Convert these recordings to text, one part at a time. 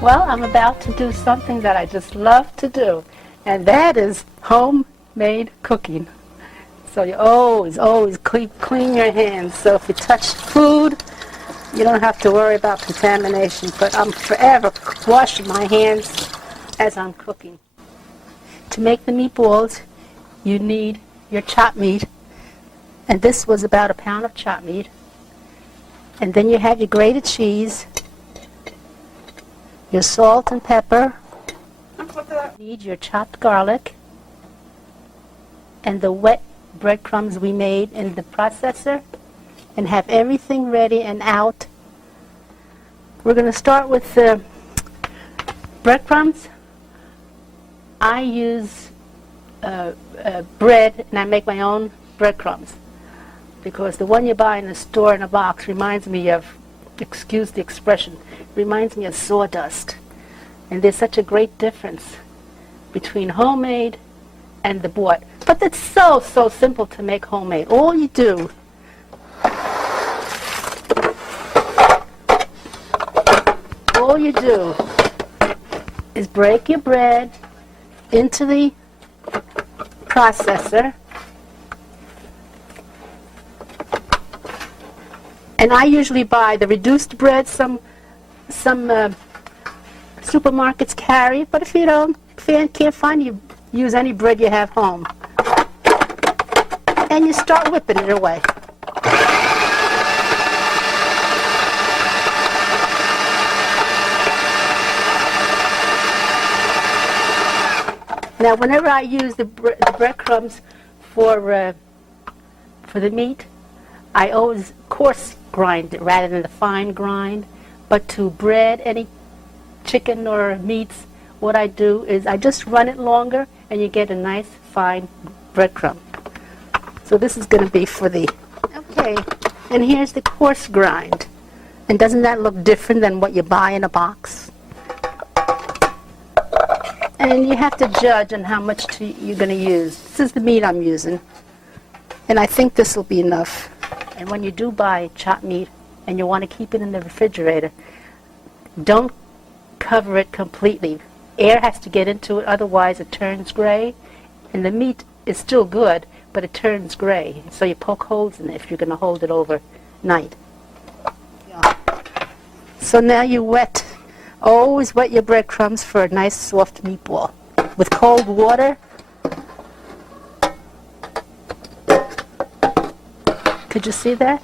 Well, I'm about to do something that I just love to do, and that is homemade cooking. So you always clean your hands. So if you touch food, you don't have to worry about contamination. But I'm forever washing my hands as I'm cooking. To make the meatballs, you need your chopped meat, and this was about a pound of chopped meat. And then you have your grated cheese, your salt and pepper, you need your chopped garlic, and the wet breadcrumbs we made in the processor, and have everything ready and out. We're going to start with the breadcrumbs. I use bread, and I make my own breadcrumbs, because the one you buy in the store in a box reminds me of, excuse the expression, reminds me of sawdust. And there's such a great difference between homemade and the bought. But it's so simple to make homemade. All you do is break your bread into the processor, and I usually buy the reduced bread. Some supermarkets carry it, but if you can't find, you use any bread you have home, and you start whipping it away. Now, whenever I use the breadcrumbs for the meat, I always coarse grind it rather than the fine grind. But to bread any chicken or meats, what I do is I just run it longer, and you get a nice fine breadcrumb. So this is going to be for the, okay, and here's the coarse grind. And doesn't that look different than what you buy in a box? And you have to judge on how much you're going to use. This is the meat I'm using, and I think this will be enough. And when you do buy chopped meat and you want to keep it in the refrigerator, don't cover it completely. Air has to get into it, otherwise it turns gray. And the meat is still good, but it turns gray. So you poke holes in it if you're going to hold it overnight. Yeah. So now you always wet your breadcrumbs for a nice soft meatball. With cold water, could you see that?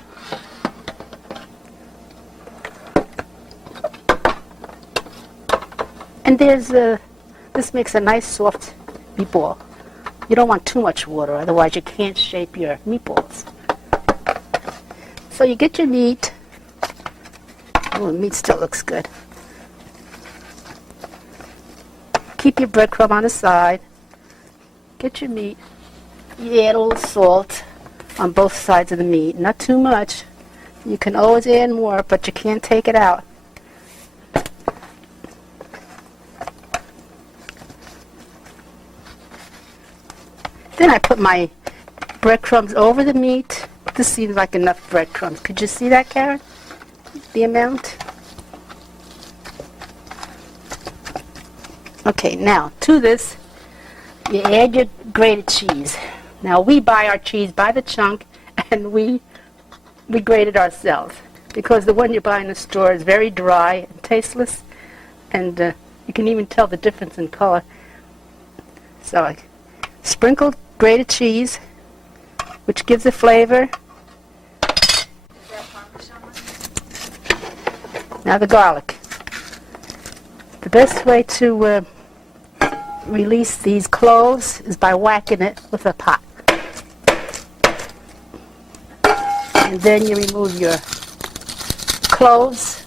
And this makes a nice soft meatball. You don't want too much water, otherwise you can't shape your meatballs. So you get your meat. Oh, the meat still looks good. Keep your breadcrumb on the side. Get your meat. You add a little salt on both sides of the meat. Not too much. You can always add more, but you can't take it out. Then I put my breadcrumbs over the meat. This seems like enough breadcrumbs. Could you see that, Karen? The amount? Okay, now to this, you add your grated cheese. Now we buy our cheese by the chunk, and we grate it ourselves, because the one you buy in the store is very dry and tasteless, and you can even tell the difference in color. So I sprinkle grated cheese, which gives a flavor. Now the garlic. The best way to release these cloves is by whacking it with a pot. And then you remove your cloves.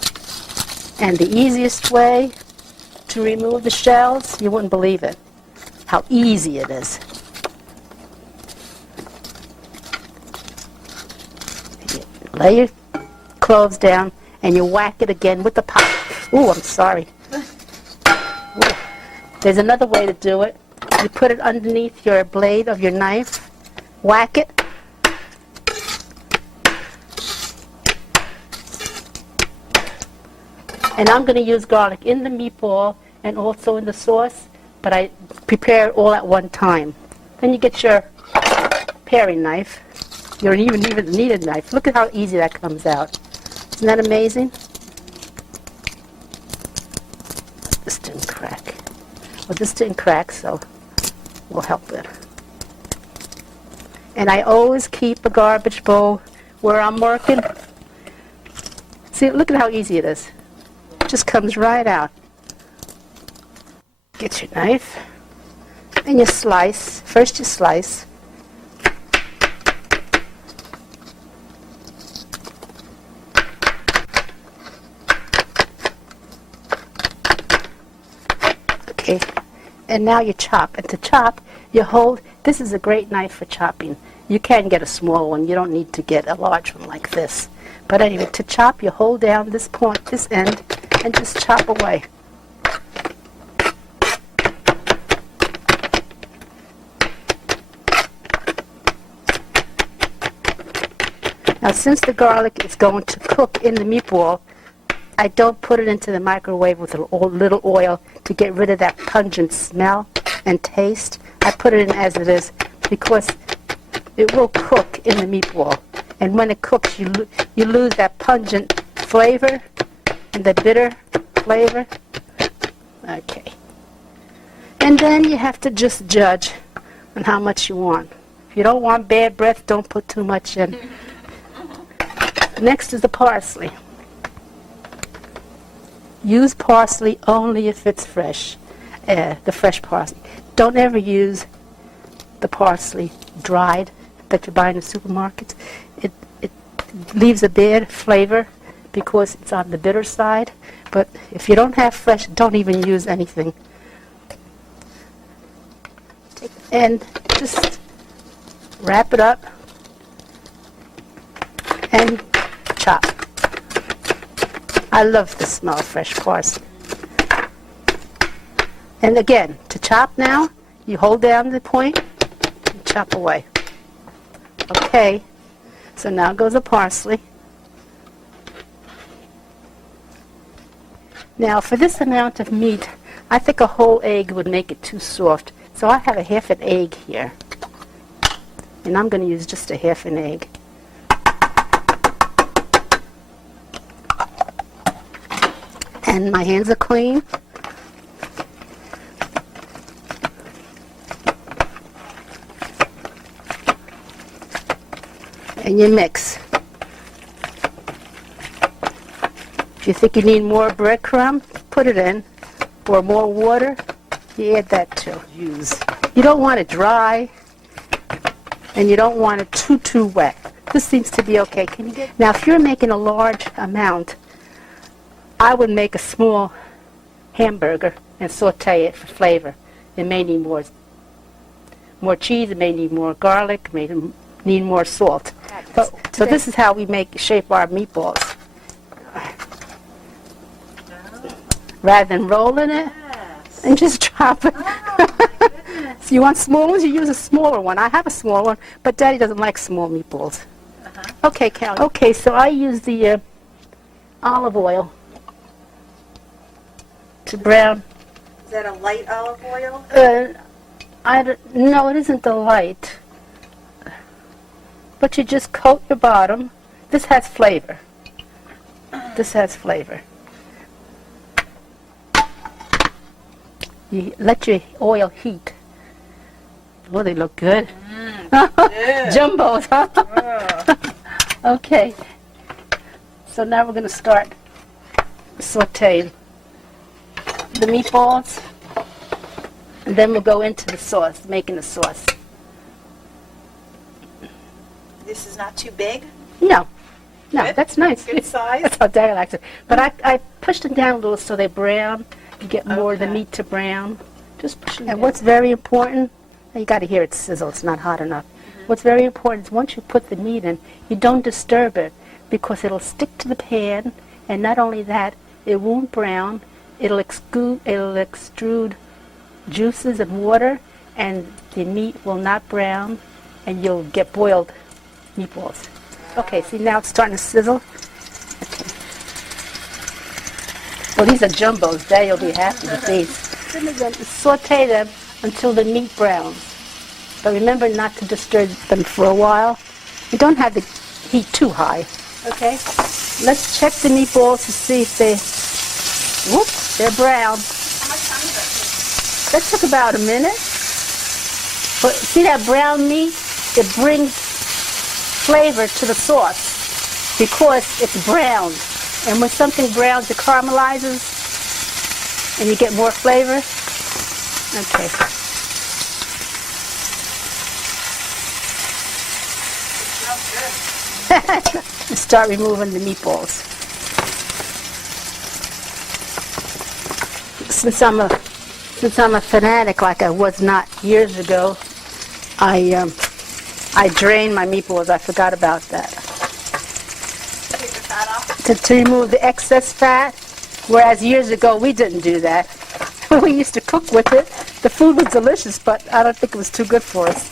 And the easiest way to remove the shells, you wouldn't believe it, how easy it is. You lay your cloves down, and you whack it again with the pot. Ooh, I'm sorry. Ooh. There's another way to do it. You put it underneath your blade of your knife, whack it, And I'm going to use garlic in the meatball and also in the sauce, but I prepare it all at one time. Then you get your paring knife. You don't even need a knife. Look at how easy that comes out. Isn't that amazing? This didn't crack. Well, this didn't crack, so we'll help it. And I always keep a garbage bowl where I'm working. See, look at how easy it is. It just comes right out. Get your knife, and you slice. First you slice. Okay, and now you chop. And to chop, you hold. This is a great knife for chopping. You can get a small one. You don't need to get a large one like this. But anyway, to chop, you hold down this point, this end, and just chop away. Now, since the garlic is going to cook in the meatball, I don't put it into the microwave with a little oil to get rid of that pungent smell and taste. I put it in as it is because it will cook in the meatball. And when it cooks, you lose that pungent flavor and the bitter flavor. Okay. And then you have to just judge on how much you want. If you don't want bad breath, don't put too much in. Next is the parsley. Use parsley only if it's fresh, the fresh parsley. Don't ever use the parsley dried that you buy in the supermarkets. It leaves a bad flavor because it's on the bitter side. But if you don't have fresh, don't even use anything. And just wrap it up and chop. I love the smell of fresh parsley. And again, to chop now, you hold down the point and chop away. Okay, so now goes the parsley. Now for this amount of meat, I think a whole egg would make it too soft. So I have a half an egg here. And I'm going to use just a half an egg. And my hands are clean. And you mix. If you think you need more breadcrumb, put it in. Or more water, you add that too. You don't want it dry, and you don't want it too wet. This seems to be okay. Now, if you're making a large amount, I would make a small hamburger and saute it for flavor. It may need more cheese, it may need more garlic, it may need more salt. So this is how we shape our meatballs. Rather than rolling it and just drop it. So you want small ones, you use a smaller one. I have a small one, but Daddy doesn't like small meatballs. Okay, Callie. Okay, so I use the olive oil to brown. Is that a light olive oil? No, it isn't the light. But you just coat your bottom. This has flavor. This has flavor. You let your oil heat. Oh, they look good. Jumbos, huh? Okay. So now we're going to start sauteing the meatballs, and then we'll go into the sauce, making the sauce. This is not too big? No, Good. That's nice. Good size? That's how Daddy likes it. But I pushed them down a little so they brown. You get more of the meat to brown. Just push them down. And what's very important, you got to hear it sizzle. It's not hot enough. What's very important is once you put the meat in, you don't disturb it because it'll stick to the pan, and not only that, it won't brown. It'll extrude juices and water, and the meat will not brown, and you'll get boiled meatballs. Okay, see now it's starting to sizzle. Okay. Well, these are jumbos. Daddy will be happy with these. Then we're going to saute them until the meat browns. But remember not to disturb them for a while. You don't have the heat too high. Okay? Let's check the meatballs to see if they're brown. How much time does That took about a minute. But see that brown meat? It brings flavor to the sauce because it's brown. And when something browns, it caramelizes and you get more flavor. Okay. Start removing the meatballs. Since I'm a fanatic like I was not years ago, I drain my meatballs. I forgot about that. Take the fat off? To remove the excess fat, whereas years ago we didn't do that. We used to cook with it. The food was delicious, but I don't think it was too good for us.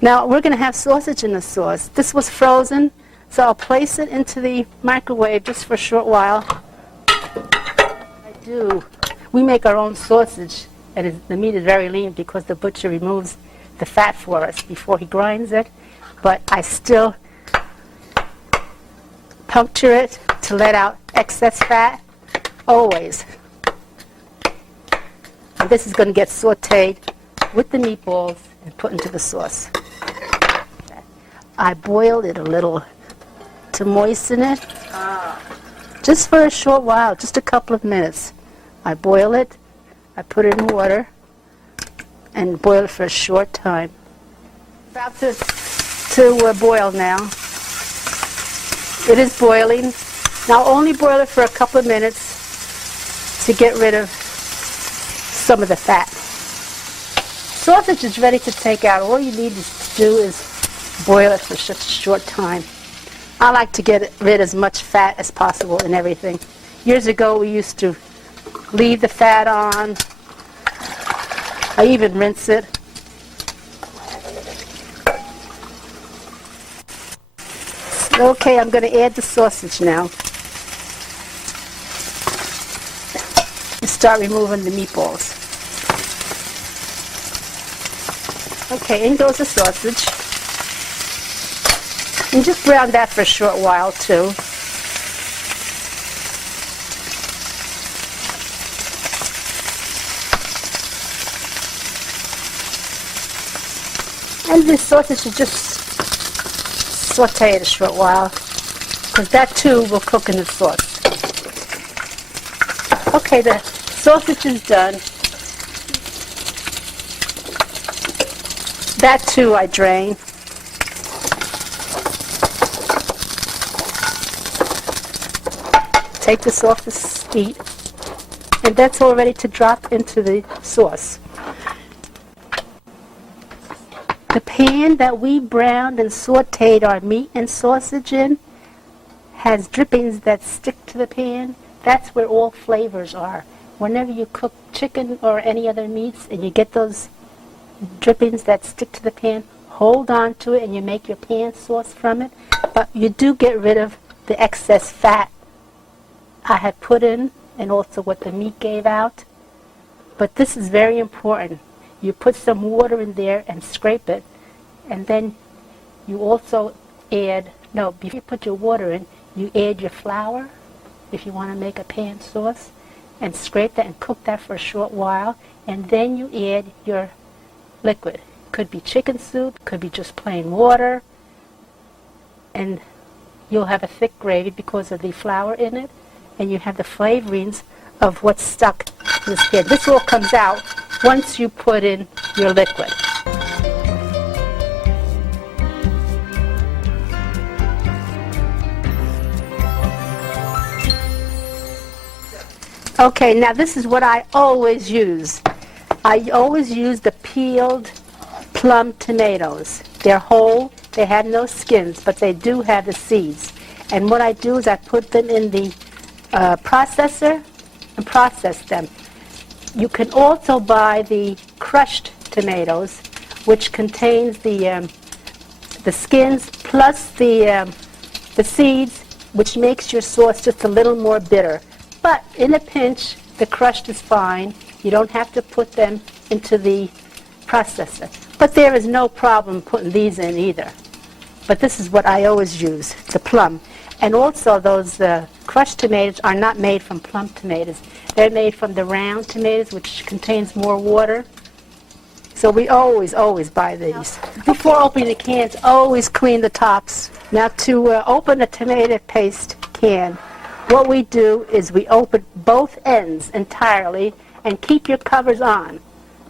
Now we're going to have sausage in the sauce. This was frozen, so I'll place it into the microwave just for a short while. We make our own sausage, and the meat is very lean because the butcher removes the fat for us before he grinds it. But I still puncture it to let out excess fat, always. And this is going to get sauteed with the meatballs and put into the sauce. I boiled it a little to moisten it, just for a short while, just a couple of minutes. I boil it, I put it in water, and boil it for a short time. About to boil now. It is boiling. Now only boil it for a couple of minutes to get rid of some of the fat. Sausage is ready to take out. All you need to do is boil it for such a short time. I like to get rid of as much fat as possible in everything. Years ago we used to leave the fat on. I even rinse it. Okay, I'm going to add the sausage now. And start removing the meatballs. Okay, in goes the sausage. And just brown that for a short while too. And this sausage should just saute it a short while, because that too will cook in the sauce. Okay, the sausage is done. That too I drain. Take this off the heat, and that's all ready to drop into the sauce. The pan that we browned and sauteed our meat and sausage in has drippings that stick to the pan. That's where all flavors are. Whenever you cook chicken or any other meats and you get those drippings that stick to the pan, hold on to it and you make your pan sauce from it. But you do get rid of the excess fat I had put in and also what the meat gave out. But this is very important. You put some water in there and scrape it, and then you also add, before you put your water in, you add your flour if you want to make a pan sauce, and scrape that and cook that for a short while, and then you add your liquid. Could be chicken soup, could be just plain water, and you'll have a thick gravy because of the flour in it, and you have the flavorings of what's stuck in this pan. This all comes out once you put in your liquid. Okay, now this is what I always use. I always use the peeled plum tomatoes. They're whole, they have no skins, but they do have the seeds. And what I do is I put them in the processor and process them. You can also buy the crushed tomatoes, which contains the skins plus the seeds, which makes your sauce just a little more bitter. But in a pinch, the crushed is fine. You don't have to put them into the processor. But there is no problem putting these in either. But this is what I always use, the plum. And also those crushed tomatoes are not made from plum tomatoes. They're made from the round tomatoes, which contains more water. So we always buy these. Before opening the cans, always clean the tops. Now to open a tomato paste can, what we do is we open both ends entirely and keep your covers on.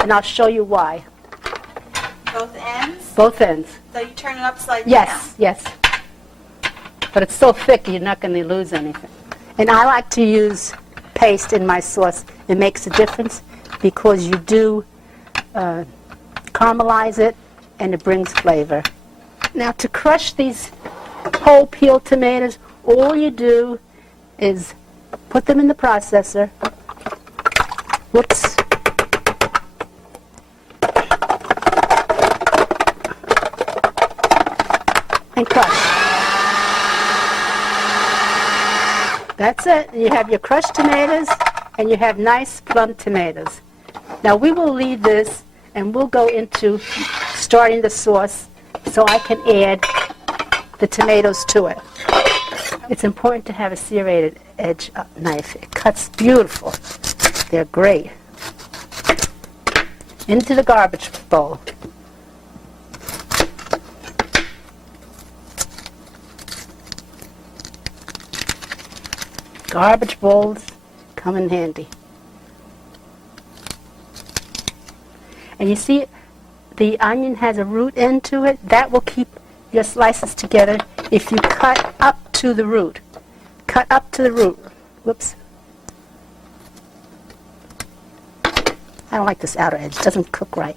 And I'll show you why. Both ends? Both ends. So you turn it upside down? Yes, yes. But it's so thick you're not going to lose anything. And I like to use paste in my sauce. It makes a difference because you do caramelize it and it brings flavor. Now to crush these whole peeled tomatoes, all you do is put them in the processor. Whoops. And crush. That's it. You have your crushed tomatoes and you have nice plum tomatoes. Now we will leave this and we'll go into starting the sauce so I can add the tomatoes to it. It's important to have a serrated edge knife. It cuts beautiful. They're great. Into the garbage bowl. Garbage bowls come in handy. And you see, the onion has a root end to it. That will keep your slices together if you cut up to the root. Cut up to the root. Whoops. I don't like this outer edge. It doesn't cook right.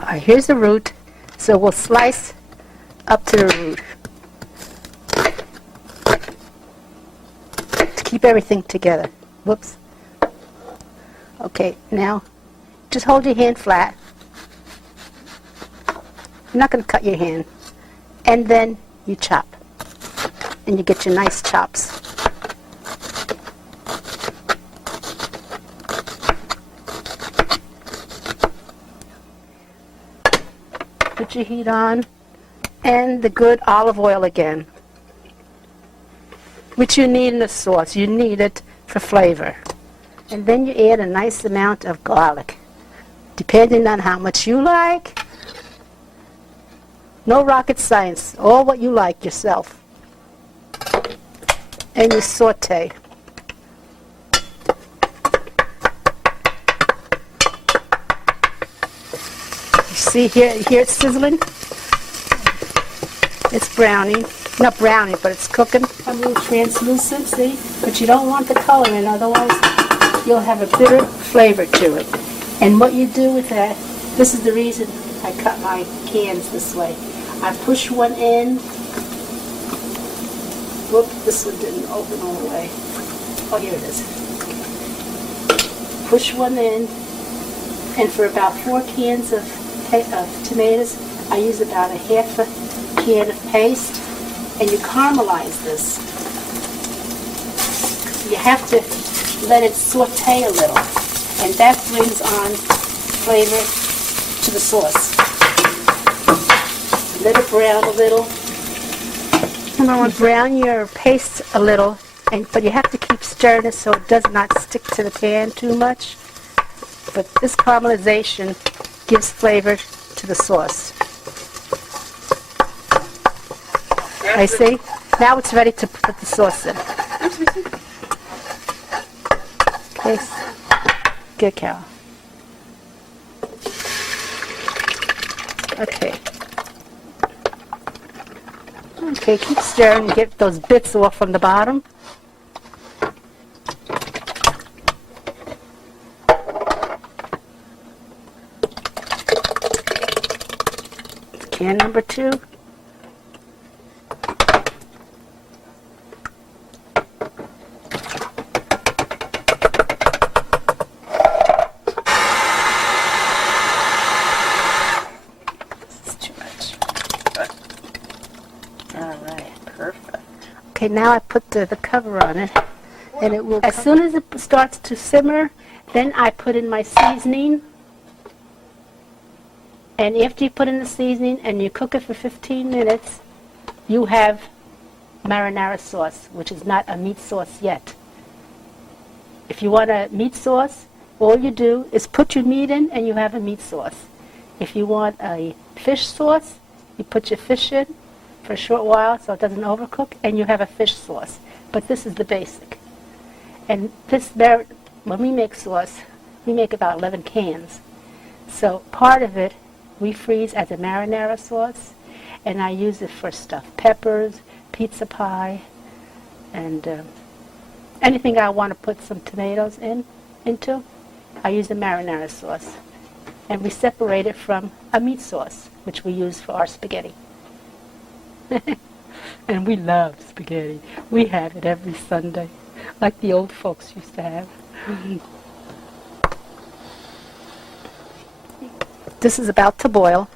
All right, here's the root. So we'll slice up to the root. To keep everything together. Whoops. Okay, now just hold your hand flat. You're not going to cut your hand. And then you chop. And you get your nice chops. Put your heat on. And the good olive oil again, which you need in the sauce. You need it for flavor. And then you add a nice amount of garlic, depending on how much you like. No rocket science, all what you like yourself. And you saute. You see here it's sizzling? It's browning. Not browning, but it's cooking. A little translucent, see? But you don't want the color in, otherwise you'll have a bitter flavor to it. And what you do with that, this is the reason I cut my cans this way. I push one in. Whoop, this one didn't open all the way. Oh, here it is. Push one in, and for about 4 cans of tomatoes, I use about a half a can of paste, and you caramelize this. You have to let it saute a little, and that brings on flavor to the sauce. Let it brown a little. And I want to brown your paste a little, but you have to keep stirring it so it does not stick to the pan too much. But this caramelization gives flavor to the sauce. I see. Now it's ready to put the sauce in. Okay. Good, Carol. Okay. Okay, keep stirring and get those bits off from the bottom. Can number 2. Okay, now I put the cover on it, and it will, as soon as it starts to simmer, then I put in my seasoning. And after you put in the seasoning and you cook it for 15 minutes, you have marinara sauce, which is not a meat sauce yet. If you want a meat sauce, all you do is put your meat in and you have a meat sauce. If you want a fish sauce, you put your fish in for a short while so it doesn't overcook, and you have a fish sauce. But this is the basic. And this, when we make sauce, we make about 11 cans. So part of it we freeze as a marinara sauce, and I use it for stuffed peppers, pizza pie, and anything I want to put some tomatoes into, I use the marinara sauce. And we separate it from a meat sauce, which we use for our spaghetti. And we love spaghetti. We have it every Sunday, like the old folks used to have. This is about to boil.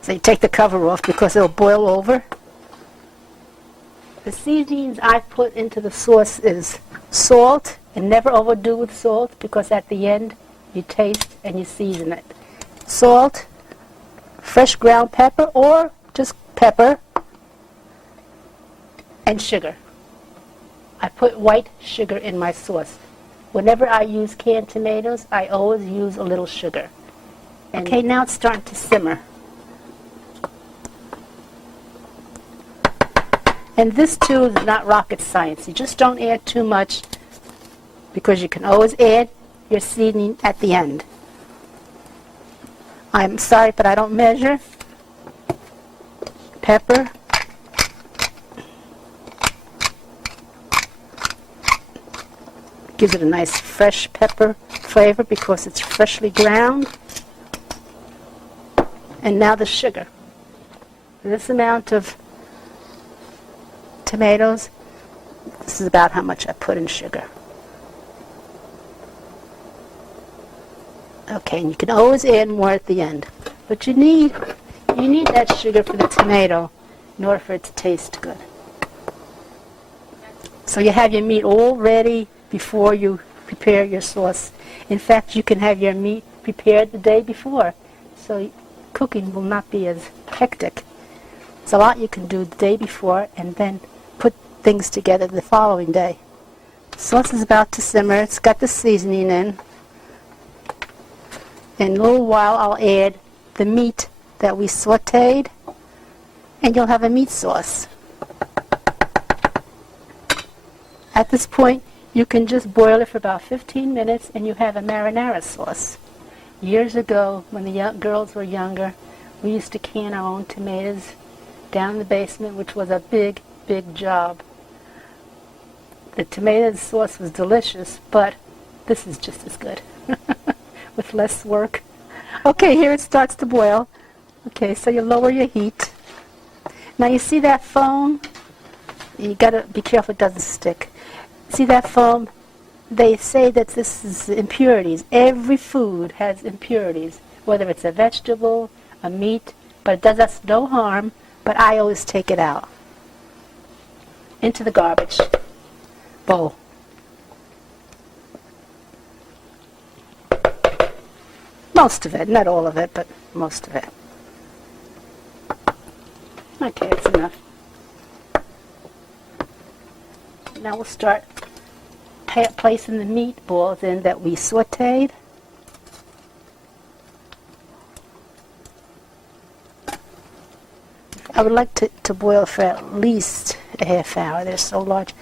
So you take the cover off because it'll boil over. The seasonings I put into the sauce is salt, and never overdo with salt because at the end you taste and you season it. Salt, fresh ground pepper or just pepper, and sugar. I put white sugar in my sauce. Whenever I use canned tomatoes, I always use a little sugar. Okay, now it's starting to simmer. And this too is not rocket science. You just don't add too much because you can always add your seasoning at the end. I'm sorry, but I don't measure. Pepper. Gives it a nice fresh pepper flavor because it's freshly ground. And now the sugar. This amount of tomatoes, this is about how much I put in sugar. Okay, and you can always add more at the end. But you need that sugar for the tomato in order for it to taste good. So you have your meat all ready before you prepare your sauce. In fact, you can have your meat prepared the day before, so cooking will not be as hectic. There's a lot you can do the day before and then put things together the following day. The sauce is about to simmer. It's got the seasoning in. In a little while I'll add the meat that we sauteed, and you'll have a meat sauce. At this point, you can just boil it for about 15 minutes and you have a marinara sauce. Years ago, when the girls were younger, we used to can our own tomatoes down in the basement, which was a big, big job. The tomato sauce was delicious, but this is just as good with less work. Okay, here it starts to boil. Okay, so you lower your heat. Now you see that foam? You gotta be careful it doesn't stick. See that foam? They say that this is impurities. Every food has impurities, whether it's a vegetable, a meat, but it does us no harm, but I always take it out into the garbage bowl. Most of it, not all of it, but most of it. Okay, that's enough. Now we'll start placing the meatballs in that we sauteed. I would like to boil for at least a half hour. They're so large.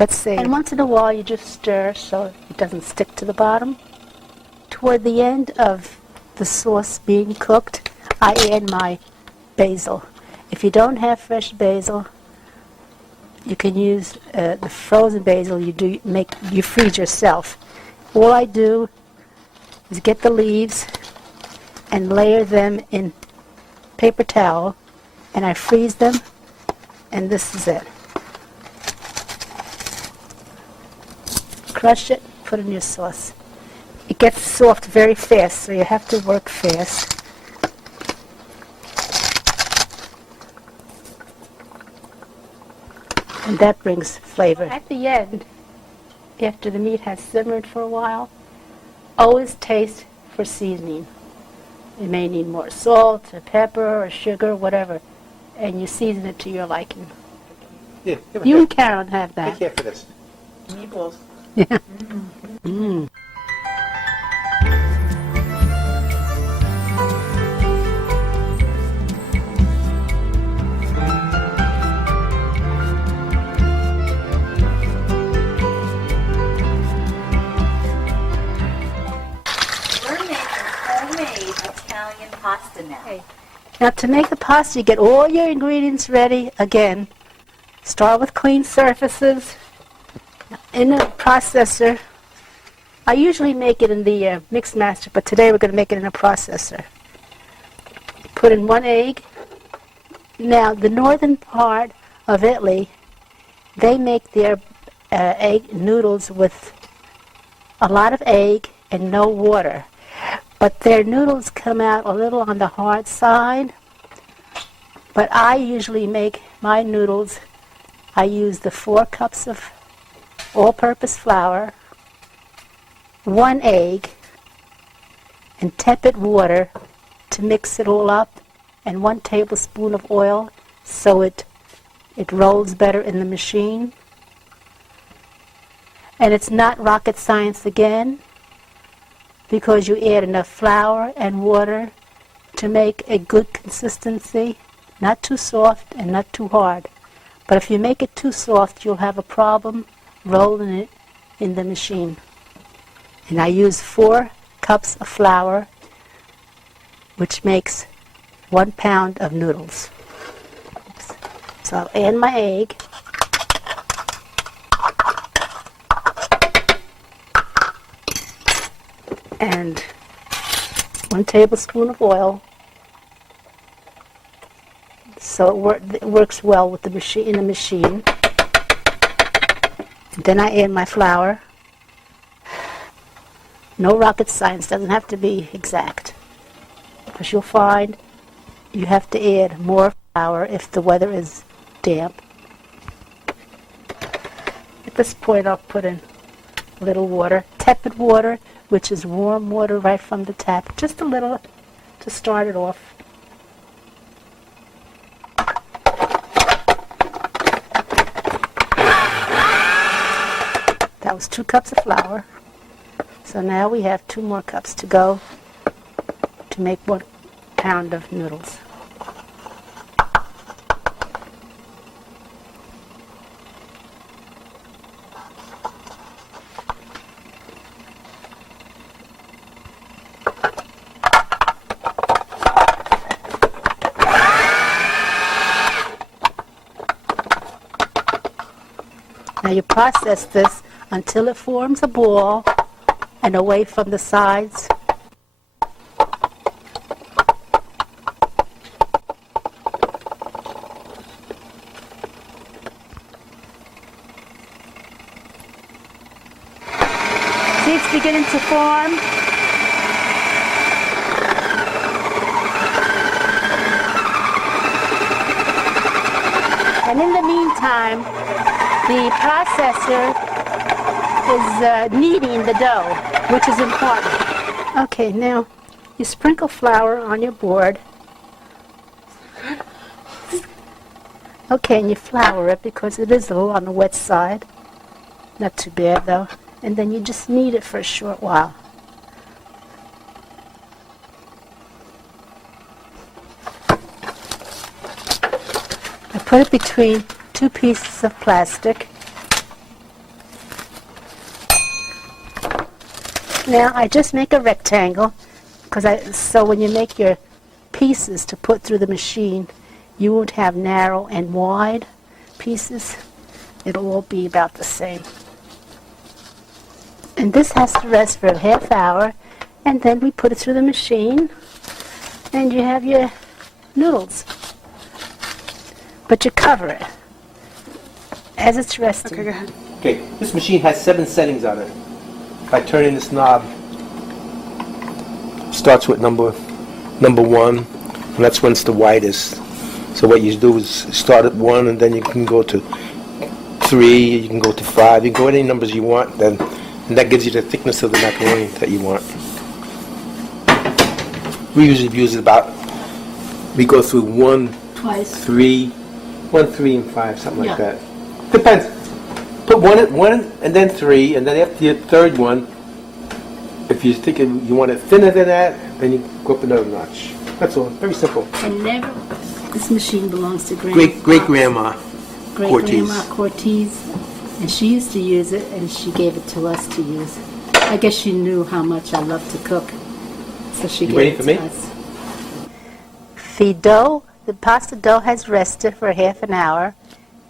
Let's see. And once in a while you just stir so it doesn't stick to the bottom. Toward the end of the sauce being cooked, I add my basil. If you don't have fresh basil, you can use the frozen basil you freeze yourself. All I do is get the leaves and layer them in paper towel, and I freeze them, and this is it. Crush it, put in your sauce. It gets soft very fast, so you have to work fast. And that brings flavor. At the end, after the meat has simmered for a while, always taste for seasoning. You may need more salt or pepper or sugar, whatever, and you season it to your liking. Yeah, You and Karen have that. Take care for this. Meatballs. Yeah. We're making homemade Italian pasta now. Okay. Now to make the pasta, you get all your ingredients ready again. Start with clean surfaces. In a processor, I usually make it in the mix master, but today we're going to make it in a processor. Put in 1 egg. Now the northern part of Italy, they make their egg noodles with a lot of egg and no water. But their noodles come out a little on the hard side. But I usually make my noodles, I use the 4 cups of all-purpose flour, 1 egg, and tepid water to mix it all up, and 1 tablespoon of oil so it rolls better in the machine. And it's not rocket science again, because you add enough flour and water to make a good consistency, not too soft and not too hard. But if you make it too soft, you'll have a problem rolling it in the machine. And I use 4 cups of flour, which makes 1 pound of noodles. Oops. So I'll add my egg. And 1 tablespoon of oil, so it works well with the machine. In the machine. Then I add my flour. No rocket science, doesn't have to be exact, because you'll find you have to add more flour if the weather is damp. At this point, I'll put in a little water, tepid water, which is warm water right from the tap, just a little to start it off. That was 2 cups of flour. So now we have 2 more cups to go to make 1 pound of noodles. Now you process this until it forms a ball and away from the sides. See, it's beginning to form. And in the meantime, the processor is kneading the dough, which is important. Okay, now you sprinkle flour on your board. Okay, and you flour it because it is a little on the wet side. Not too bad though. And then you just knead it for a short while. I put it between 2 pieces of plastic. Now I just make a rectangle so when you make your pieces to put through the machine, you won't have narrow and wide pieces. It'll all be about the same. And this has to rest for a half hour, and then we put it through the machine, and you have your noodles. But you cover it as it's resting. Okay, go ahead. Okay, this machine has 7 settings on it. If I turn in this knob, starts with number 1, and that's when it's the widest. So what you do is start at 1, and then you can go to 3, you can go to 5, you can go any numbers you want, then and that gives you the thickness of the macaroni that you want. We usually use it about, we go through 1, Twice. 3, 1, 3, and 5, something like Yeah. that. Depends. Put one, and then 3, and then after your third one, if you think you want it thinner than that, then you go up another notch. That's all. Very simple. And never, this machine belongs to Great-grandma. Great-grandma Cortese, and she used to use it, and she gave it to us to use. I guess she knew how much I love to cook, so she You gave waiting it for to me? us. The pasta dough has rested for half an hour.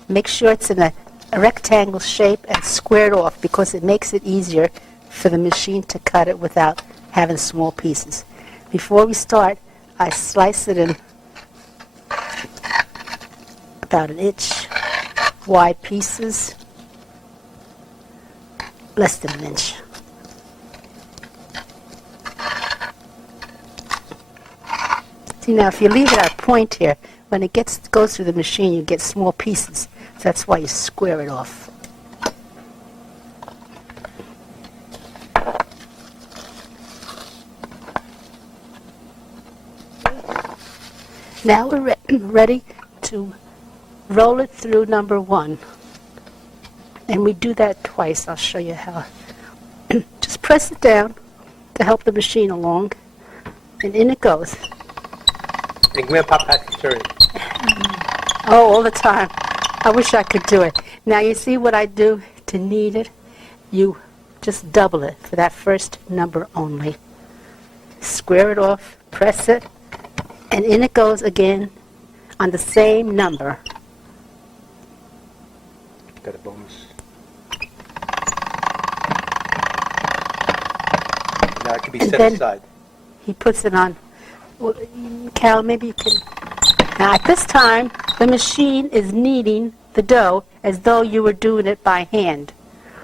Make sure it's in a rectangle shape and square it off because it makes it easier for the machine to cut it without having small pieces. Before we start, I slice it in about an inch wide pieces, less than an inch. See, now if you leave it at a point here, when it goes through the machine, you get small pieces. So that's why you square it off. Now we're ready to roll it through number 1. And we do that twice. I'll show you how. Just press it down to help the machine along, and in it goes. And Grandpa had to turn it. Oh, all the time. I wish I could do it. Now you see what I do to knead it? You just double it for that first number only. Square it off, press it, and in it goes again on the same number. Got a bonus. Now it can be And set then- aside. He puts it on. Well, Carol, maybe you can. Now at this time, the machine is kneading the dough as though you were doing it by hand.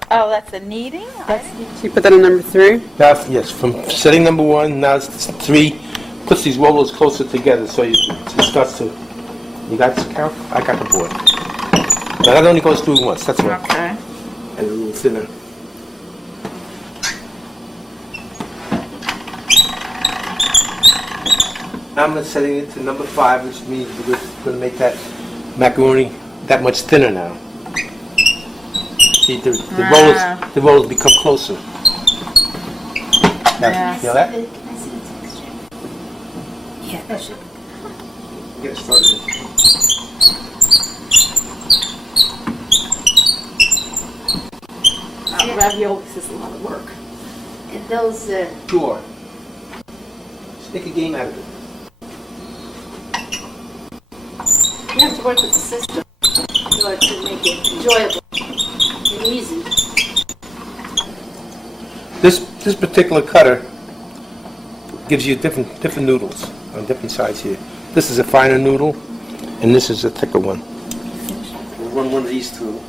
Oh, that's a kneading? So you put that on number 3? Now, yes, from setting number 1, now it's 3, puts these rollers closer together so it starts to, you got this, Carol? I got the board. Now that only goes through once, that's right. Okay. And a little thinner. Now I'm setting it to number 5, which means we're going to make that macaroni that much thinner now. See, the rollers become closer. Now, Yeah. feel that? Can I see the texture? Yeah, that should be. Get it started. Raviolis is a lot of work. And those, Sure. Just make a game out of it. you have to work with the system in order to make it enjoyable and easy. This particular cutter gives you different noodles on different sides here. This is a finer noodle, and this is a thicker one. We'll run one of these through.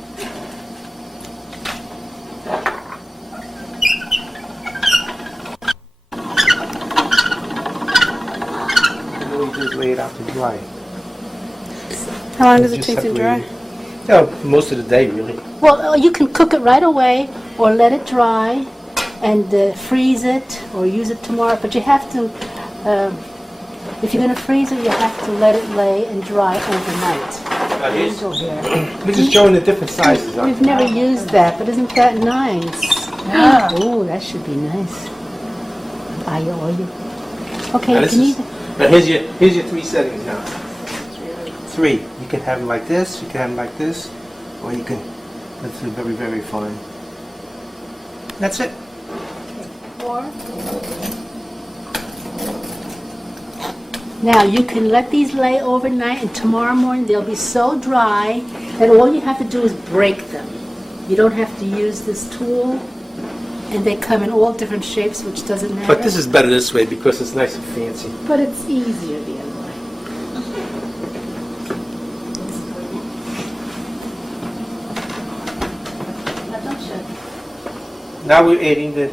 And then we just lay it out to dry. How long does it Just take to dry? separate it. Yeah, most of the day, really. Well, you can cook it right away or let it dry and freeze it or use it tomorrow. But you have to, if you're going to freeze it, you have to let it lay and dry overnight. Angel here. We're just showing the different sizes. Huh? We've never used that, but isn't that nice? Yeah. Oh, that should be nice. Ayo. Okay, Now, you can either. now here's your 3 settings now. 3. You can have them like this, you can have them like this, or you can, that's very, very fine. That's it. Now you can let these lay overnight, and tomorrow morning they'll be so dry that all you have to do is break them. You don't have to use this tool, and they come in all different shapes, which doesn't matter. But this is better this way because it's nice and fancy. But it's easier the other way. Now don't shut. Now we're adding the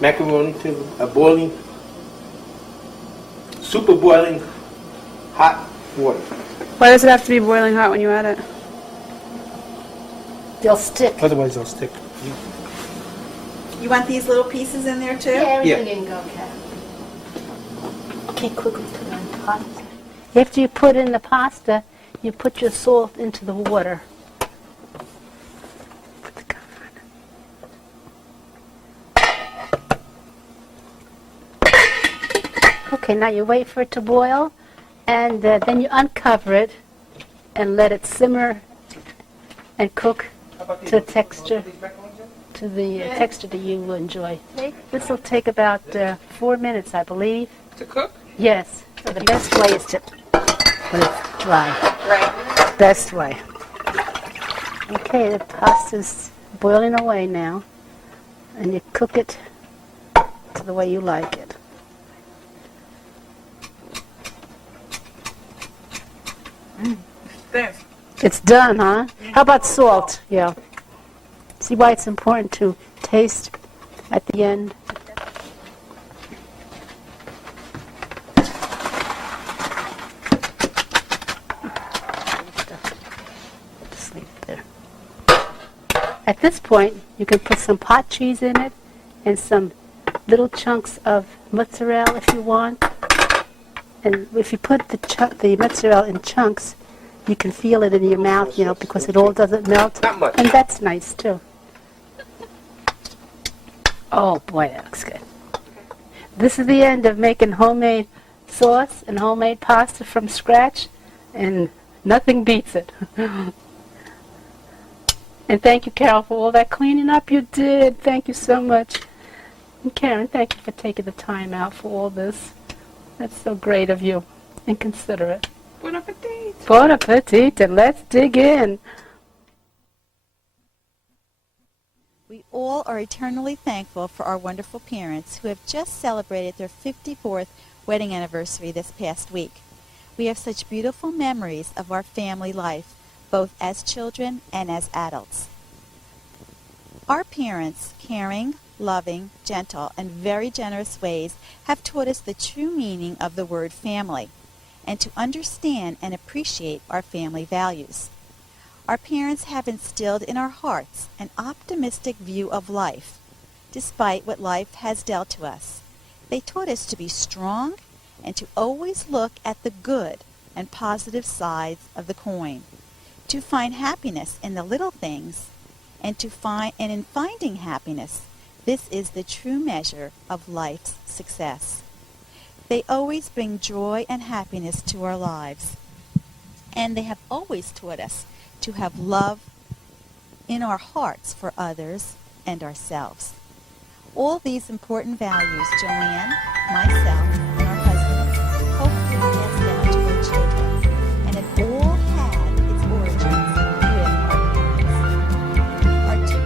macaroni to a boiling, super boiling hot water. Why does it have to be boiling hot when you add it? they'll stick. Otherwise they'll stick. You want these little pieces in there too? Yeah, everything can go, Kat. Okay, quickly put in the pasta. After you put in the pasta, you put your salt into the water. Put the cover on it. Okay, now you wait for it to boil, and then you uncover it and let it simmer and cook to texture. To the texture that you will enjoy. This will take about 4 minutes, I believe. To cook? Yes. So the best way is to let it dry. Right. Best way. Okay, the pasta's boiling away now, and you cook it to the way you like it. There. It's done, huh? How about salt? Yeah. See why it's important to taste at the end? Just leave it there. At this point, you can put some pot cheese in it and some little chunks of mozzarella if you want. And if you put the mozzarella in chunks, you can feel it in your mouth, you know, because it all doesn't melt. Not much. And that's nice, too. Oh, boy, that looks good. This is the end of making homemade sauce and homemade pasta from scratch, and nothing beats it. And thank you, Carol, for all that cleaning up you did. Thank you so much. And Karen, thank you for taking the time out for all this. That's so great of you and considerate. Bon appetit. Bon appetit, and let's dig in. We all are eternally thankful for our wonderful parents who have just celebrated their 54th wedding anniversary this past week. We have such beautiful memories of our family life, both as children and as adults. Our parents, caring, loving, gentle, and very generous ways, have taught us the true meaning of the word family, and to understand and appreciate our family values. Our parents have instilled in our hearts an optimistic view of life, despite what life has dealt to us. They taught us to be strong and to always look at the good and positive sides of the coin, to find happiness in the little things, and in finding happiness, this is the true measure of life's success. They always bring joy and happiness to our lives, and they have always taught us to have love in our hearts for others and ourselves. All these important values, Joanne, myself, and our husband, hopefully pass down to our children, and it all had its origins with our parents. Our two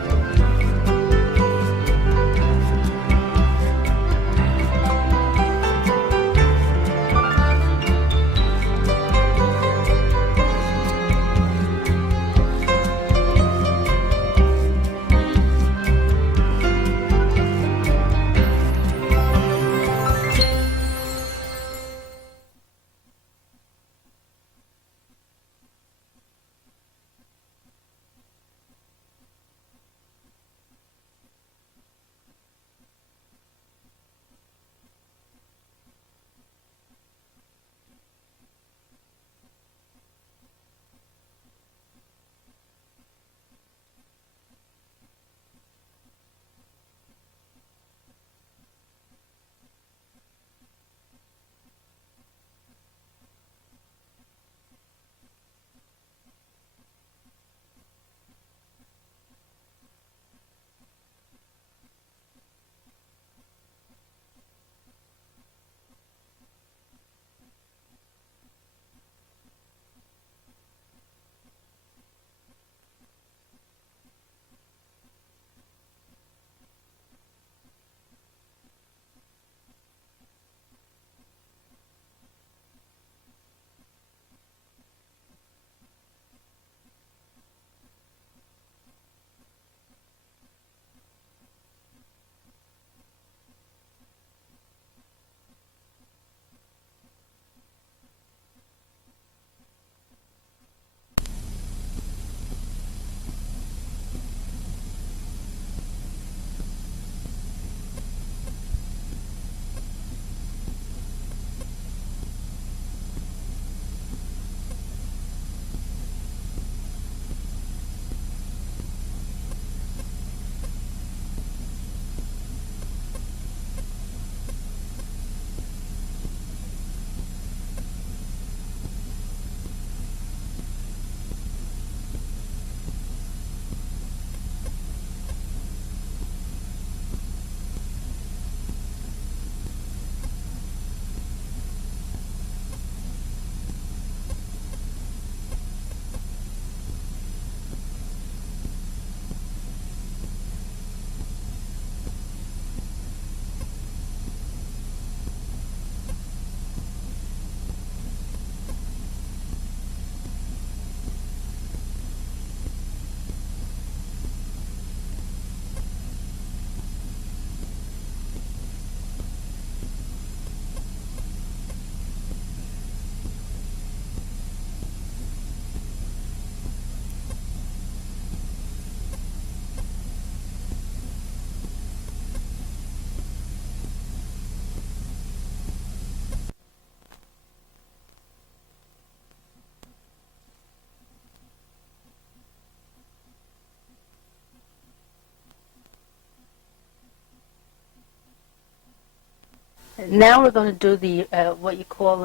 Now we're going to do the what you call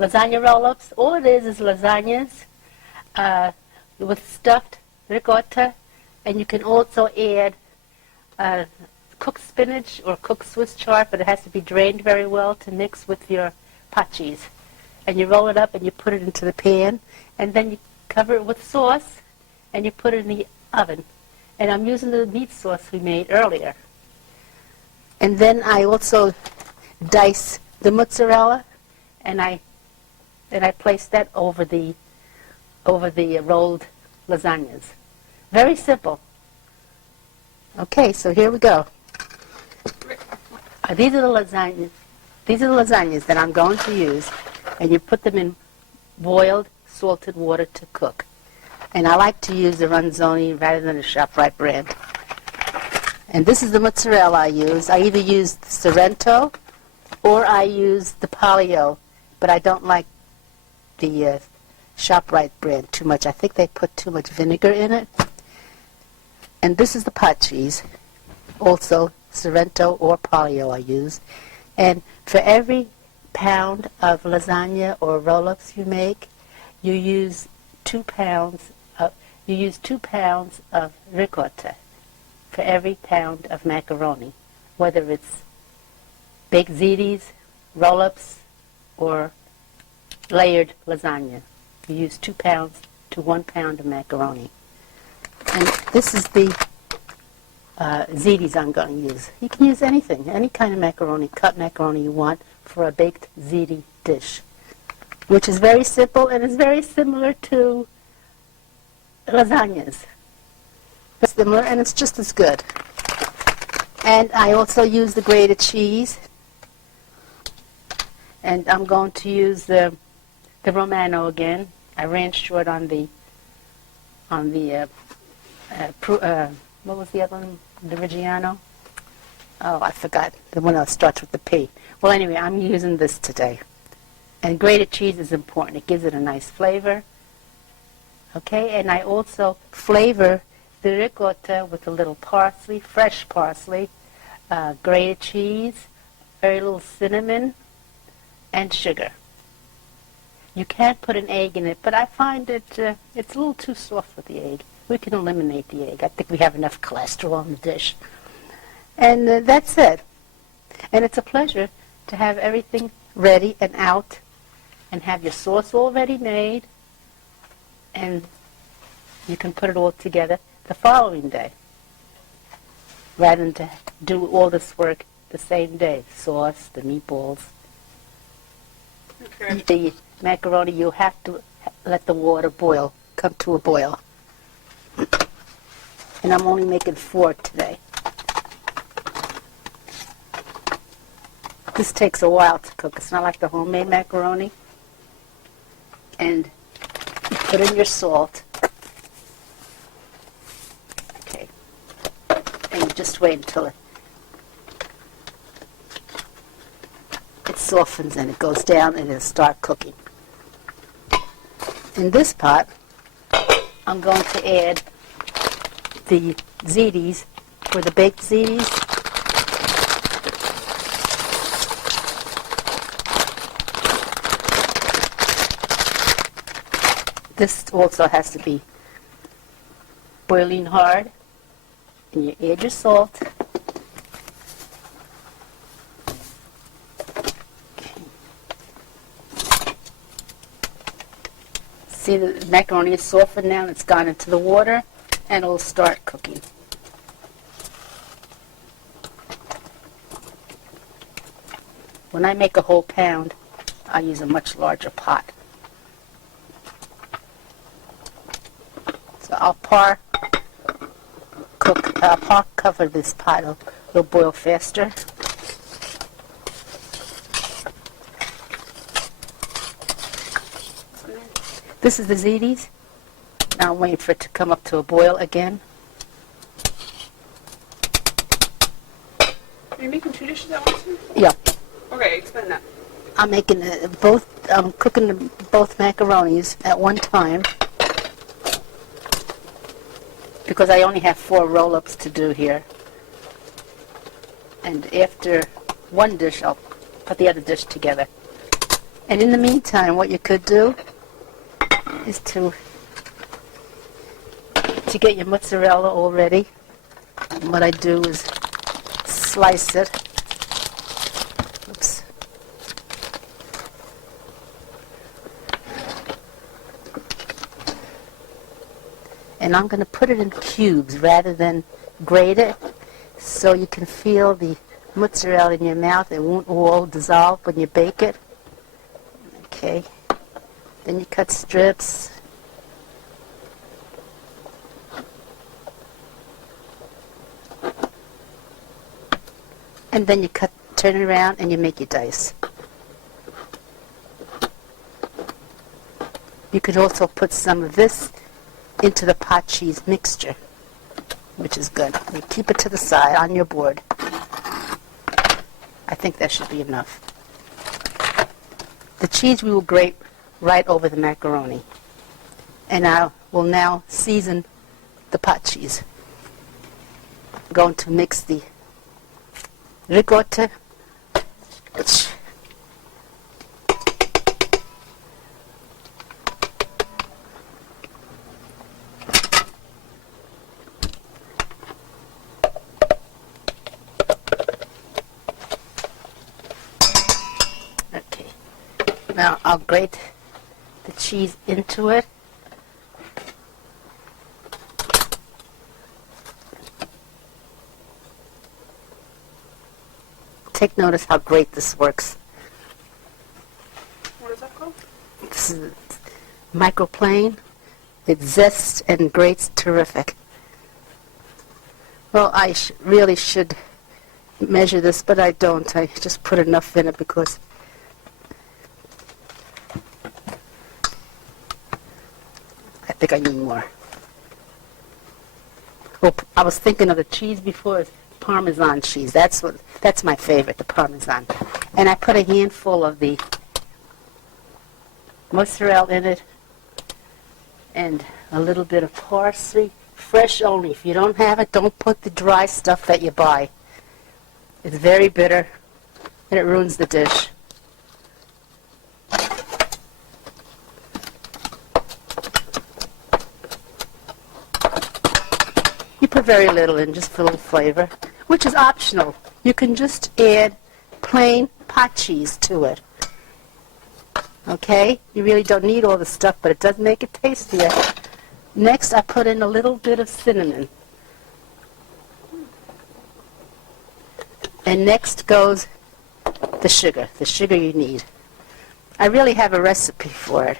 lasagna roll-ups. All it is lasagnas with stuffed ricotta, and you can also add cooked spinach or cooked Swiss chard, but it has to be drained very well to mix with your pot cheese. And you roll it up and you put it into the pan, and then you cover it with sauce, and you put it in the oven. And I'm using the meat sauce we made earlier. And then I also dice the mozzarella, and I place that over the rolled lasagnas. Very simple. Okay, so here we go. These are the lasagnas. These are the lasagnas that I'm going to use, and you put them in boiled, salted water to cook. And I like to use the Ronzoni rather than the ShopRite brand. And this is the mozzarella I use. I either use the Sorrento or I use the Palio, but I don't like the ShopRite brand too much. I think they put too much vinegar in it. And this is the pot cheese, also Sorrento or Palio I use. And for every pound of lasagna or roll-ups you make, you use 2 pounds of ricotta for every pound of macaroni, whether it's baked ziti, roll-ups, or layered lasagna. You use 2 pounds to 1 pound of macaroni. And this is the zitis I'm going to use. You can use anything, any kind of macaroni, cut macaroni you want for a baked ziti dish, which is very simple and is very similar to lasagnas. It's similar and it's just as good. And I also use the grated cheese. And I'm going to use the Romano again. I ran short on the what was the other one? The Reggiano? Oh, I forgot. The one that starts with the P. Well, anyway, I'm using this today. And grated cheese is important. It gives it a nice flavor. Okay, and I also flavor the ricotta with a little parsley, fresh parsley, grated cheese, very little cinnamon, and sugar. You can't put an egg in it, but I find it's a little too soft with the egg. We can eliminate the egg. I think we have enough cholesterol in the dish. And that's it. And it's a pleasure to have everything ready and out and have your sauce already made, and you can put it all together the following day rather than to do all this work the same day. The sauce, the meatballs. Okay. The macaroni, you have to let the water boil, come to a boil. And I'm only making 4 today. This takes a while to cook. It's not like the homemade macaroni. And you put in your salt. Okay. And you just wait until it softens and it goes down and it'll start cooking. In this pot, I'm going to add the zitis, or the baked zitis. This also has to be boiling hard. And you add your salt. See, the macaroni is softened now. It's gone into the water, and it'll start cooking. When I make a whole pound, I use a much larger pot. So I'll par cover this pot. It'll boil faster. This is the zitis. Now I'm waiting for it to come up to a boil again. Are you making 2 dishes at once? Yeah. Okay, explain that. I'm making I'm cooking both macaronis at one time because I only have 4 roll-ups to do here. And after one dish, I'll put the other dish together. And in the meantime, what you could do is to get your mozzarella all ready. And what I do is slice it. Oops. And I'm going to put it in cubes rather than grate it, so you can feel the mozzarella in your mouth. It won't all dissolve when you bake it. Okay. Then you cut strips. And then you turn it around and you make your dice. You could also put some of this into the pot cheese mixture, which is good. You keep it to the side on your board. I think that should be enough. The cheese we will grate right over the macaroni. And I will now season the pot cheese. I'm going to mix the ricotta. Okay. Now I'll grate the cheese into it. Take notice how great this works. What is that called? This is microplane. It zests and grates terrific. Well, I really should measure this, but I don't. I just put enough in it because I think I need more. Well, I was thinking of the cheese before. Parmesan cheese. That's my favorite, the Parmesan. And I put a handful of the mozzarella in it and a little bit of parsley, fresh only. If you don't have it, don't put the dry stuff that you buy. It's very bitter and it ruins the dish. You put very little in, just for a little flavor, which is optional. You can just add plain pot cheese to it. Okay? You really don't need all the stuff, but it does make it tastier. Next, I put in a little bit of cinnamon. And next goes the sugar you need. I really have a recipe for it.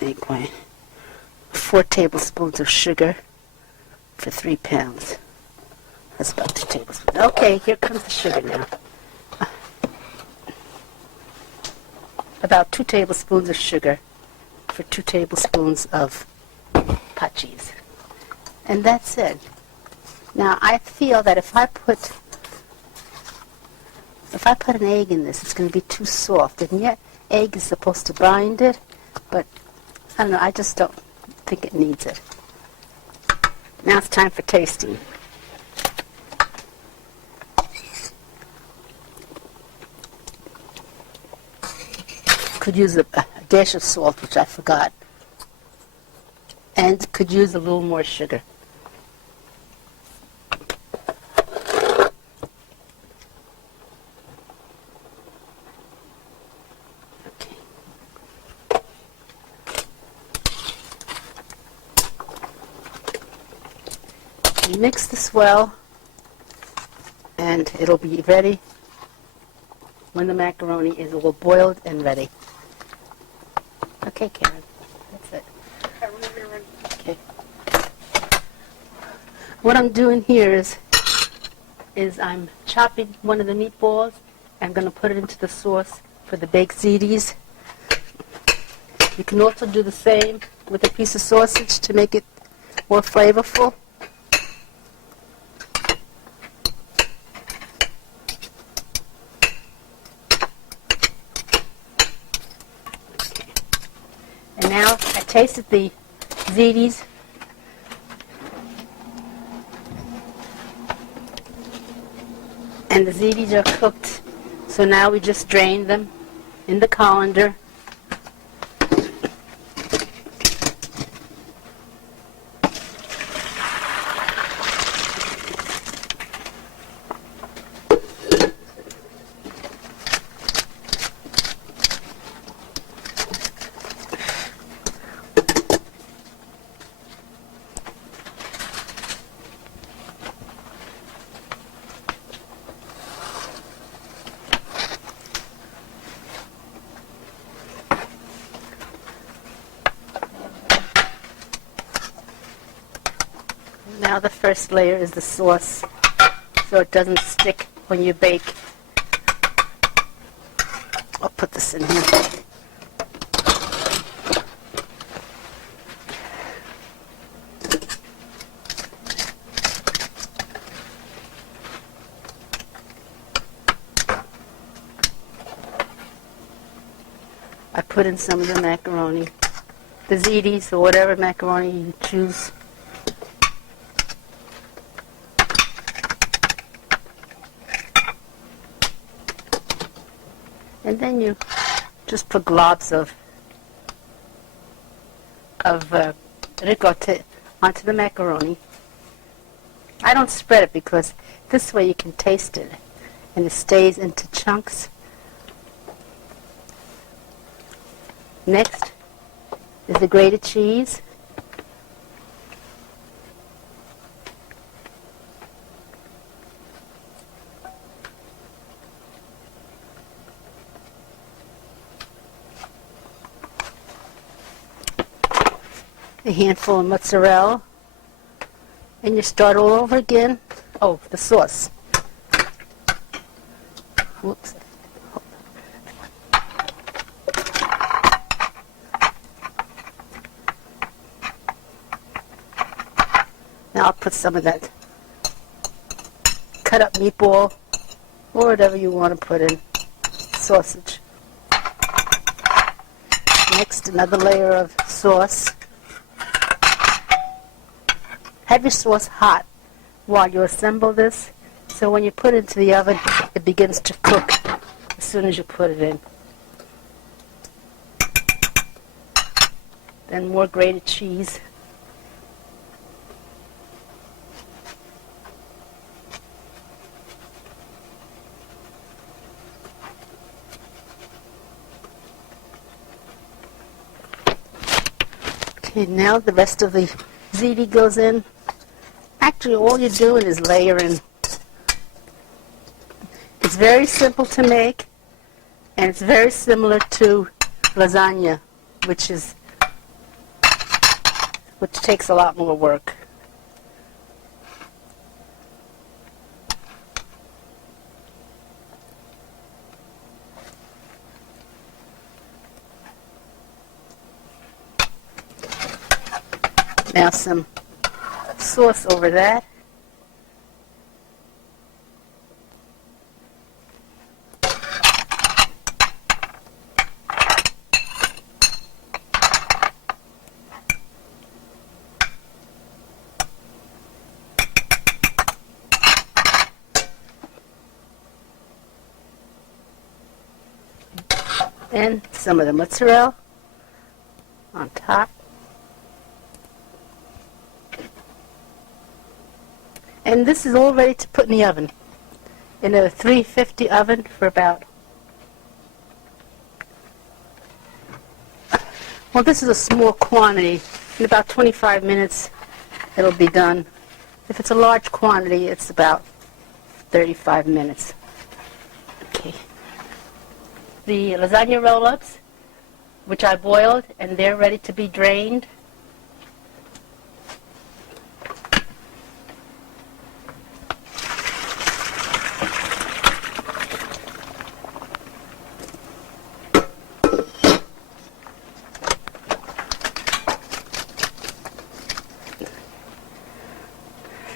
Egg white. 4 tablespoons of sugar for 3 pounds. That's about 2 tablespoons. Okay, here comes the sugar now. About 2 tablespoons of sugar for 2 tablespoons of pot cheese. And that's it. Now I feel that if I put an egg in this, it's going to be too soft. And yet egg is supposed to bind it, but I don't know, I just don't think it needs it. Now it's time for tasting. Could use a dash of salt, which I forgot. And could use a little more sugar. You mix this well, and it'll be ready when the macaroni is all boiled and ready. Okay, Karen, that's it. Okay, whenever you're ready. Okay. What I'm doing here is I'm chopping one of the meatballs. I'm going to put it into the sauce for the baked ziti. You can also do the same with a piece of sausage to make it more flavorful. And Now I tasted the ziti's. And the ziti's are cooked. So now we just drain them in the colander. Now the first layer is the sauce, so it doesn't stick when you bake. I'll put this in here. I put in some of the macaroni, the ziti's or whatever macaroni you choose. And then you just put globs of ricotta onto the macaroni. I don't spread it because this way you can taste it and it stays into chunks. Next is the grated cheese. A handful of mozzarella, and you start all over again. Oh, the sauce. Whoops. Now I'll put some of that cut up meatball or whatever you want to put in, sausage. Next, another layer of sauce. Have your sauce hot while you assemble this, so when you put it into the oven, it begins to cook as soon as you put it in. Then more grated cheese. Okay, now the rest of the ziti goes in. Actually, all you're doing is layering. It's very simple to make, and it's very similar to lasagna, which takes a lot more work. Now some sauce over that. And some of the mozzarella on top. And this is all ready to put in the oven, in a 350 oven for about, well, this is a small quantity. In about 25 minutes it'll be done. If it's a large quantity, it's about 35 minutes. Okay. The lasagna roll-ups, which I boiled, and they're ready to be drained.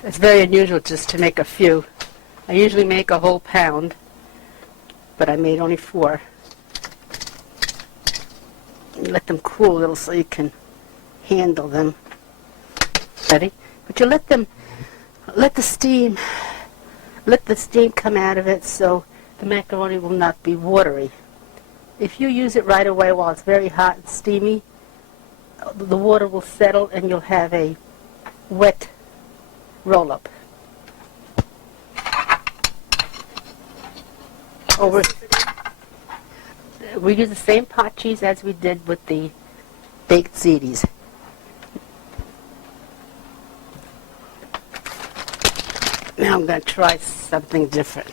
It's very unusual just to make a few. I usually make a whole pound, but I made only 4. You let them cool a little so you can handle them. Ready? But you let the steam come out of it so the macaroni will not be watery. If you use it right away while it's very hot and steamy, the water will settle and you'll have a wet roll-up. We use the same pot cheese as we did with the baked ziti. Now I'm going to try something different.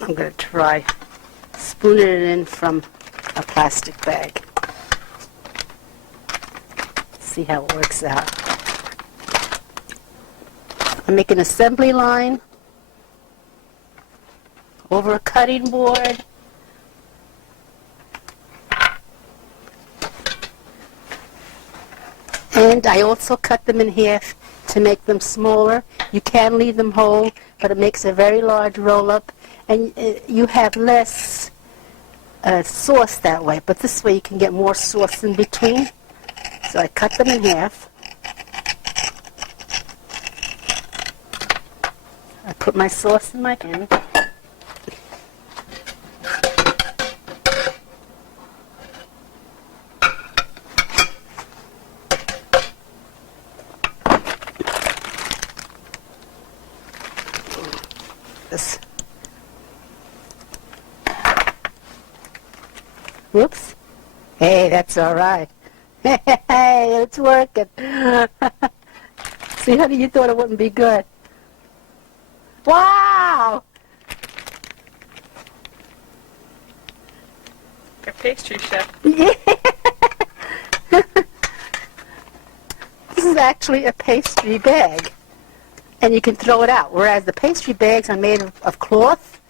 I'm going to try spooning it in from a plastic bag. See how it works out. I make an assembly line over a cutting board. And I also cut them in half to make them smaller. You can leave them whole, but it makes a very large roll-up, and you have less sauce that way. But this way you can get more sauce in between. So I cut them in half. I put my sauce in my pan. Whoops. Hey, that's all right. Hey, it's working. See, honey, you thought it wouldn't be good. Wow! A pastry chef. Yeah. This is actually a pastry bag, and you can throw it out, whereas the pastry bags are made of cloth.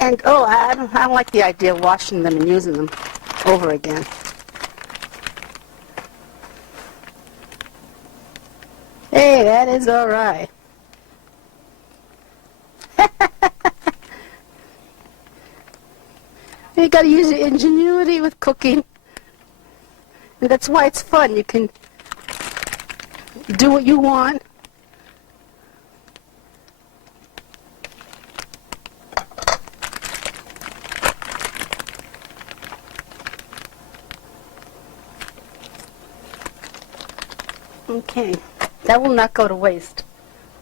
And, oh, I don't like the idea of washing them and using them over again. Hey, that is all right. You got to use your ingenuity with cooking. And that's why it's fun. You can do what you want. Okay, that will not go to waste.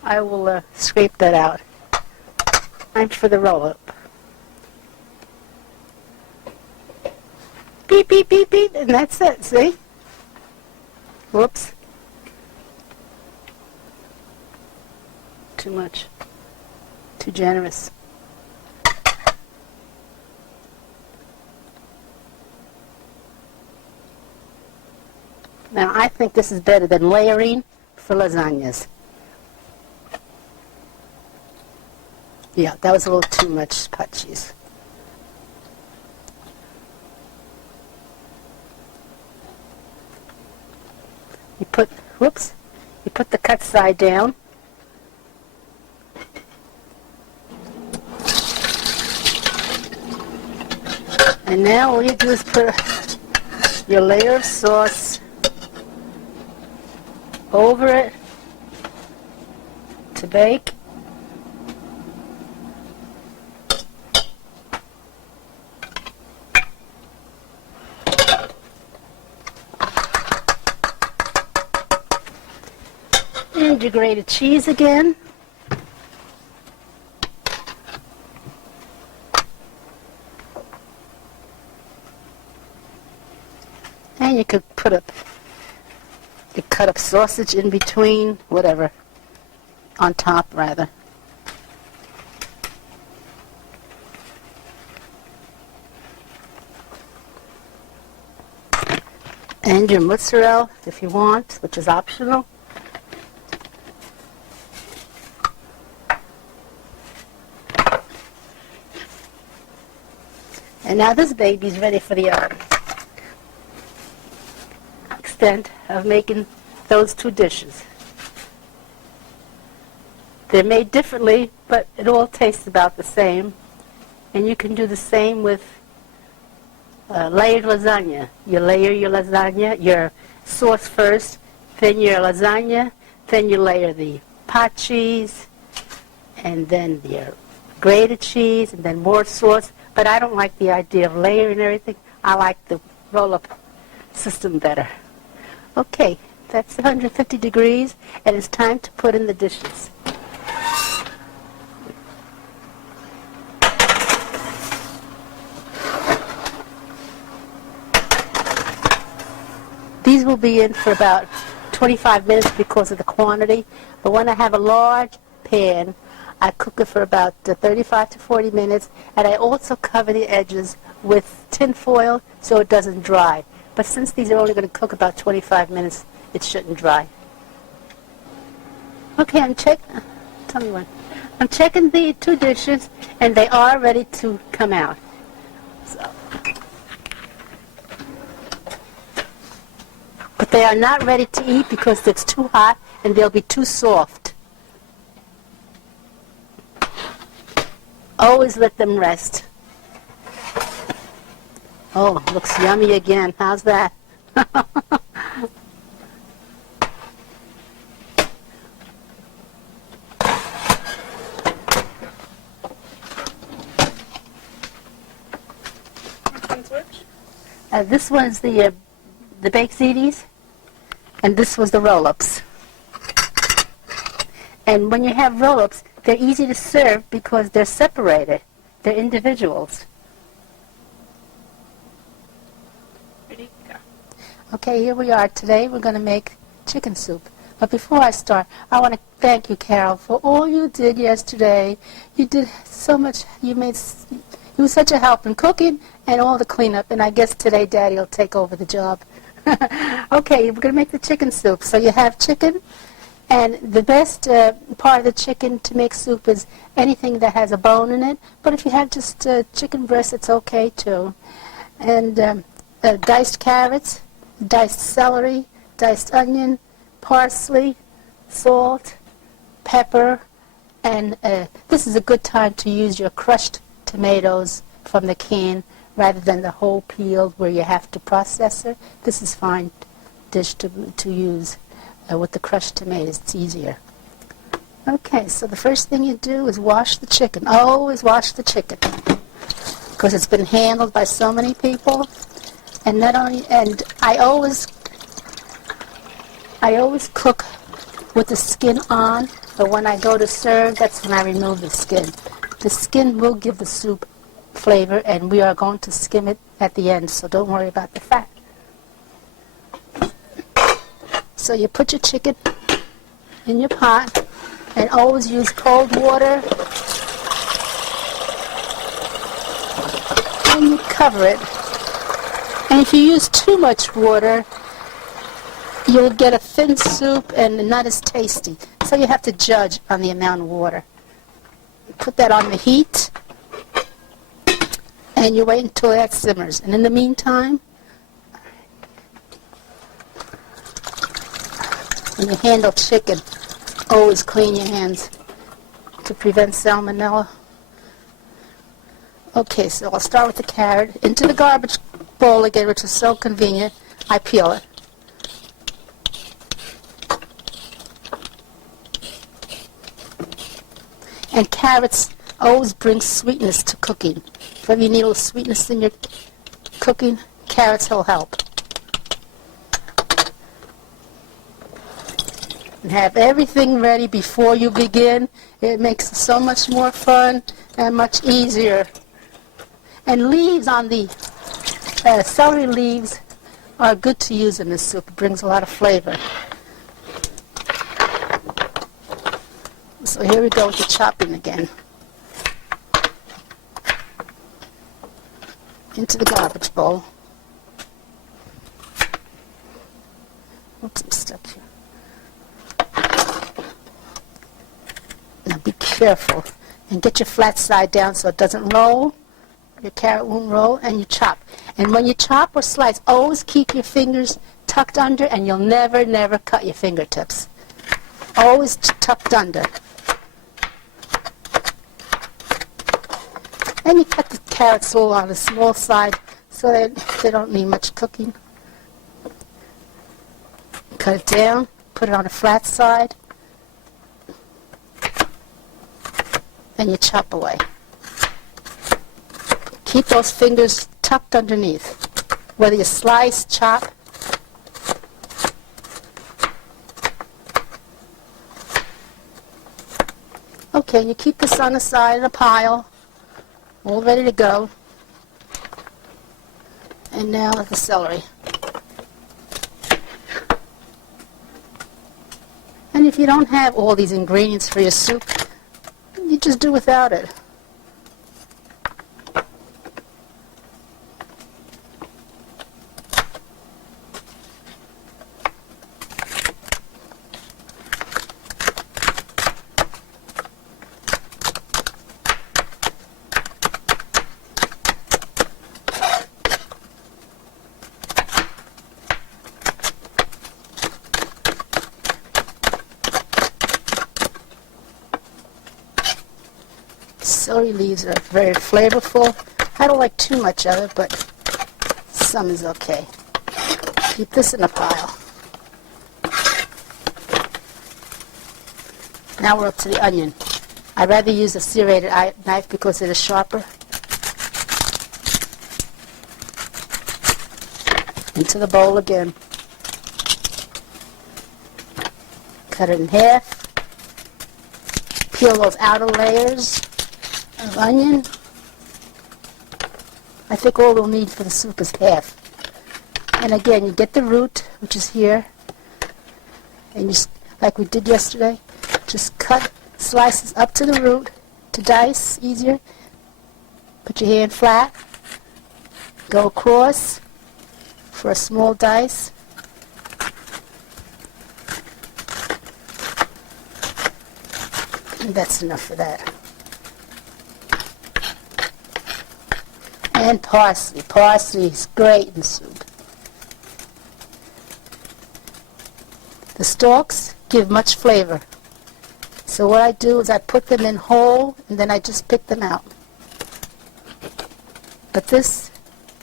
I will scrape that out. Time for the roll-up. Beep, beep, beep, beep, and that's it, see? Whoops. Too much. Too generous. Now, I think this is better than layering for lasagnas. Yeah, that was a little too much pot cheese. You put the cut side down. And now all you do is put your layer of sauce over it to bake. And your grated cheese again. And you could cut up sausage in between, whatever, on top rather. And your mozzarella, if you want, which is optional. And now this baby's ready for the extent of making those two dishes. They're made differently, but it all tastes about the same. And you can do the same with layered lasagna. You layer your lasagna, your sauce first, then your lasagna, then you layer the pot cheese, and then your grated cheese, and then more sauce. But I don't like the idea of layering everything. I like the roll-up system better. Okay, that's 150 degrees, and it's time to put in the dishes. These will be in for about 25 minutes because of the quantity, but when I have a large pan, I cook it for about 35 to 40 minutes, and I also cover the edges with tin foil so it doesn't dry. But since these are only going to cook about 25 minutes, it shouldn't dry. Okay, tell me when. I'm checking the two dishes, and they are ready to come out. So. But they are not ready to eat because it's too hot and they'll be too soft. Always let them rest. Oh, looks yummy again. How's that? Which one's which? This one's the baked ziti, and this was the roll-ups. And when you have roll-ups, they're easy to serve because they're separated. They're individuals. Ready? Go. Okay, here we are. Today we're going to make chicken soup. But before I start, I want to thank you, Carol, for all you did yesterday. You did so much. You were such a help in cooking and all the cleanup. And I guess today Daddy will take over the job. Okay, we're going to make the chicken soup. So you have chicken. And the best part of the chicken to make soup is anything that has a bone in it. But if you have just chicken breast, it's okay too. And diced carrots, diced celery, diced onion, parsley, salt, pepper, and this is a good time to use your crushed tomatoes from the can rather than the whole peeled where you have to process it. This is fine dish to use. With the crushed tomatoes, it's easier. Okay, so the first thing you do is wash the chicken. Always wash the chicken because it's been handled by so many people. And I always cook with the skin on, but when I go to serve, that's when I remove the skin. The skin will give the soup flavor, and we are going to skim it at the end, so don't worry about the fat. So you put your chicken in your pot and always use cold water. And you cover it. And if you use too much water, you'll get a thin soup and not as tasty. So you have to judge on the amount of water. Put that on the heat and you wait until that simmers. And in the meantime, when you handle chicken, always clean your hands to prevent salmonella. Okay, so I'll start with the carrot. Into the garbage bowl again, which is so convenient. I peel it. And carrots always bring sweetness to cooking. If you need a little sweetness in your cooking, carrots will help. And have everything ready before you begin. It makes it so much more fun and much easier. And leaves on the celery leaves are good to use in this soup. It brings a lot of flavor. So here we go with the chopping again. Into the garbage bowl. Oops, I'm stuck here. Now be careful and get your flat side down so it doesn't roll. Your carrot won't roll, and you chop. And when you chop or slice, always keep your fingers tucked under, and you'll never, never cut your fingertips. Always tucked under. And you cut the carrots all on the small side so that they don't need much cooking. Cut it down, put it on a flat side, and you chop away. Keep those fingers tucked underneath, whether you slice, chop. Okay, you keep this on the side in a pile, all ready to go. And now the celery. And if you don't have all these ingredients for your soup, you just do without it. Celery leaves are very flavorful. I don't like too much of it, but some is okay. Keep this in a pile. Now we're up to the onion. I'd rather use a serrated knife because it is sharper. Into the bowl again. Cut it in half. Peel those outer layers of onion. I think all we'll need for the soup is half. And again, you get the root, which is here, and you, like we did yesterday, just cut slices up to the root to dice, easier. Put your hand flat, go across for a small dice. And that's enough for that. And parsley. Parsley is great in soup. The stalks give much flavor. So what I do is I put them in whole and then I just pick them out. But this,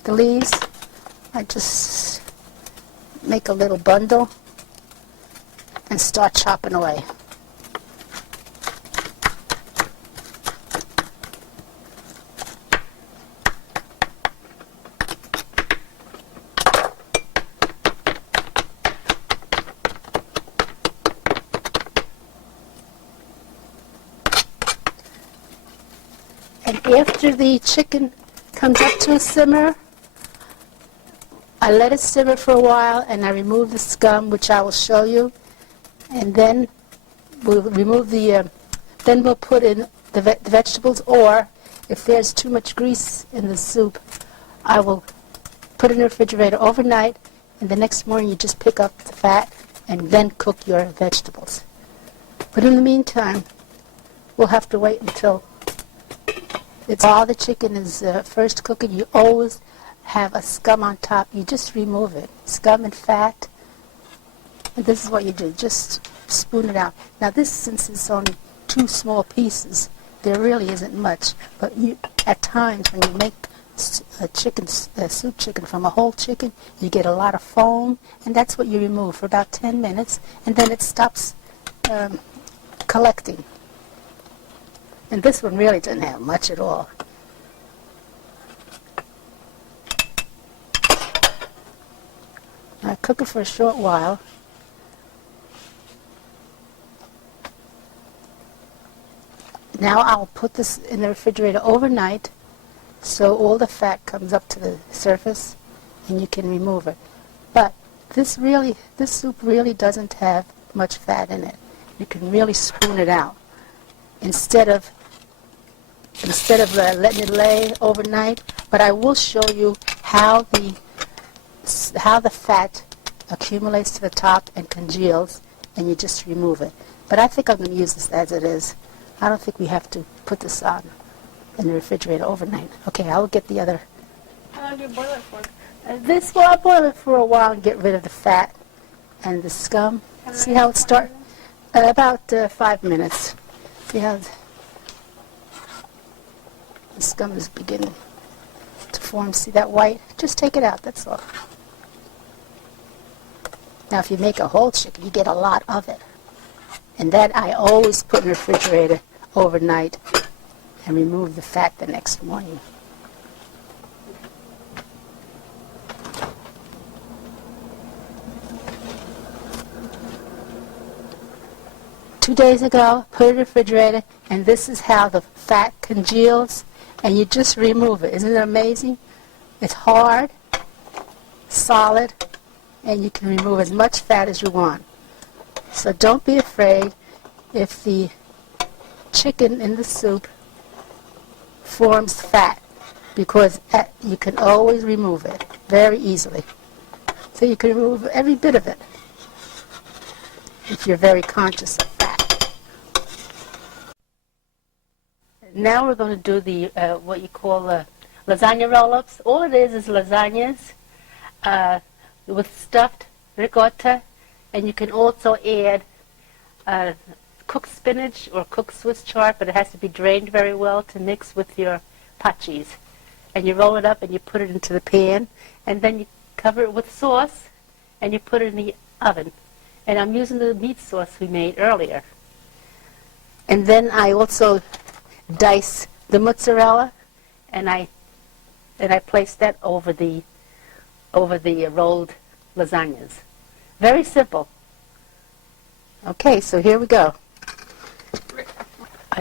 the leaves, I just make a little bundle and start chopping away. And after the chicken comes up to a simmer, I let it simmer for a while and I remove the scum, which I will show you. And then we'll remove the, then we'll put in the vegetables, or if there's too much grease in the soup, I will put it in the refrigerator overnight, and the next morning you just pick up the fat and then cook your vegetables. But in the meantime, we'll have to wait until while the chicken is first cooking. You always have a scum on top. You just remove it. Scum and fat. And this is what you do. Just spoon it out. Now this, since it's only 2 small pieces, there really isn't much. But you, at times when you make soup chicken from a whole chicken, you get a lot of foam, and that's what you remove for about 10 minutes, and then it stops collecting. And this one really doesn't have much at all. I cook it for a short while. Now I'll put this in the refrigerator overnight so all the fat comes up to the surface and you can remove it. But this soup really doesn't have much fat in it. You can really spoon it out. Instead of letting it lay overnight, but I will show you how the fat accumulates to the top and congeals, and you just remove it. But I think I'm going to use this as it is. I don't think we have to put this on in the refrigerator overnight. Okay, I will get the other. How long do you boil it for? I'll boil it for a while and get rid of the fat and the scum. See how it starts? About 5 minutes. See how the scum is beginning to forms. See that white? Just take it out, that's all. Now if you make a whole chicken, you get a lot of it. And that I always put in the refrigerator overnight and remove the fat the next morning. Two days ago, put it in the refrigerator, and this is how the fat congeals, and you just remove it. Isn't it amazing? It's hard, solid, and you can remove as much fat as you want. So don't be afraid if the chicken in the soup forms fat, because you can always remove it very easily. So you can remove every bit of it if you're very conscious of fat. Now we're going to do the what you call lasagna roll-ups. All it is lasagnas with stuffed ricotta, and you can also add cooked spinach or cooked Swiss chard, but it has to be drained very well to mix with your pot cheese. And you roll it up and you put it into the pan, and then you cover it with sauce, and you put it in the oven. And I'm using the meat sauce we made earlier. And then I also dice the mozzarella, and I place that over the rolled lasagnas. Very simple. Okay, so here we go.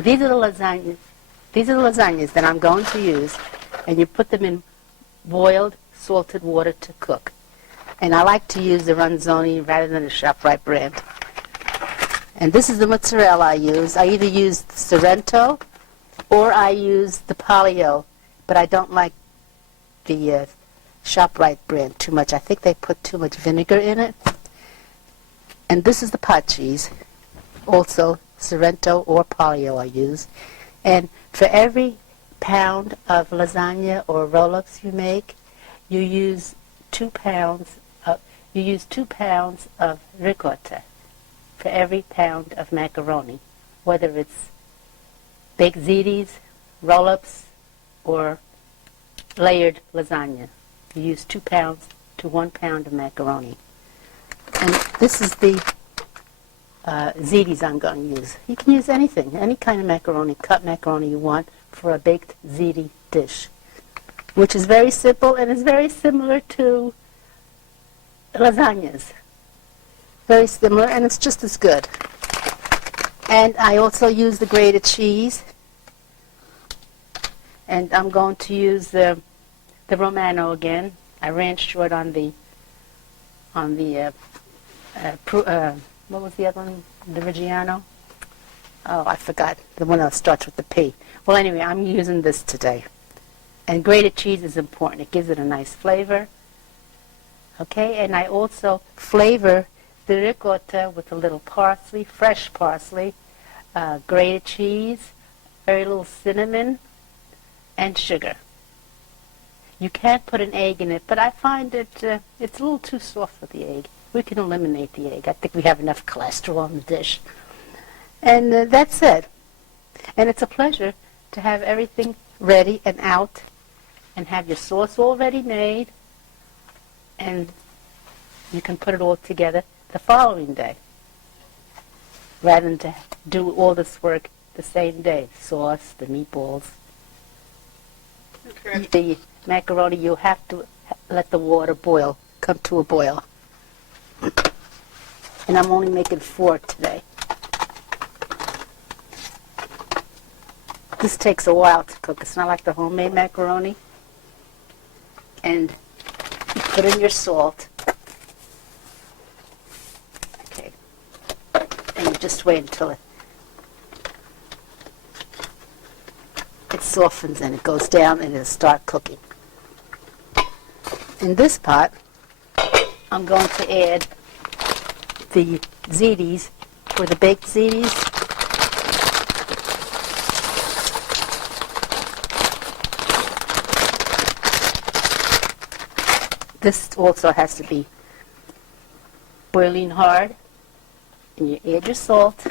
These are the lasagnas. These are the lasagnas that I'm going to use, and you put them in boiled salted water to cook. And I like to use the Ronzoni rather than the ShopRite brand. And this is the mozzarella I use. I either use the Sorrento or I use the Palio, but I don't like the ShopRite brand too much. I think they put too much vinegar in it. And this is the pot cheese, also Sorrento or Palio I use. And for every pound of lasagna or roll-ups you make, you use 2 pounds of ricotta for every pound of macaroni, whether it's baked ziti, roll-ups, or layered lasagna. You use 2 pounds to 1 pound of macaroni. And this is the zitis I'm going to use. You can use anything, any kind of macaroni, cut macaroni you want for a baked ziti dish, which is very simple and is very similar to lasagnas. Very similar, and it's just as good. And I also use the grated cheese, and I'm going to use the Romano again. I ran short on the what was the other one? The Reggiano? Oh, I forgot. The one that starts with the P. Well, anyway, I'm using this today. And grated cheese is important. It gives it a nice flavor. Okay, and I also flavor the ricotta with a little parsley, fresh parsley, grated cheese, very little cinnamon, and sugar. You can't put an egg in it, but I find it's a little too soft with the egg. We can eliminate the egg. I think we have enough cholesterol in the dish. And that's it. And it's a pleasure to have everything ready and out and have your sauce already made, and you can put it all together the following day rather than to do all this work the same day. Sauce, the meatballs. Okay. The macaroni, you have to let the water boil, come to a boil. And I'm only making 4 today. This takes a while to cook. It's not like the homemade macaroni. And you put in your salt. Okay. And you just wait until it softens and it goes down and it'll start cooking. In this pot, I'm going to add the zitis, or the baked zitis. This also has to be boiling hard. And you add your salt.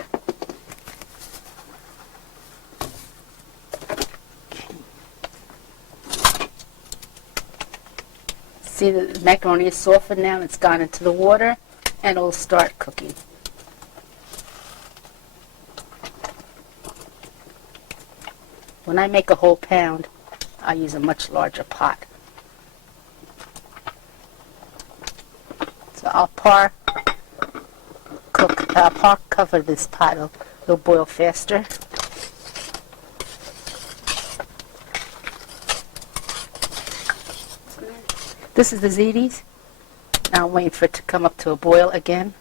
See, the macaroni is softened now. It's gone into the water, and it'll start cooking. When I make a whole pound, I use a much larger pot. So I'll cover this pot. It'll boil faster. This is the ziti. Now I'm waiting for it to come up to a boil again.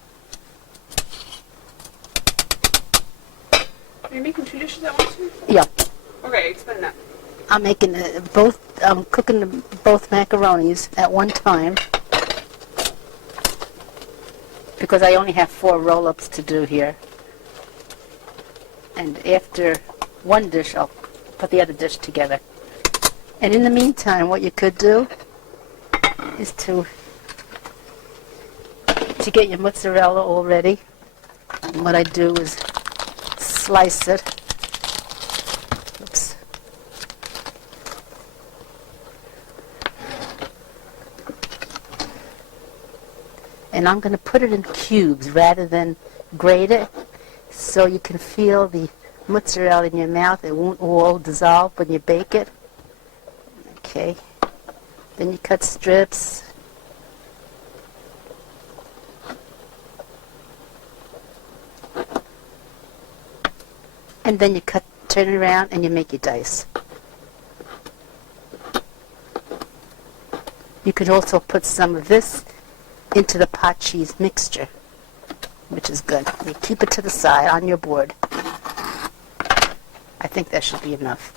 Are you making 2 dishes at once? Yeah. Okay, explain that. I'm cooking both macaronis at one time because I only have 4 roll-ups to do here. And after one dish, I'll put the other dish together. And in the meantime, what you could do is to get your mozzarella all ready. And what I do is slice it. Oops. And I'm going to put it in cubes rather than grate it, so you can feel the mozzarella in your mouth. It won't all dissolve when you bake it. Okay. Then you cut strips. And then you turn it around and you make your dice. You could also put some of this into the pot cheese mixture, which is good. You keep it to the side on your board. I think that should be enough.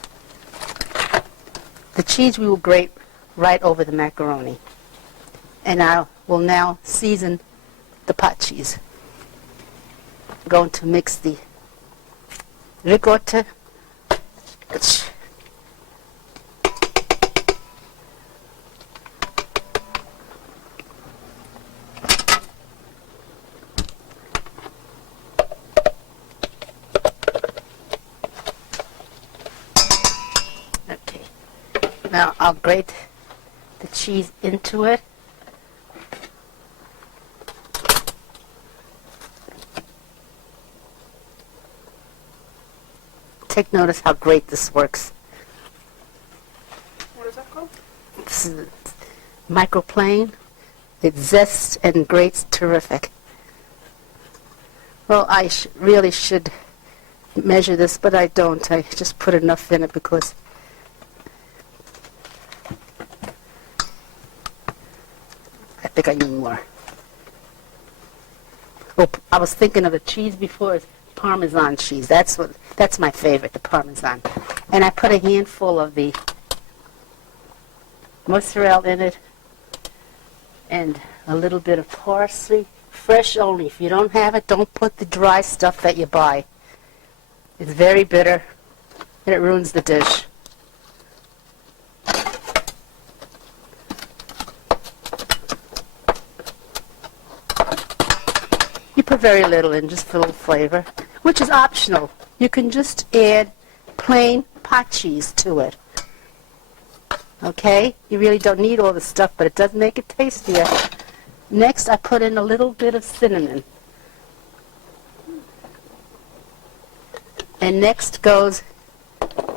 The cheese we will grate right over the macaroni. And I will now season the pot cheese. I'm going to mix the ricotta. Okay. Now I'll grate the cheese into it. Take notice how great this works. What is that called? This is microplane. It zests and grates terrific. Well, I really should measure this, but I don't. I just put enough in it because I think I need more. Oh, I was thinking of the cheese before. It's Parmesan cheese. That's my favorite, the Parmesan. And I put a handful of the mozzarella in it and a little bit of parsley. Fresh only. If you don't have it, don't put the dry stuff that you buy. It's very bitter and it ruins the dish. You put very little in, just for a little flavor, which is optional. You can just add plain pot cheese to it. Okay? You really don't need all the stuff, but it does make it tastier. Next, I put in a little bit of cinnamon. And next goes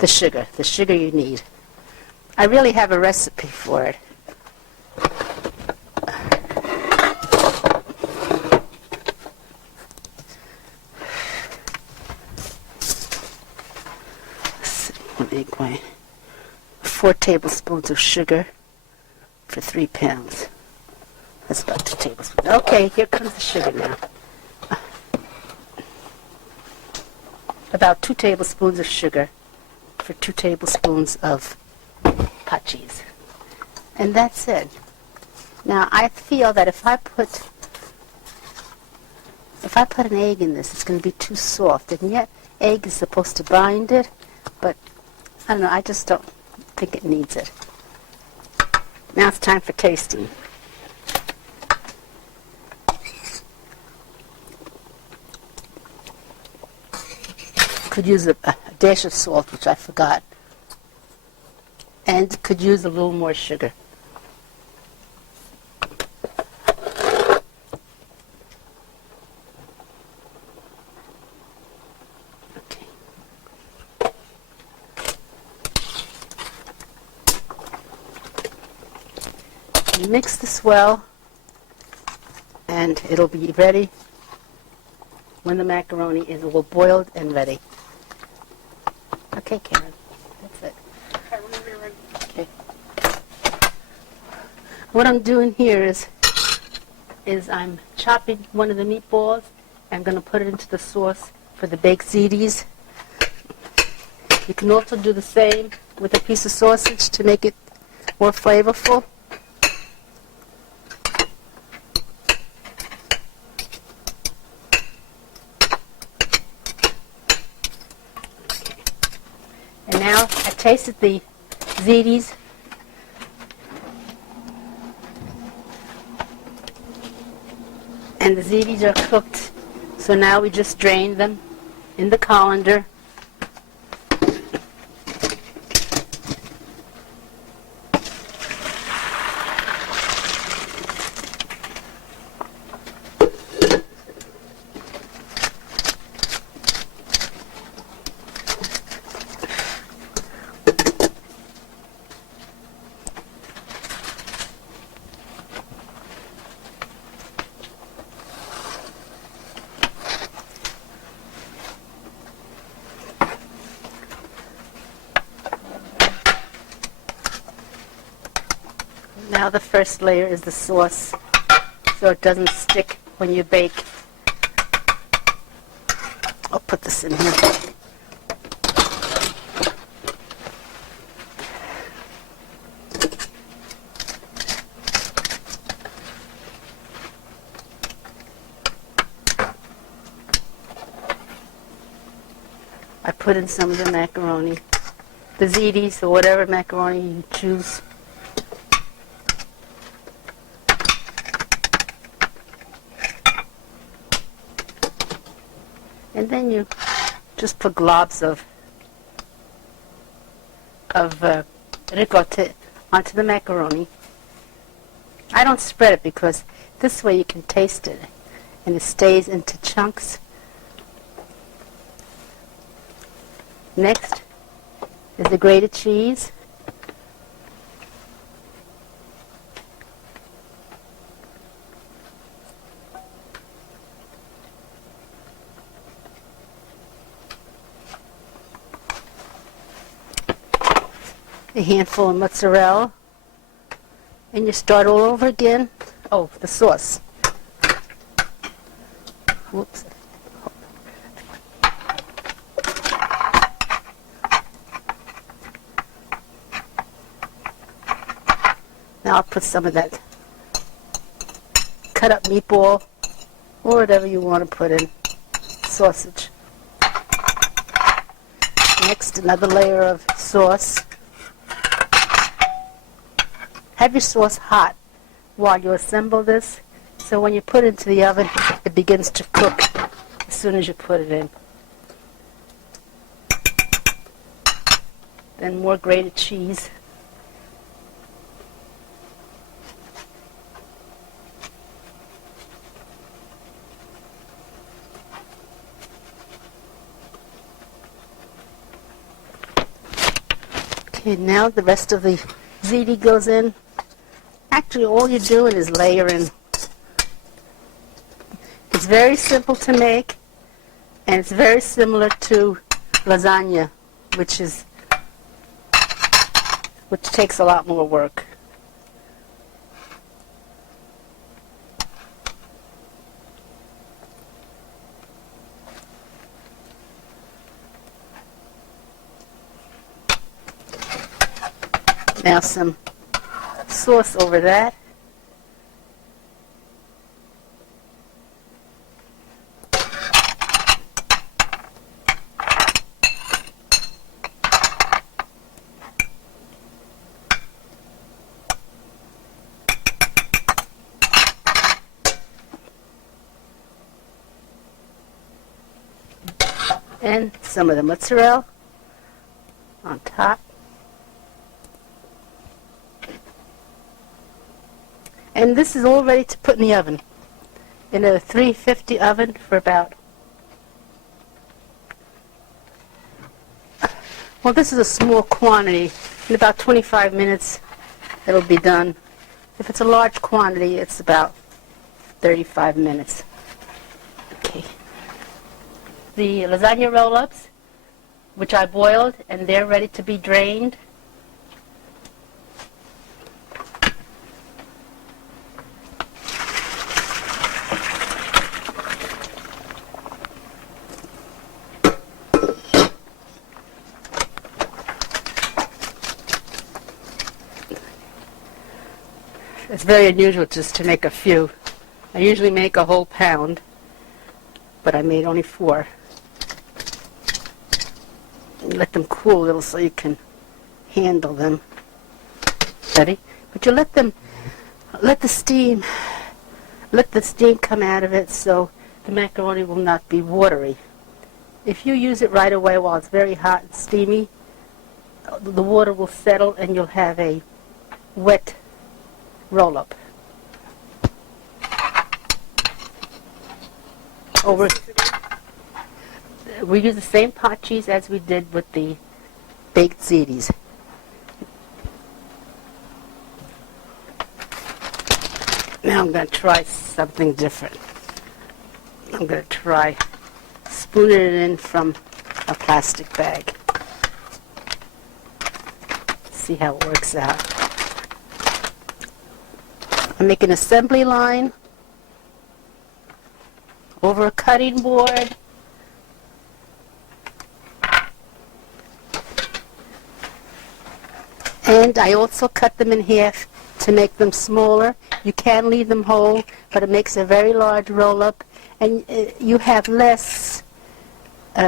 the sugar you need. I really have a recipe for it. Egg white. 4 tablespoons of sugar for 3 pounds. That's about 2 tablespoons. Okay, here comes the sugar now. About 2 tablespoons of sugar for 2 tablespoons of pot cheese. And that's it. Now I feel that if I put an egg in this, it's going to be too soft, and yet egg is supposed to bind it, but I don't know, I just don't think it needs it. Now it's time for tasting. Could use a dash of salt, which I forgot. And could use a little more sugar. You mix this well, and it'll be ready when the macaroni is all boiled and ready. Okay, Karen, that's it. Okay, whenever you're ready. Okay. What I'm doing here is I'm chopping one of the meatballs. I'm going to put it into the sauce for the baked ziti. You can also do the same with a piece of sausage to make it more flavorful. And now I tasted the ziti. And the ziti are cooked, so now we just drain them in the colander. Now the first layer is the sauce, so it doesn't stick when you bake. I'll put this in here. I put in some of the macaroni, the ziti, or whatever macaroni you choose. And then you just put globs of ricotta onto the macaroni. I don't spread it because this way you can taste it and it stays into chunks. Next is the grated cheese. A handful of mozzarella, and you start all over again. Oh, the sauce. Whoops. Now I'll put some of that cut up meatball, or whatever you want to put in, sausage. Next, another layer of sauce. Have your sauce hot while you assemble this, so when you put it into the oven, it begins to cook as soon as you put it in. Then more grated cheese. Okay, now the rest of the ziti goes in. Actually, all you're doing is layering. It's very simple to make, and it's very similar to lasagna, which takes a lot more work. Now some sauce over that. And some of the mozzarella on top. And this is all ready to put in the oven. In a 350 oven for about, well, this is a small quantity. In about 25 minutes, it'll be done. If it's a large quantity, it's about 35 minutes. Okay. The lasagna roll-ups, which I boiled, and they're ready to be drained. It's very unusual just to make a few. I usually make a whole pound, but I made only 4. And let them cool a little so you can handle them. Ready? But you let the steam come out of it so the macaroni will not be watery. If you use it right away while it's very hot and steamy, the water will settle and you'll have a wet roll-up. We use the same pot cheese as we did with the baked ziti. Now I'm going to try something different. I'm going to try spooning it in from a plastic bag. See how it works out. I make an assembly line over a cutting board. And I also cut them in half to make them smaller. You can leave them whole, but it makes a very large roll-up, and you have less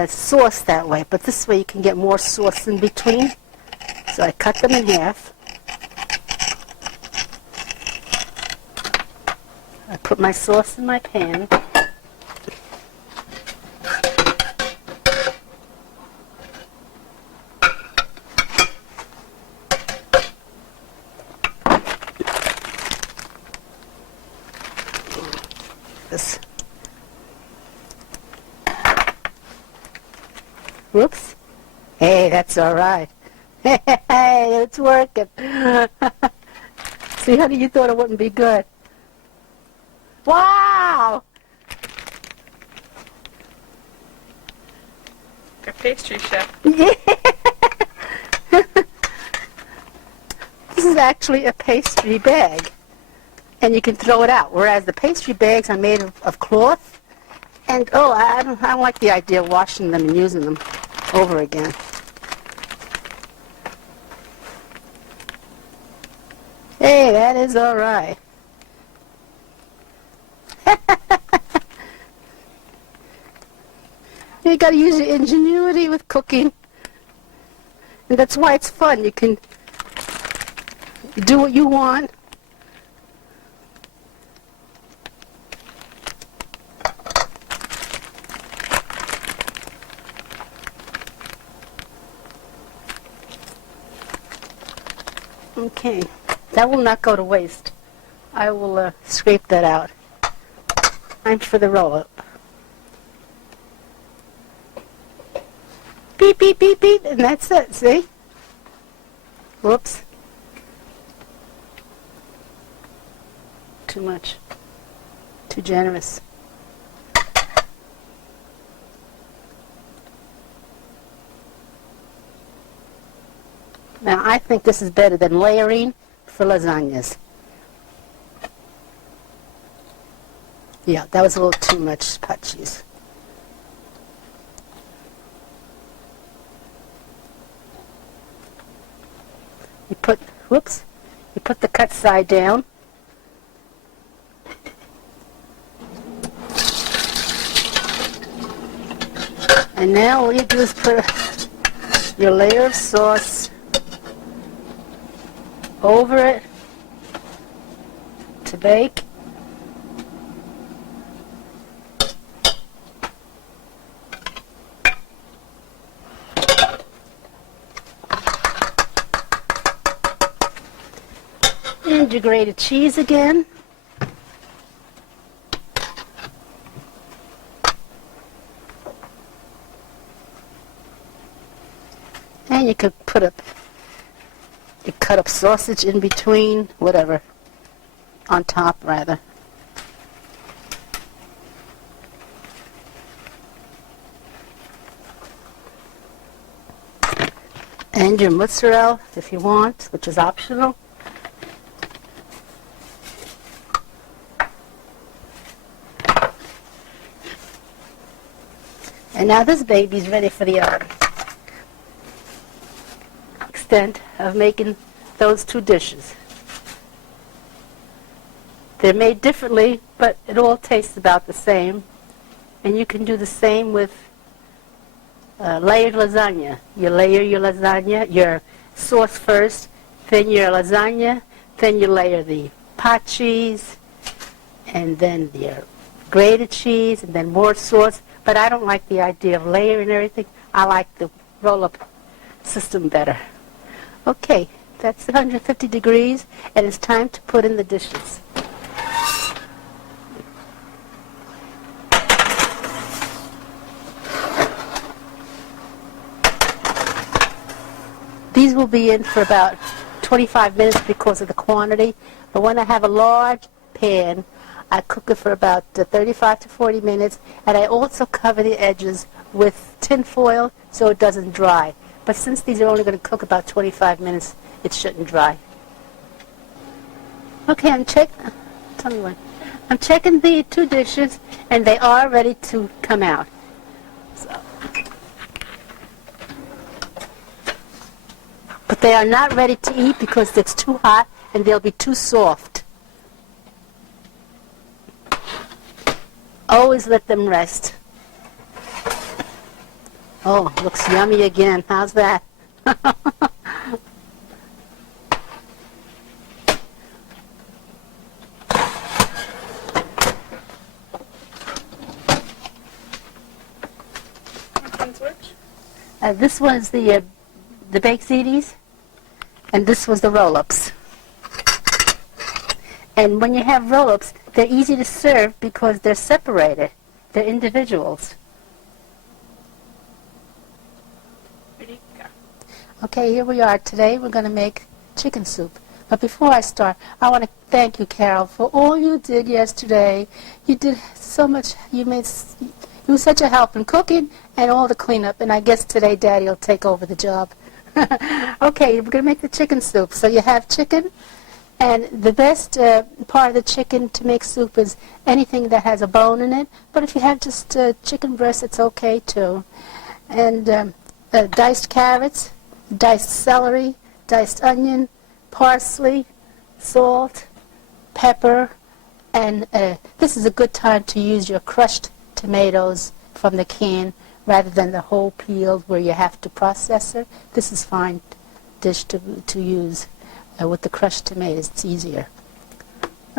sauce that way, but this way you can get more sauce in between. So I cut them in half. I put my sauce in my pan. This. Whoops. Hey, that's all right. Hey, it's working. See, honey, you thought it wouldn't be good. Wow! A pastry chef. Yeah. This is actually a pastry bag, and you can throw it out. Whereas the pastry bags are made of cloth, and I don't like the idea of washing them and using them over again. Hey, that is all right. You got to use your ingenuity with cooking, and that's why it's fun. You can do what you want. Okay, that will not go to waste. I will scrape that out. Time for the roll-up. Beep, beep, beep, beep, and that's it, see? Whoops. Too much. Too generous. Now, I think this is better than layering for lasagnas. Yeah, that was a little too much pot cheese. You put the cut side down. And now all you do is put your layer of sauce over it to bake. And your grated cheese again. And you could cut up sausage in between, whatever. on top rather. And your mozzarella, if you want, which is optional. And now this baby's ready for the oven. Extent of making those two dishes. They're made differently, but it all tastes about the same. And you can do the same with layered lasagna. You layer your lasagna, your sauce first, then your lasagna, then you layer the pot cheese, and then your grated cheese, and then more sauce. But I don't like the idea of layering everything. I like the roll-up system better. Okay, that's 150 degrees, and it's time to put in the dishes. These will be in for about 25 minutes because of the quantity. But when I have a large pan, I cook it for about 35 to 40 minutes, and I also cover the edges with tin foil so it doesn't dry. But since these are only going to cook about 25 minutes, it shouldn't dry. Okay, tell me when. I'm checking the two dishes, and they are ready to come out. But they are not ready to eat because it's too hot and they'll be too soft. Always let them rest. Oh, looks yummy again. How's that? Which one's which? This one's the baked ziti, and this was the roll-ups. And when you have roll-ups, they're easy to serve because they're separated. They're individuals. Ready? Go. Okay, here we are. Today we're going to make chicken soup. But before I start, I want to thank you, Carol, for all you did yesterday. You did so much. You were such a help in cooking and all the cleanup. And I guess today Daddy will take over the job. Okay, we're going to make the chicken soup. So you have chicken, and the best part of the chicken to make soup is anything that has a bone in it. But if you have just chicken breast, it's okay too. And diced carrots, diced celery, diced onion, parsley, salt, pepper, and this is a good time to use your crushed tomatoes from the can rather than the whole peeled where you have to process it. This is fine dish to use with the crushed tomatoes. It's easier.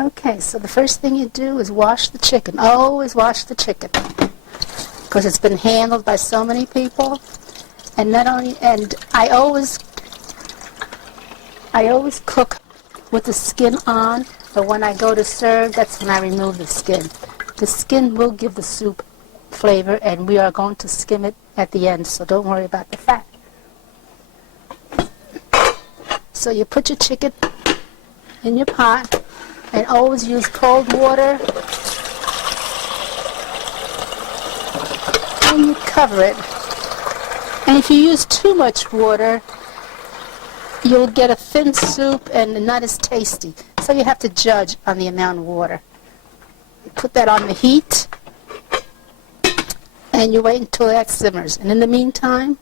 Okay, so the first thing you do is wash the chicken. Always wash the chicken because it's been handled by so many people. And not only, and I always cook with the skin on, but when I go to serve, that's when I remove the skin. The skin will give the soup flavor, and we are going to skim it at the end, so don't worry about the fat. So you put your chicken in your pot, and always use cold water, and you cover it. And if you use too much water, you'll get a thin soup and not as tasty. So you have to judge on the amount of water. You put that on the heat, and you wait until that simmers. And in the meantime,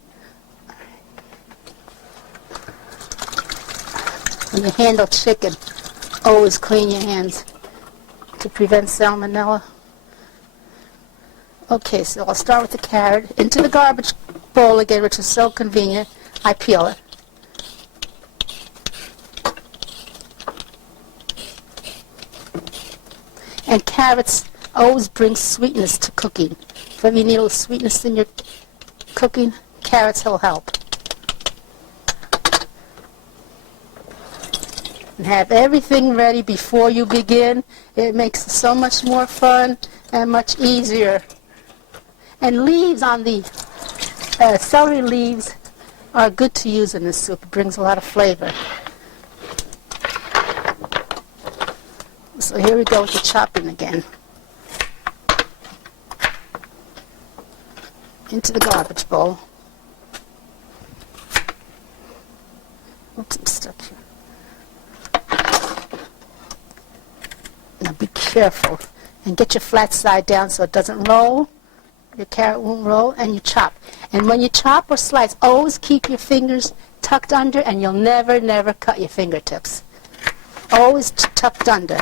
when you handle chicken, always clean your hands to prevent salmonella. Okay, so I'll start with the carrot. Into the garbage bowl again, which is so convenient. I peel it. And carrots always bring sweetness to cooking. If you need a little sweetness in your cooking, carrots will help. And have everything ready before you begin. It makes it so much more fun and much easier. And leaves on the celery leaves are good to use in this soup. It brings a lot of flavor. So here we go with the chopping again. Into the garbage bowl. Oops, I'm stuck here. Now be careful and get your flat side down so it doesn't roll. Your carrot won't roll, and you chop. And when you chop or slice, always keep your fingers tucked under, and you'll never, never cut your fingertips. Always tucked under.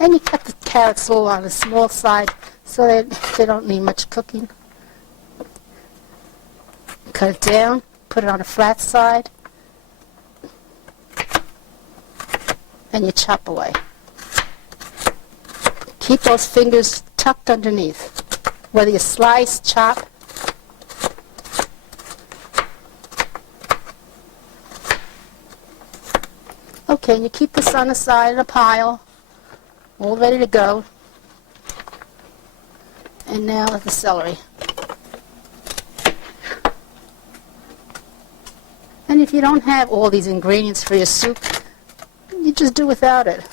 And you cut the carrots all on the small side so that they don't need much cooking. Cut it down, put it on a flat side, and you chop away. Keep those fingers tucked underneath, whether you slice, chop. Okay, and you keep this on the side in a pile, all ready to go. And now the celery. And if you don't have all these ingredients for your soup, you just do without it.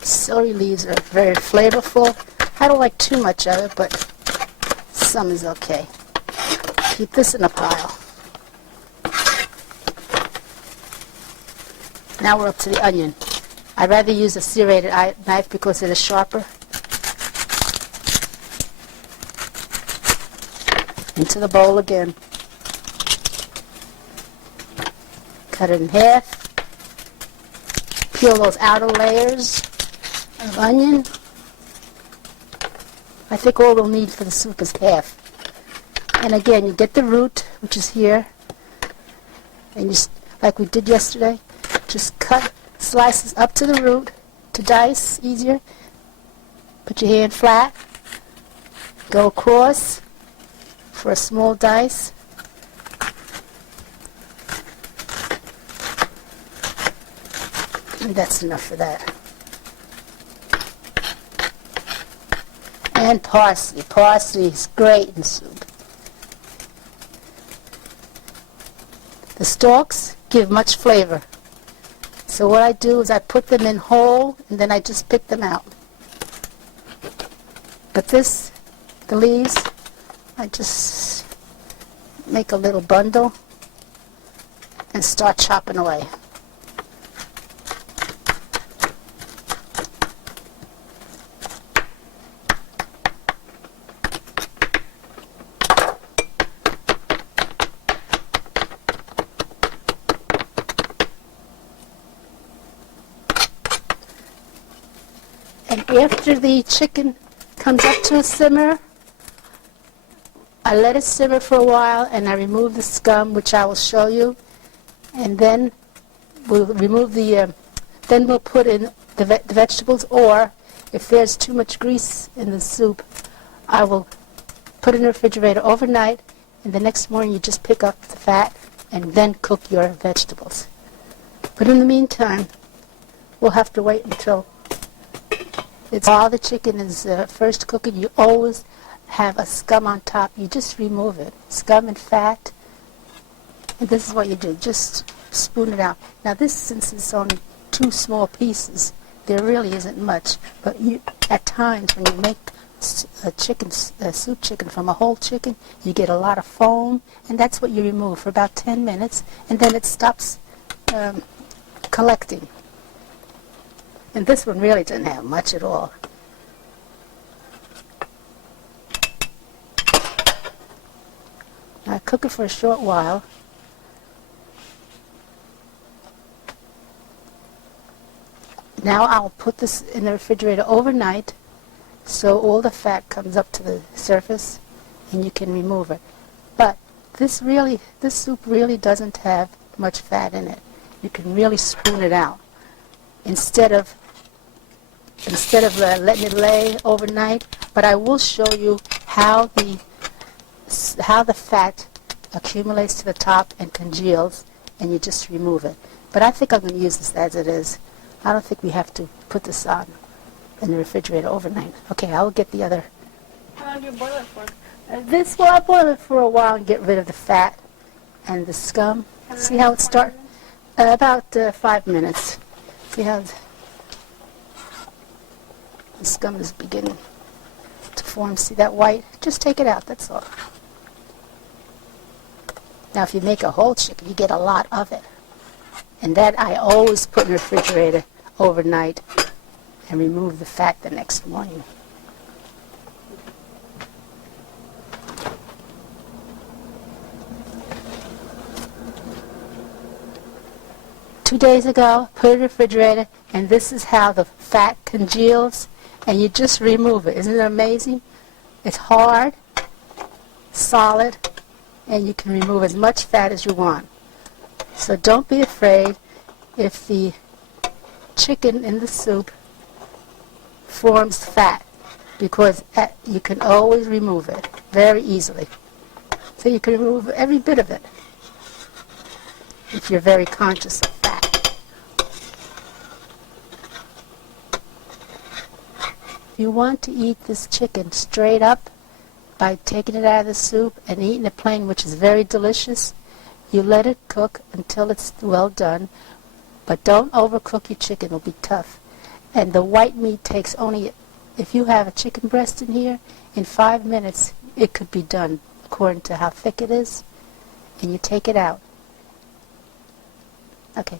Celery leaves are very flavorful. I don't like too much of it, but some is okay. Keep this in a pile. Now we're up to the onion. I'd rather use a serrated knife because it is sharper. Into the bowl again. Cut it in half. Peel those outer layers of onion. I think all we'll need for the soup is half. And again, you get the root, which is here, and you, like we did yesterday, just cut slices up to the root to dice easier. Put your hand flat, go across for a small dice. And that's enough for that. And parsley. Parsley is great in soup. The stalks give much flavor. So what I do is I put them in whole and then I just pick them out. But this, the leaves, I just make a little bundle and start chopping away. And after the chicken comes up to a simmer, I let it simmer for a while and I remove the scum, which I will show you. And then we'll remove the, then we'll put in the vegetables, or if there's too much grease in the soup, I will put it in the refrigerator overnight, and the next morning you just pick up the fat and then cook your vegetables. But in the meantime, we'll have to wait until while the chicken is first cooking. You always have a scum on top. You just remove it. Scum and fat. And this is what you do. Just spoon it out. Now this, since it's only 2 small pieces, there really isn't much. But you, at times when you make soup chicken from a whole chicken, you get a lot of foam, and that's what you remove for about 10 minutes, and then it stops collecting. And this one really didn't have much at all. I cook it for a short while. Now I'll put this in the refrigerator overnight so all the fat comes up to the surface and you can remove it. But this soup really doesn't have much fat in it. You can really spoon it out. instead of letting it lay overnight. But I will show you how the fat accumulates to the top and congeals, and you just remove it. But I think I'm going to use this as it is. I don't think we have to put this on in the refrigerator overnight. Okay, I'll get the other. How long do you boil it for? I'll boil it for a while and get rid of the fat and the scum. See how it starts? About 5 minutes. See how the scum is beginning to form. See that white? Just take it out, that's all. Now if you make a whole chicken, you get a lot of it. And that I always put in the refrigerator overnight and remove the fat the next morning. Two days ago, put it in the refrigerator, and this is how the fat congeals, and you just remove it. Isn't it amazing? It's hard, solid, and you can remove as much fat as you want. So don't be afraid if the chicken in the soup forms fat, because you can always remove it very easily. So you can remove every bit of it if you're very conscious of fat. If you want to eat this chicken straight up by taking it out of the soup and eating it plain, which is very delicious, you let it cook until it's well done, but don't overcook your chicken. It'll be tough. And the white meat takes only, if you have a chicken breast in here, in 5 minutes it could be done according to how thick it is, and you take it out. Okay.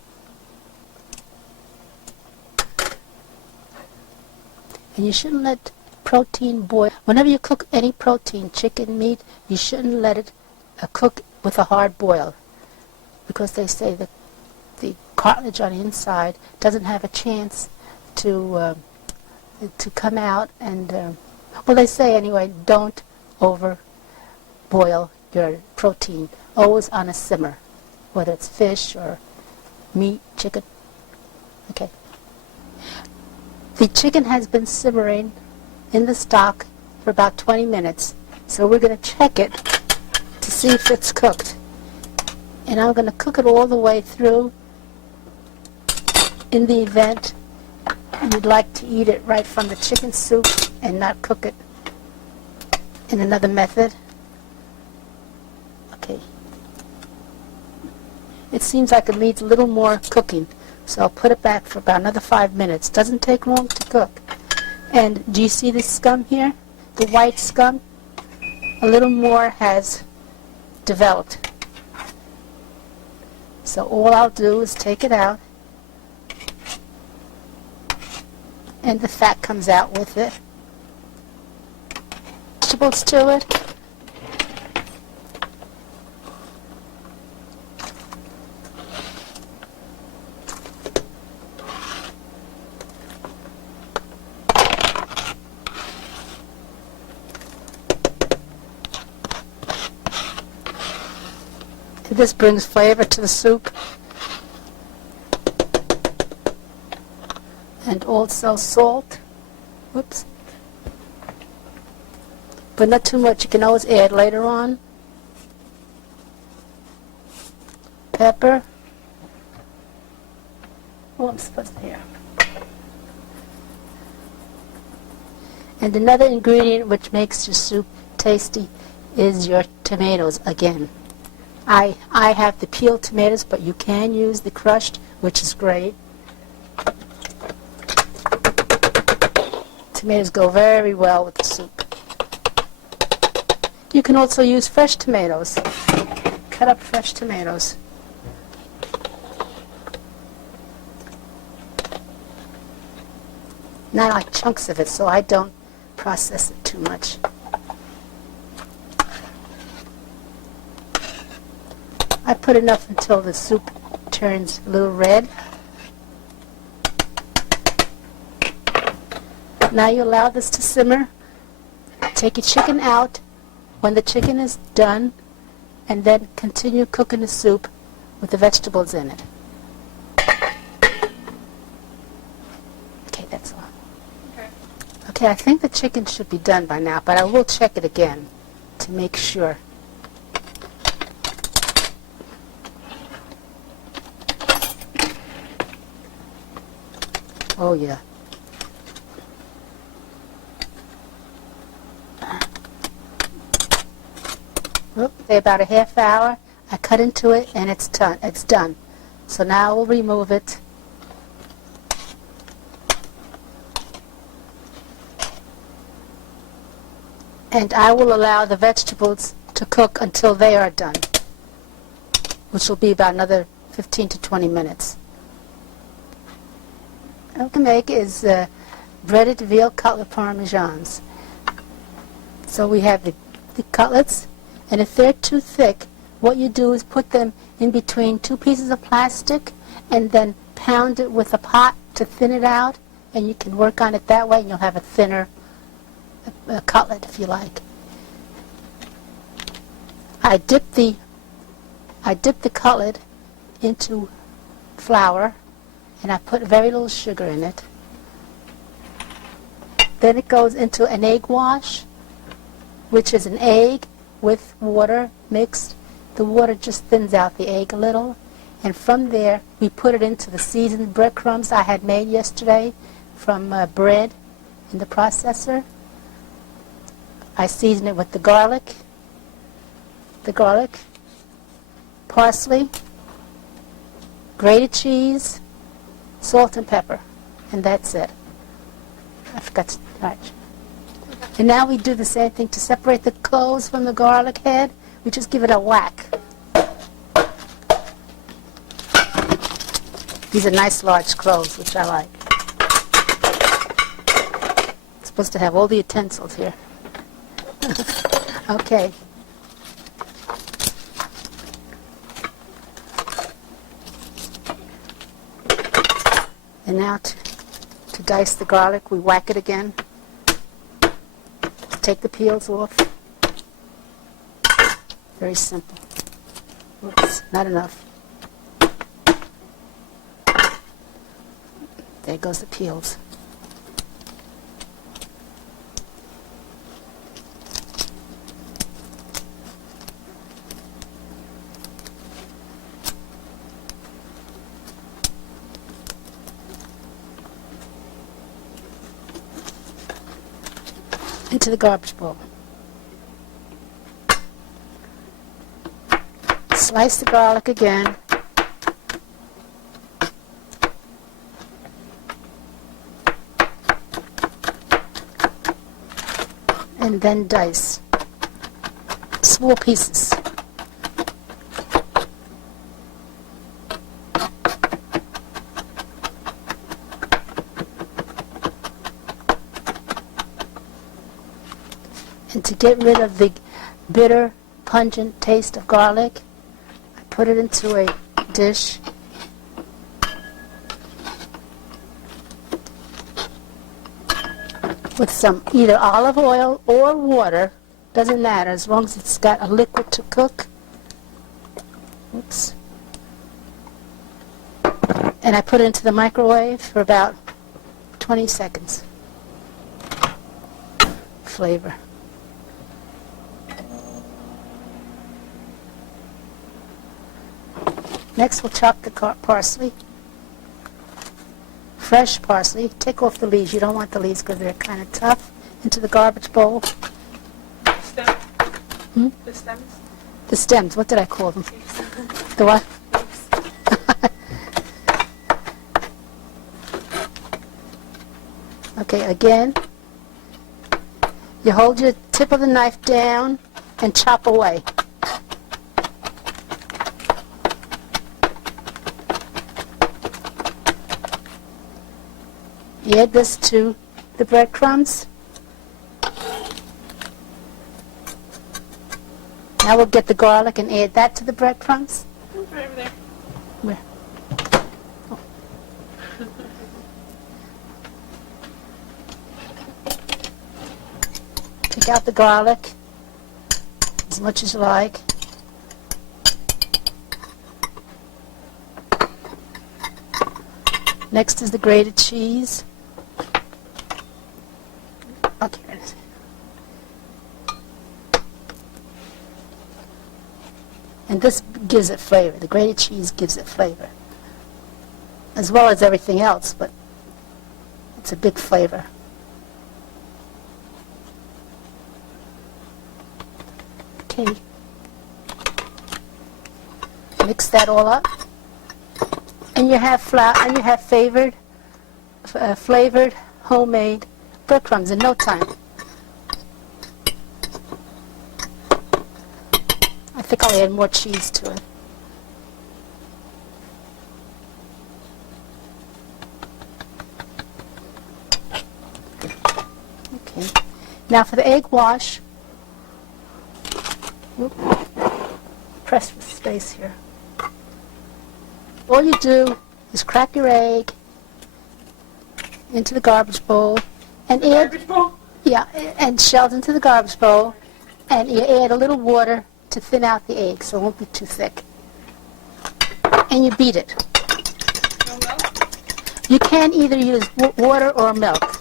And you shouldn't let protein boil. Whenever you cook any protein, chicken, meat, you shouldn't let it cook with a hard boil, because they say that the cartilage on the inside doesn't have a chance to come out, and well, they say anyway, don't over boil your protein. Always on a simmer, whether it's fish or meat, chicken. Okay. The chicken has been simmering in the stock for about 20 minutes, so we're going to check it to see if it's cooked. And I'm going to cook it all the way through in the event you'd like to eat it right from the chicken soup and not cook it in another method. Okay. It seems like it needs a little more cooking, so I'll put it back for about another 5 minutes. Doesn't take long to cook. And do you see this scum here? The white scum? A little more has developed. So all I'll do is take it out, and the fat comes out with it. Vegetables to it. This brings flavor to the soup, and also salt. Whoops. But not too much. You can always add later on. Pepper. Oh, I'm supposed to hear. And another ingredient which makes your soup tasty is your tomatoes again. I have the peeled tomatoes, but you can use the crushed, which is great. Tomatoes go very well with the soup. You can also use fresh tomatoes. Cut up fresh tomatoes. Not like chunks of it, so I don't process it too much. I put enough until the soup turns a little red. Now you allow this to simmer. Take your chicken out when the chicken is done, and then continue cooking the soup with the vegetables in it. Okay, I think the chicken should be done by now, but I will check it again to make sure. Oh, yeah. Oop, about a half hour. I cut into it and it's done. It's done. So now we'll remove it. And I will allow the vegetables to cook until they are done, which will be about another 15 to 20 minutes. What we can make is breaded veal cutlet parmesans. So we have the cutlets, and if they're too thick, what you do is put them in between two pieces of plastic and then pound it with a pot to thin it out, and you can work on it that way and you'll have a thinner cutlet if you like. I dip the cutlet into flour and I put very little sugar in it. Then it goes into an egg wash, which is an egg with water mixed. The water just thins out the egg a little, and from there we put it into the seasoned breadcrumbs I had made yesterday from bread in the processor. I season it with the garlic, parsley, grated cheese, salt and pepper, and that's it. I forgot to touch. And now we do the same thing to separate the cloves from the garlic head. We just give it a whack. These are nice large cloves, which I like. It's supposed to have all the utensils here. Okay. And now to dice the garlic, we whack it again. Take the peels off. Very simple. Oops, not enough. There goes the peels. Into the garbage bowl. Slice the garlic again. And then dice. Small pieces. And to get rid of the bitter, pungent taste of garlic, I put it into a dish. With some either olive oil or water, doesn't matter, as long as it's got a liquid to cook. Oops. And I put it into the microwave for about 20 seconds. Flavor. Next, we'll chop the parsley. Fresh parsley. Take off the leaves. You don't want the leaves because they're kind of tough. Into the garbage bowl. Stem. Hmm? The stems. The stems. What did I call them? The what? Okay, again, you hold your tip of the knife down and chop away. You add this to the breadcrumbs. Now we'll get the garlic and add that to the breadcrumbs. Right over there. Where? Oh. Take out the garlic as much as you like. Next is the grated cheese. Okay. It is. And this gives it flavor. The grated cheese gives it flavor, as well as everything else, but it's a big flavor. Okay. Mix that all up, and you have flour, and you have flavored homemade breadcrumbs in no time. I think I'll add more cheese to it. Okay. Now for the egg wash, press for space here. All you do is crack your egg into the garbage bowl and add, and shells into the garbage bowl, and you add a little water to thin out the egg so it won't be too thick. And you beat it. No milk? You can either use water or milk.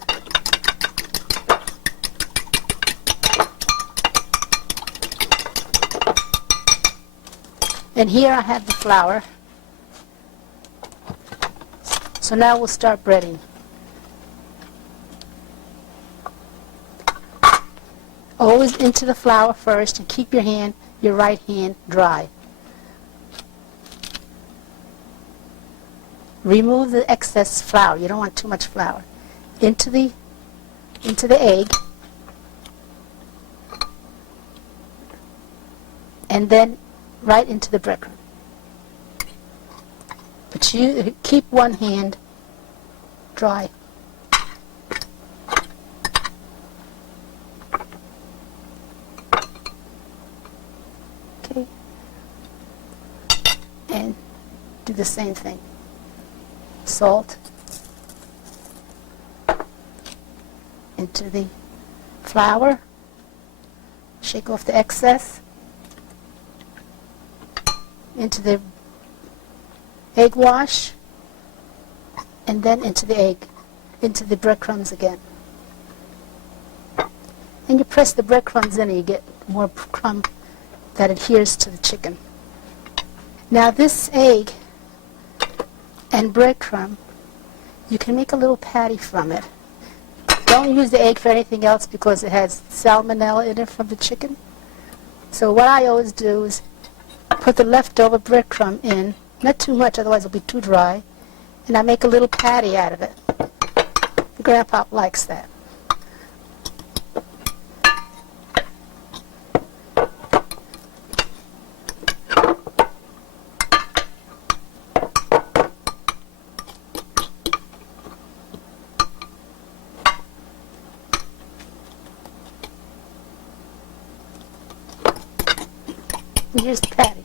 And here I have the flour. So now we'll start breading. Always into the flour first, and keep your right hand dry. Remove the excess flour. You don't want too much flour. Into the egg, and then right into the breadcrumb. But you keep one hand dry. Okay. And do the same thing. Salt into the flour. Shake off the excess. Into the egg wash, and then into the breadcrumbs again. And you press the breadcrumbs in and you get more crumb that adheres to the chicken. Now this egg and breadcrumb, you can make a little patty from it. Don't use the egg for anything else because it has salmonella in it from the chicken. So what I always do is put the leftover breadcrumb in, not too much, otherwise it'll be too dry, and I make a little patty out of it. Grandpa likes that. And here's the patty.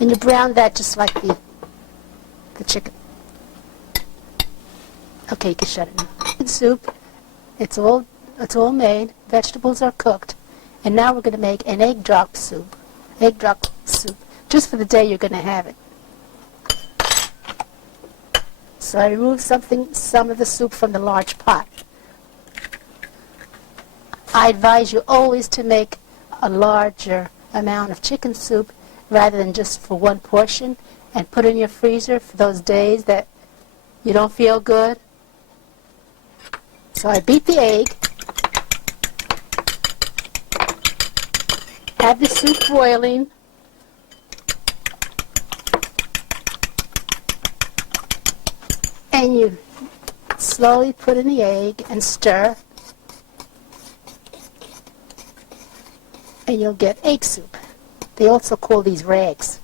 And you brown that just like the chicken. Okay, you can shut it now. Soup, it's all made. Vegetables are cooked, and now we're going to make an egg drop soup. Egg drop soup, just for the day you're going to have it. So I removed some of the soup from the large pot. I advise you always to make a larger amount of chicken soup rather than just for one portion, and put in your freezer for those days that you don't feel good. So I beat the egg, have the soup boiling, and you slowly put in the egg and stir, and you'll get egg soup. They also call these rags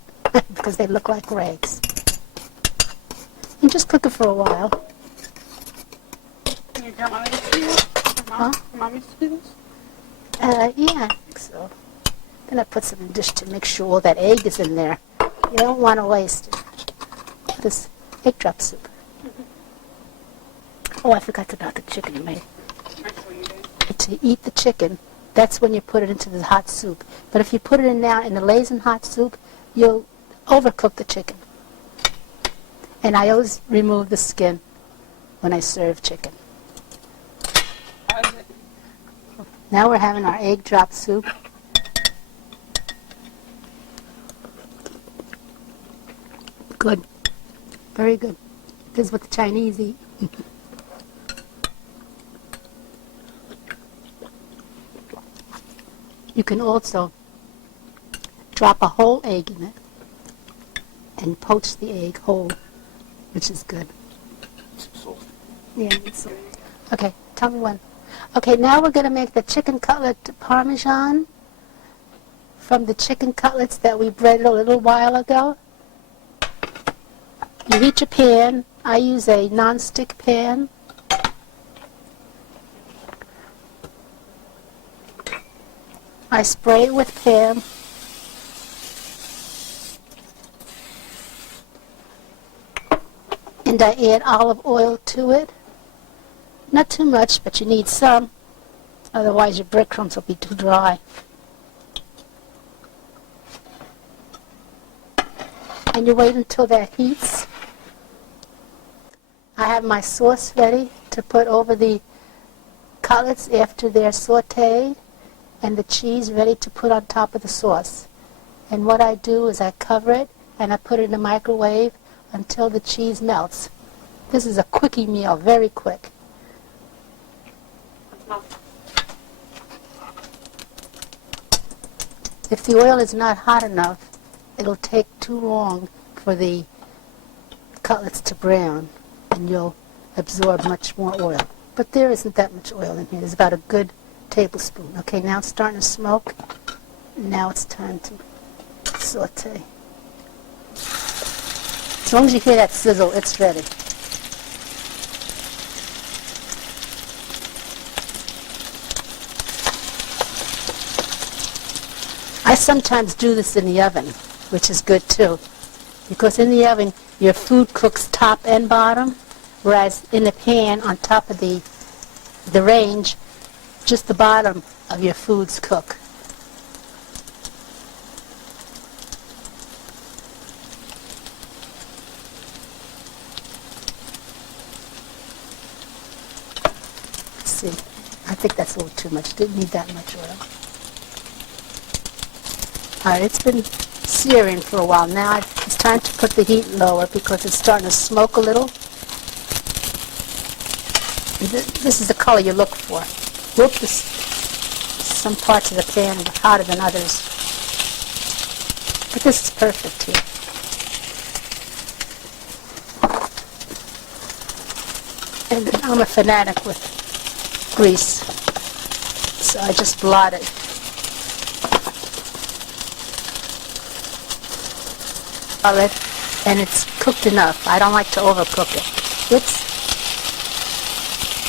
because they look like rags. And just cook it for a while. Can you tell Mommy to do this? Huh? Mommy to do this? Yeah, I think so. Then I put some in the dish to make sure all that egg is in there. You don't want to waste it. This egg drop soup. Oh, I forgot about the chicken you made. Actually, you did. To eat the chicken, that's when you put it into the hot soup. But if you put it in now in the Lay's hot soup, you'll overcook the chicken. And I always remove the skin when I serve chicken. How's it? Now we're having our egg drop soup. Good. Very good. This is what the Chinese eat. You can also drop a whole egg in it and poach the egg whole, which is good. Yeah. Okay, tell me when. Okay, now we're going to make the chicken cutlet parmesan from the chicken cutlets that we breaded a little while ago. You heat your pan. I use a non-stick pan. I spray it with Pam. And I add olive oil to it. Not too much, but you need some. Otherwise your breadcrumbs will be too dry. And you wait until that heats. I have my sauce ready to put over the cutlets after they're sauteed, and the cheese ready to put on top of the sauce. And what I do is I cover it and I put it in the microwave until the cheese melts. This is a quickie meal, very quick. If the oil is not hot enough, it'll take too long for the cutlets to brown, and you'll absorb much more oil. But there isn't that much oil in here. There's about a good tablespoon. Okay, now it's starting to smoke. Now it's time to saute. As long as you hear that sizzle, it's ready. I sometimes do this in the oven, which is good too, because in the oven your food cooks top and bottom, whereas in the pan on top of the range, just the bottom of your foods cook. Let's see, I think that's a little too much. Didn't need that much oil. All right, it's been searing for a while. Now it's time to put the heat lower because it's starting to smoke a little. This is the color you look for. Whoops, some parts of the pan are hotter than others. But this is perfect here. And I'm a fanatic with grease, so I just blot it. And it's cooked enough. I don't like to overcook it. Oops.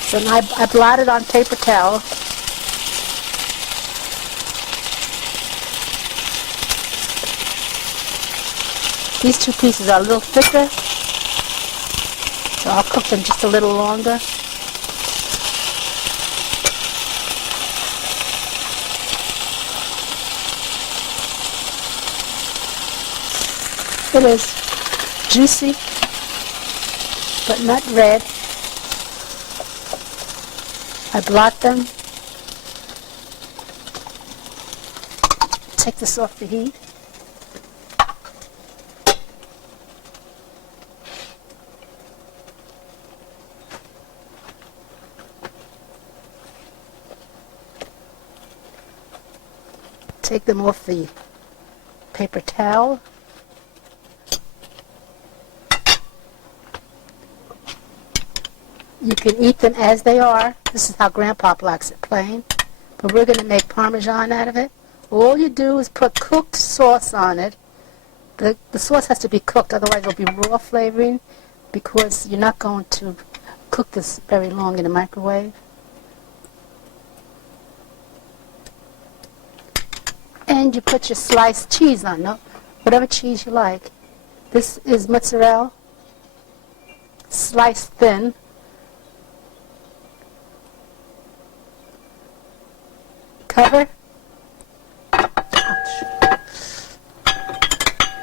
So now I blot it on paper towel. These two pieces are a little thicker, so I'll cook them just a little longer. It is juicy, but not red. I blot them. Take this off the heat. Take them off the paper towel. You can eat them as they are. This is how Grandpa likes it, plain. But we're going to make Parmesan out of it. All you do is put cooked sauce on it. The sauce has to be cooked, otherwise it'll be raw flavoring, because you're not going to cook this very long in the microwave. And you put your sliced cheese on, no? Whatever cheese you like. This is mozzarella, sliced thin. Cover. Ouch.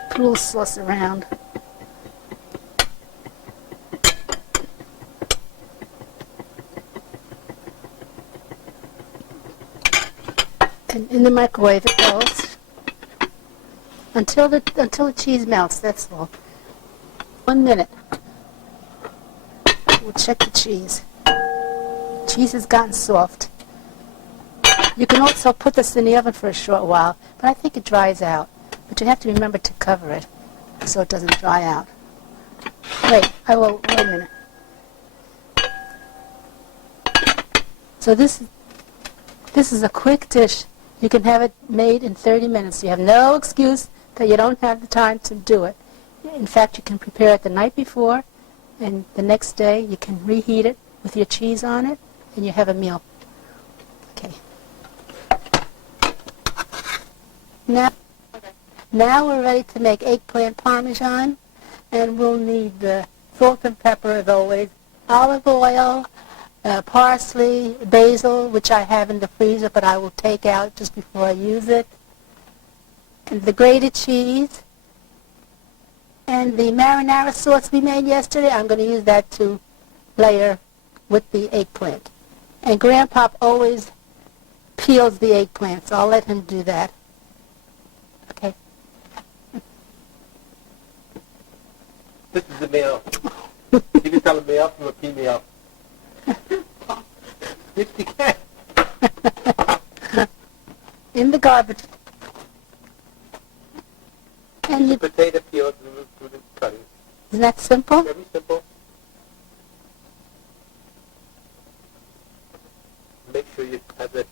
Put a little sauce around. And in the microwave it goes until the cheese melts. That's all. 1 minute. We'll check the cheese. Cheese has gotten soft. You can also put this in the oven for a short while, but I think it dries out. But you have to remember to cover it so it doesn't dry out. Wait a minute. So this is a quick dish. You can have it made in 30 minutes. You have no excuse that you don't have the time to do it. In fact, you can prepare it the night before, and the next day you can reheat it with your cheese on it, and you have a meal. Okay. Now we're ready to make eggplant parmesan, and we'll need the salt and pepper as always, olive oil, parsley, basil, which I have in the freezer, but I will take out just before I use it, and the grated cheese, and the marinara sauce we made yesterday. I'm going to use that to layer with the eggplant. And Grandpa always peels the eggplant, so I'll let him do that. Okay. This is the male. You can tell a male from a female. 50 cents. In the garbage. And you, Potato peel through the cutting. isn't that simple? Very simple. Make sure you have the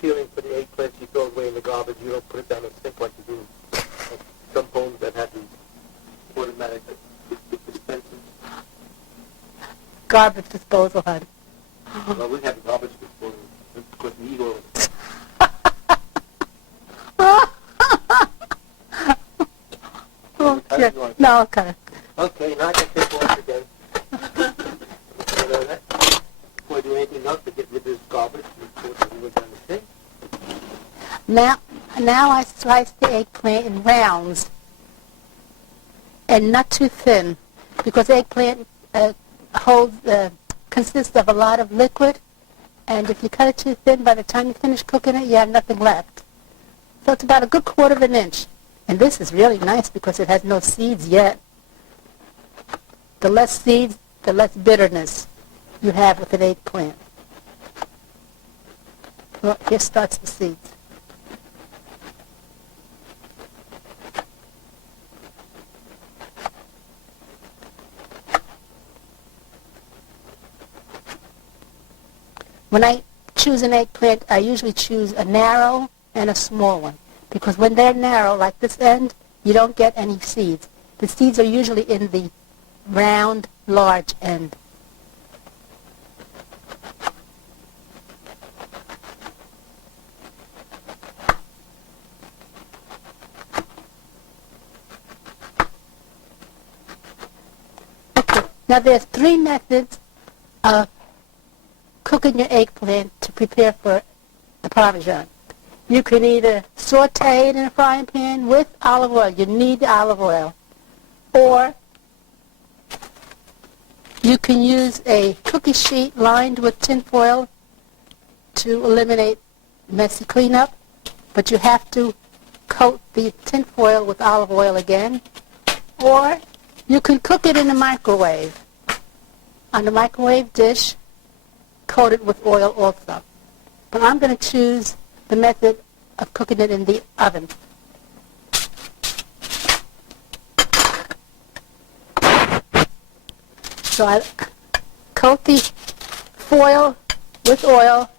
peeling for the eggplants you throw away in the garbage. You don't put it down the sink like you do like some homes that have these automatic dispensers. Garbage disposal, honey. Well, we have garbage disposal because we eat all of it. Okay. No, okay. Okay, now I can take off again. Before I do anything else to get rid of this garbage, we put it down the sink. Now I slice the eggplant in rounds, and not too thin, because eggplant consists of a lot of liquid, and if you cut it too thin, by the time you finish cooking it, you have nothing left. So it's about a good 1/4 inch. And this is really nice because it has no seeds yet. The less seeds, the less bitterness you have with an eggplant. Well, here starts the seeds. When I choose an eggplant, I usually choose a narrow and a small one. Because when they're narrow, like this end, you don't get any seeds. The seeds are usually in the round, large end. Okay, now there's 3 methods of cooking your eggplant to prepare for the Parmesan. You can either saute it in a frying pan with olive oil. You need the olive oil. Or you can use a cookie sheet lined with tin foil to eliminate messy cleanup. But you have to coat the tin foil with olive oil again. Or you can cook it in the microwave. On the microwave dish, coat it with oil also. But I'm going to choose the method of cooking it in the oven. So I coat the foil with oil,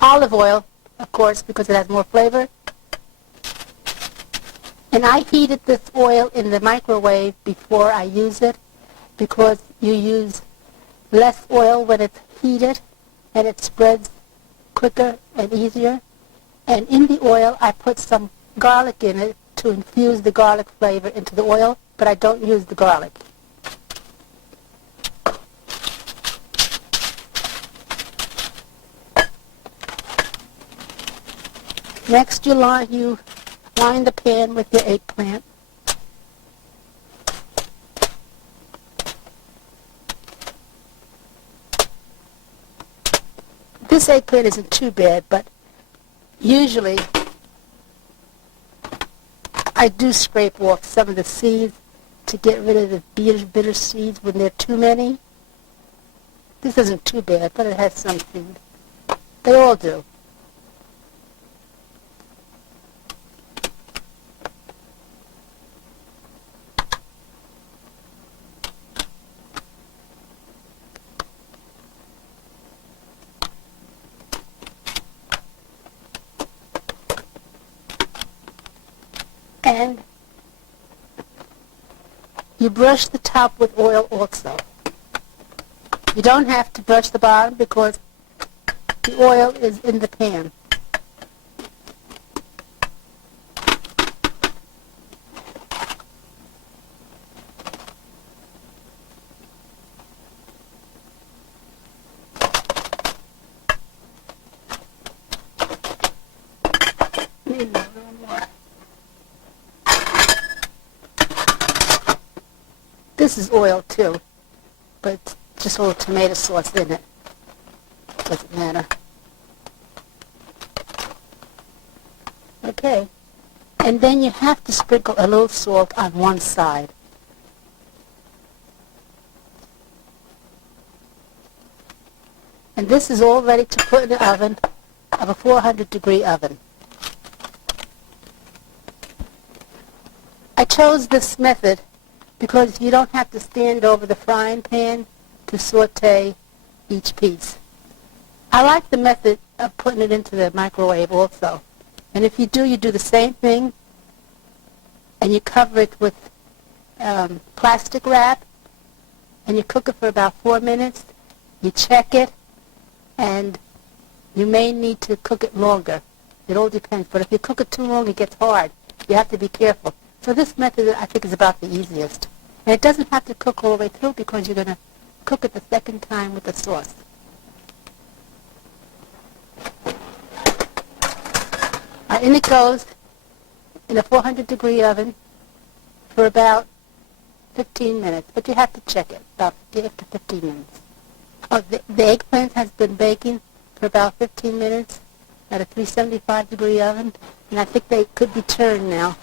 olive oil, of course, because it has more flavor. And I heated this oil in the microwave before I use it, because you use less oil when it's heated, and it spreads quicker and easier. And in the oil, I put some garlic in it to infuse the garlic flavor into the oil, but I don't use the garlic. Next, you line the pan with your eggplant. This eggplant isn't too bad, but usually I do scrape off some of the seeds to get rid of the bitter seeds when there are too many. This isn't too bad, but it has some seed. They all do. And you brush the top with oil also. You don't have to brush the bottom because the oil is in the pan. Need a little more. This is oil too, but it's just a little tomato sauce in it. Doesn't matter. Okay. And then you have to sprinkle a little salt on one side. And this is all ready to put in the oven of a 400-degree oven. I chose this method because you don't have to stand over the frying pan to saute each piece. I like the method of putting it into the microwave also. And if you do the same thing, and you cover it with plastic wrap, and you cook it for about 4 minutes. You check it, and you may need to cook it longer. It all depends. But if you cook it too long, it gets hard. You have to be careful. So this method, I think, is about the easiest. And it doesn't have to cook all the way through because you're going to cook it the second time with the sauce. In it goes in a 400-degree oven for about 15 minutes. But you have to check it about after 15 minutes. Oh, the eggplant has been baking for about 15 minutes at a 375-degree oven. And I think they could be turned now.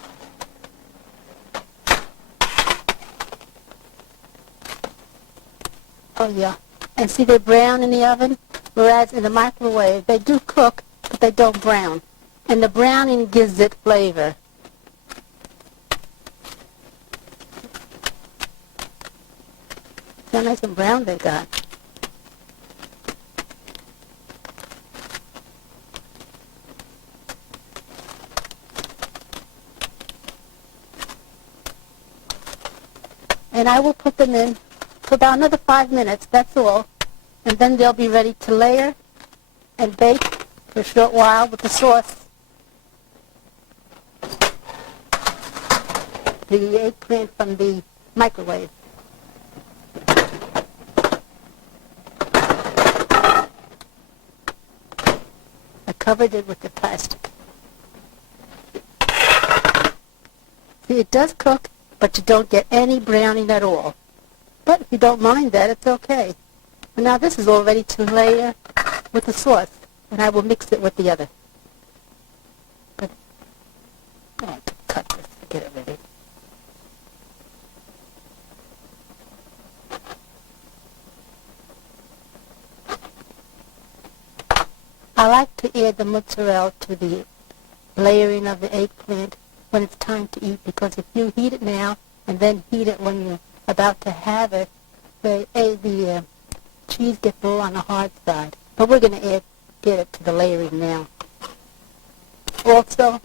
Oh, yeah. And see, they're brown in the oven, whereas in the microwave, they do cook, but they don't brown. And the browning gives it flavor. See how nice and brown they got. And I will put them in for about another 5 minutes, that's all. And then they'll be ready to layer and bake for a short while with the sauce. The eggplant from the microwave. I covered it with the plastic. See, it does cook, but you don't get any browning at all. But if you don't mind that, it's okay. And now this is all ready to layer with the sauce, and I will mix it with the other. But I have to cut this to get it ready. I like to add the mozzarella to the layering of the eggplant when it's time to eat, because if you heat it now and then heat it when you're about to have it, the cheese gets a little on the hard side. But we're going to get it to the layering now. Also,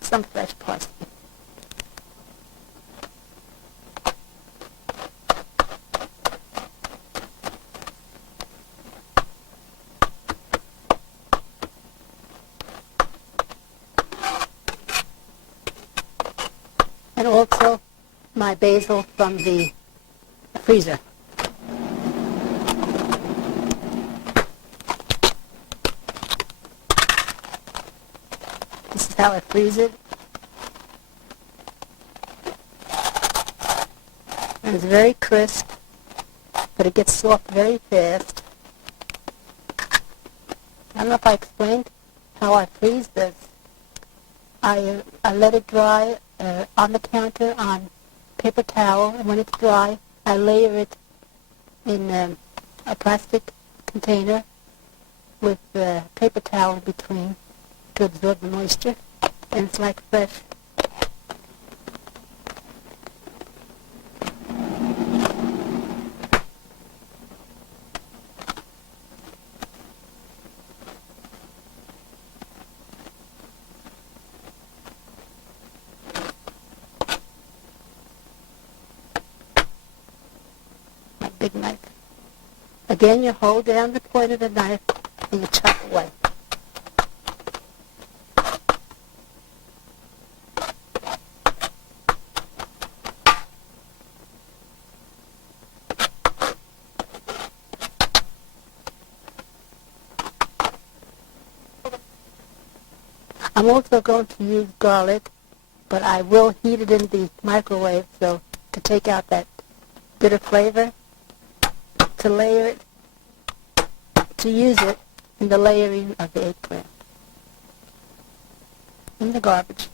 some fresh parsley. And also my basil from the freezer. This is how I freeze it. And it's very crisp, but it gets soft very fast. I don't know if I explained how I freeze this. I let it dry on the counter on paper towel, and when it's dry, I layer it in a plastic container with paper towel in between to absorb the moisture, and it's like fresh. My big knife. Again, you hold down the point of the knife and you chop away. I'm also going to use garlic, but I will heat it in the microwave so to take out that bitter flavor, to layer it, to use it in the layering of the eggplant in the garbage.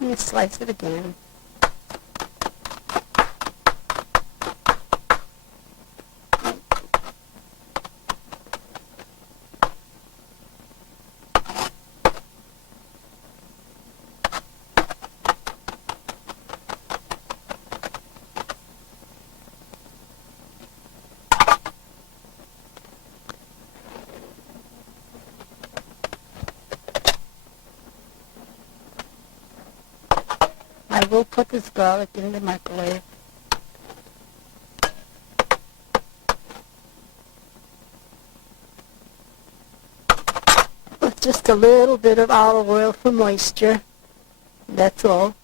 And you slice it again. I will put this garlic in the microwave. With just a little bit of olive oil for moisture. That's all.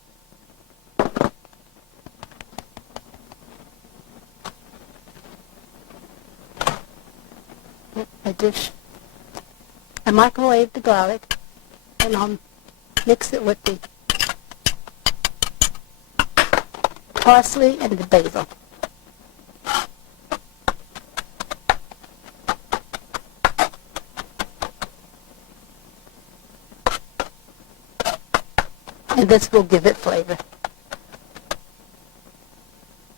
A dish. I microwave the garlic and I'll mix it with the parsley and the basil. And this will give it flavor.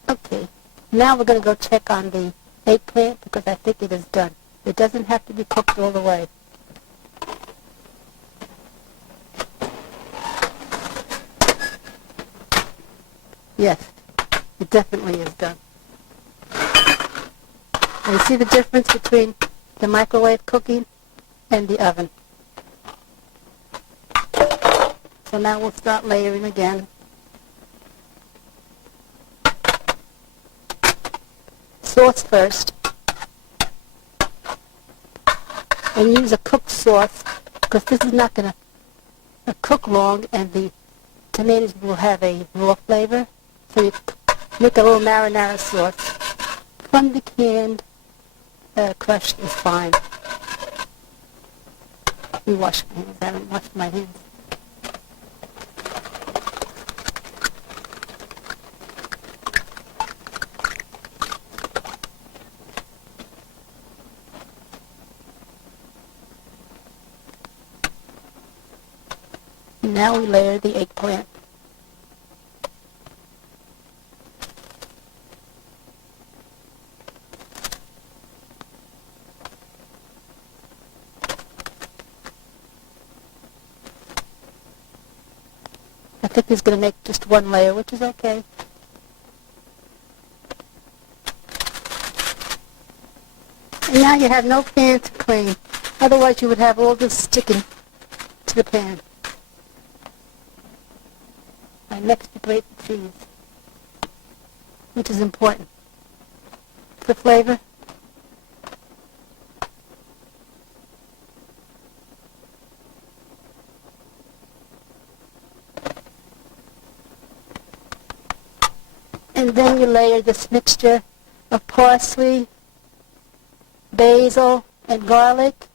Okay, now we're going to go check on the eggplant because I think it is done. It doesn't have to be cooked all the way. Yes, it definitely is done. And you see the difference between the microwave cooking and the oven. So now we'll start layering again. Sauce first. And use a cooked sauce because this is not going to cook long and the tomatoes will have a raw flavor. So you make a little marinara sauce. From the canned crushed is fine. Let me wash my hands. I haven't washed my hands. Now we layer the eggplant. I think he's going to make just one layer, which is okay. And now you have no pan to clean. Otherwise you would have all this sticking to the pan. I next to grate the cheese, which is important for flavor. And then you layer this mixture of parsley, basil, and garlic.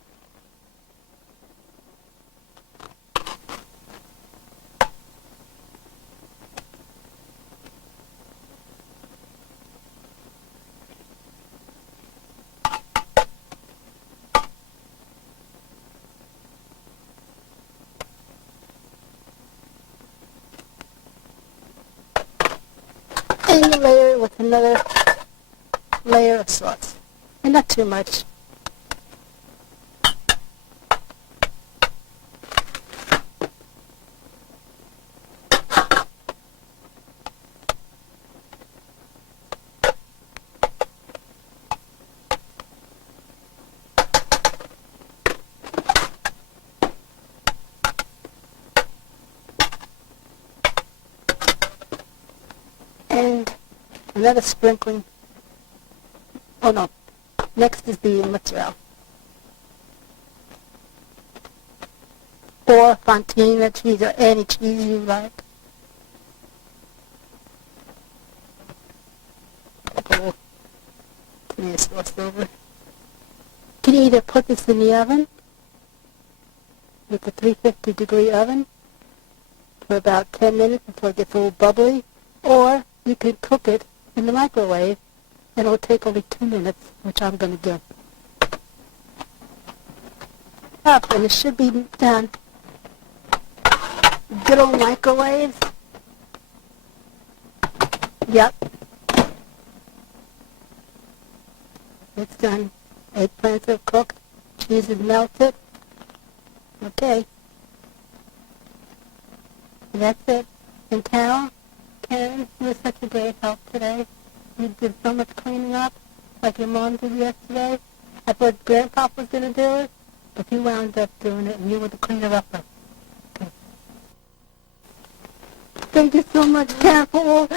And you layer it with another layer of sauce. And not too much. And another sprinkling. Oh no, next is the mozzarella. Or fontina cheese, or any cheese you like. Oh, tomato sauce over. You can either put this in the oven, with the 350-degree oven, for about 10 minutes before it gets a little bubbly, or you can cook it in the microwave, and it'll take only 2 minutes, which I'm going to do. Up, and it should be done. Good old microwave. Yep. It's done. Eggplants are cooked. Cheese is melted. Okay. And that's it. And Carol, Karen, you were such a great help today. You did so much cleaning up, like your mom did yesterday. I thought Grandpa was going to do it, but you wound up doing it, and you were the cleaner-upper. Okay. Thank you so much, Karen, for all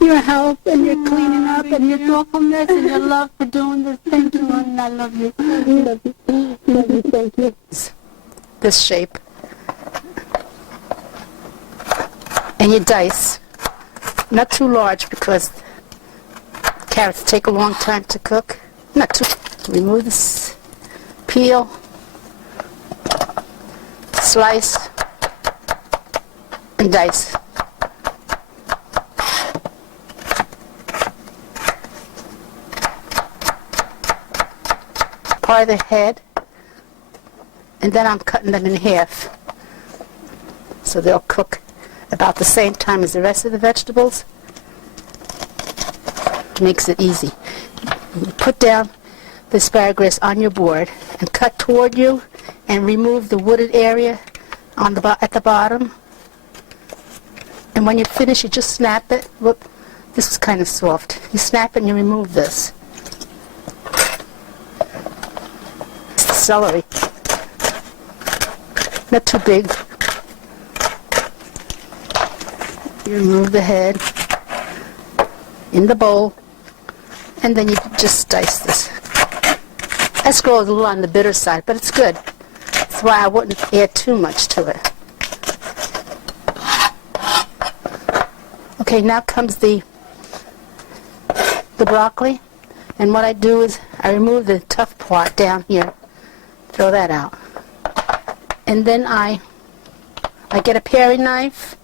your help and your cleaning up and your thoughtfulness and your love for doing this. Thank you, and I love you. Love you. Love you. Thank you. This shape. And you dice. Not too large because carrots take a long time to cook. Not too. Remove this peel, slice, and dice. Part of the head, and then I'm cutting them in half so they'll cook about the same time as the rest of the vegetables. Makes it easy. You put down the asparagus on your board and cut toward you and remove the wooded area on the at the bottom. And when you finish, you just snap it. Whoop, this is kind of soft. You snap it and you remove this. It's the celery. Not too big. You remove the head in the bowl, and then you just dice this. Escargot is a little on the bitter side, but it's good. That's why I wouldn't add too much to it. Okay, now comes the broccoli, and what I do is I remove the tough part down here, throw that out, and then I get a paring knife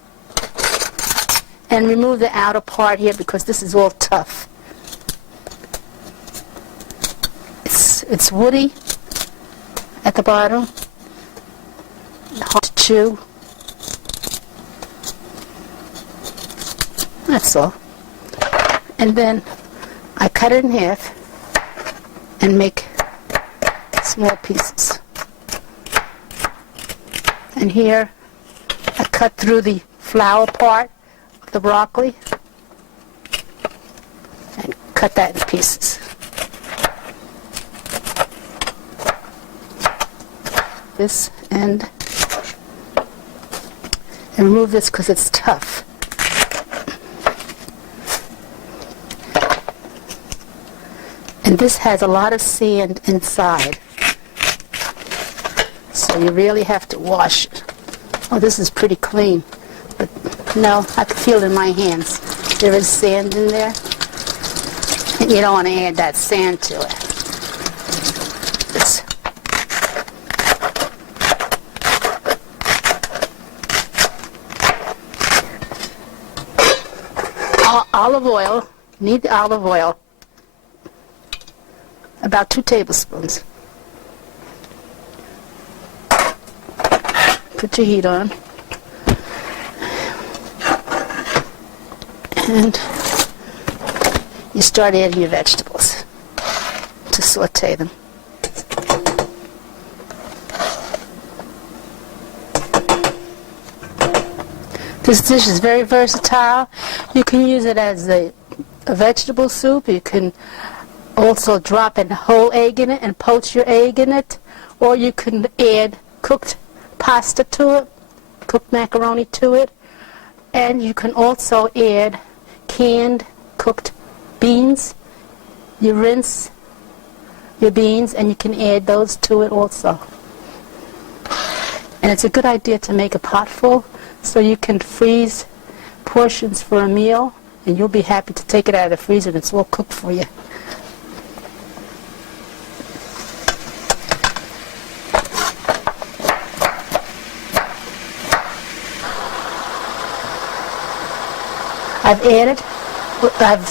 and remove the outer part here because this is all tough. It's woody at the bottom, hard to chew. That's all. And then I cut it in half and make small pieces. And here I cut through the flower part of the broccoli and cut that in pieces. This end, and remove this because it's tough. And this has a lot of sand inside, so you really have to wash it. Oh, this is pretty clean, but no, I can feel it in my hands. There is sand in there, and you don't want to add that sand to it. This. Olive oil, need the olive oil, about 2 tablespoons. Put your heat on. And you start adding your vegetables to saute them. This dish is very versatile. You can use it as a vegetable soup. You can also drop a whole egg in it and poach your egg in it. Or you can add cooked pasta to it, cooked macaroni to it. And you can also add canned cooked beans. You rinse your beans and you can add those to it also. And it's a good idea to make a pot full so you can freeze portions for a meal, and you'll be happy to take it out of the freezer and it's all cooked for you. I've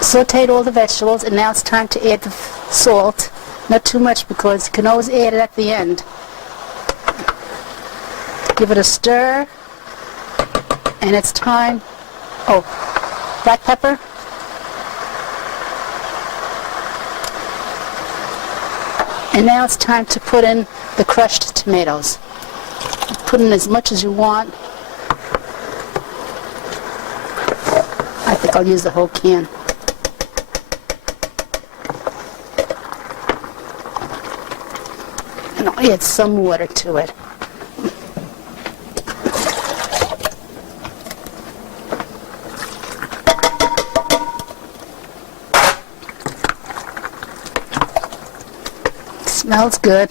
sauteed all the vegetables, and now it's time to add the salt. Not too much because you can always add it at the end. Give it a stir, and it's time. Oh, black pepper. And now it's time to put in the crushed tomatoes. Put in as much as you want. I think I'll use the whole can. And I'll add some water to it. Smells good.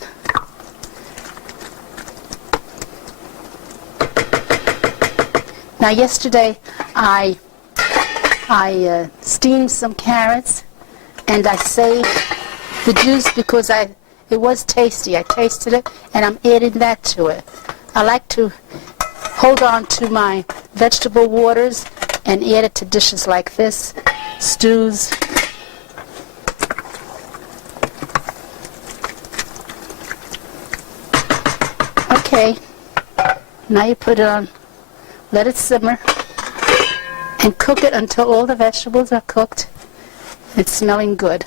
Now yesterday I steamed some carrots and I saved the juice because it was tasty. I tasted it and I'm adding that to it. I like to hold on to my vegetable waters and add it to dishes like this, stews. Okay, now you put it on, let it simmer, and cook it until all the vegetables are cooked. It's smelling good.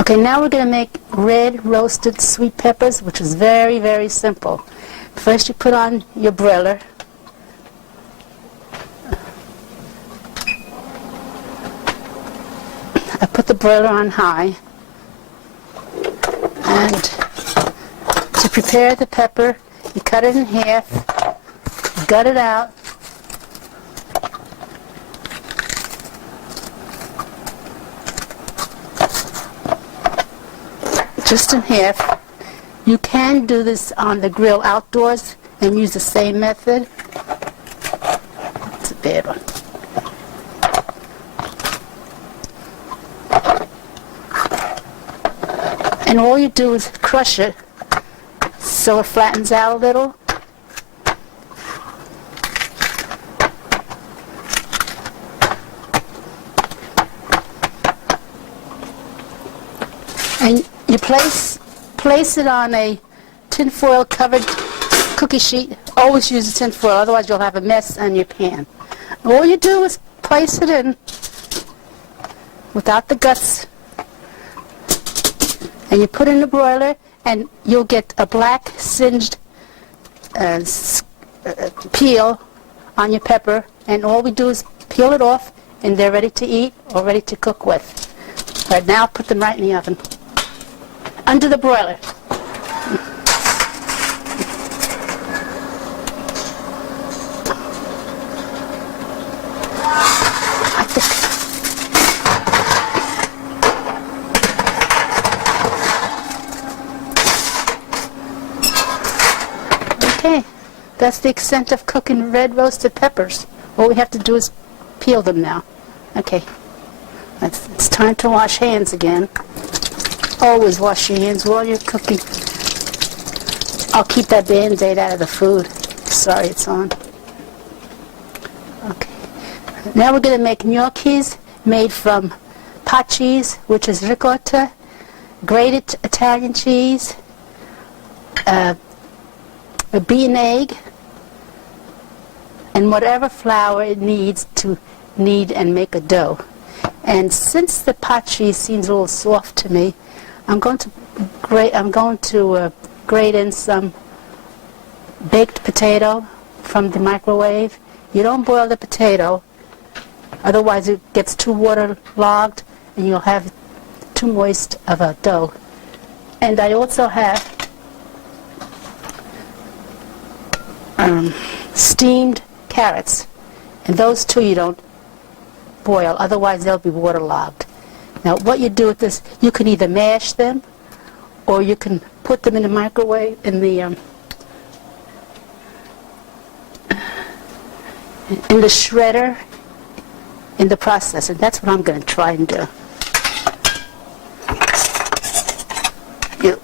Okay, now we're going to make red roasted sweet peppers, which is very, very simple. First you put on your broiler. I put the broiler on high. And to prepare the pepper, you cut it in half, gut it out, just in half. You can do this on the grill outdoors and use the same method. It's a bad one. And all you do is crush it so it flattens out a little. And you place it on a tinfoil covered cookie sheet. Always use a tinfoil, otherwise you'll have a mess on your pan. All you do is place it in without the guts. And you put in the broiler, and you'll get a black singed peel on your pepper. And all we do is peel it off, and they're ready to eat or ready to cook with. All right, now put them right in the oven, under the broiler. Okay, that's the extent of cooking red roasted peppers. All we have to do is peel them now. Okay, it's time to wash hands again. Always wash your hands while you're cooking. I'll keep that Band-Aid out of the food. Sorry, it's on. Okay, now we're going to make gnocchis made from pot cheese, which is ricotta, grated Italian cheese, a beaten egg, and whatever flour it needs to knead and make a dough. And since the pot cheese seems a little soft to me, I'm going to grate in some baked potato from the microwave. You don't boil the potato, otherwise it gets too waterlogged and you'll have too moist of a dough. And I also have steamed carrots, and those too you don't boil, otherwise they'll be waterlogged. Now what you do with this, you can either mash them or you can put them in the microwave, in the shredder in the process, and that's what I'm going to try and do. You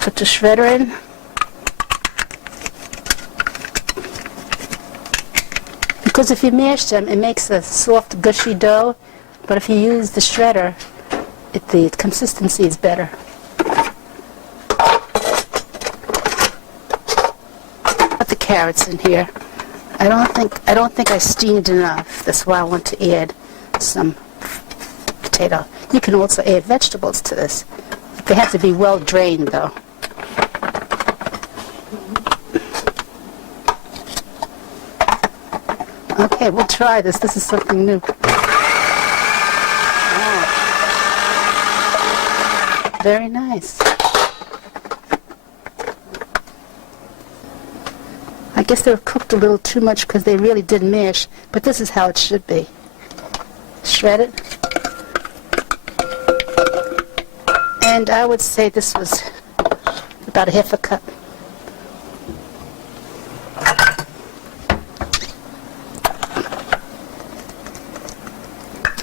put the shredder in. Because if you mash them, it makes a soft, gushy dough, but if you use the shredder, the consistency is better. Put the carrots in here. I don't think I steamed enough. That's why I want to add some potato. You can also add vegetables to this. They have to be well drained, though. Okay, we'll try this. This is something new. Oh. Very nice. I guess they were cooked a little too much because they really did mash, but this is how it should be. Shred it. And I would say this was about a half a cup.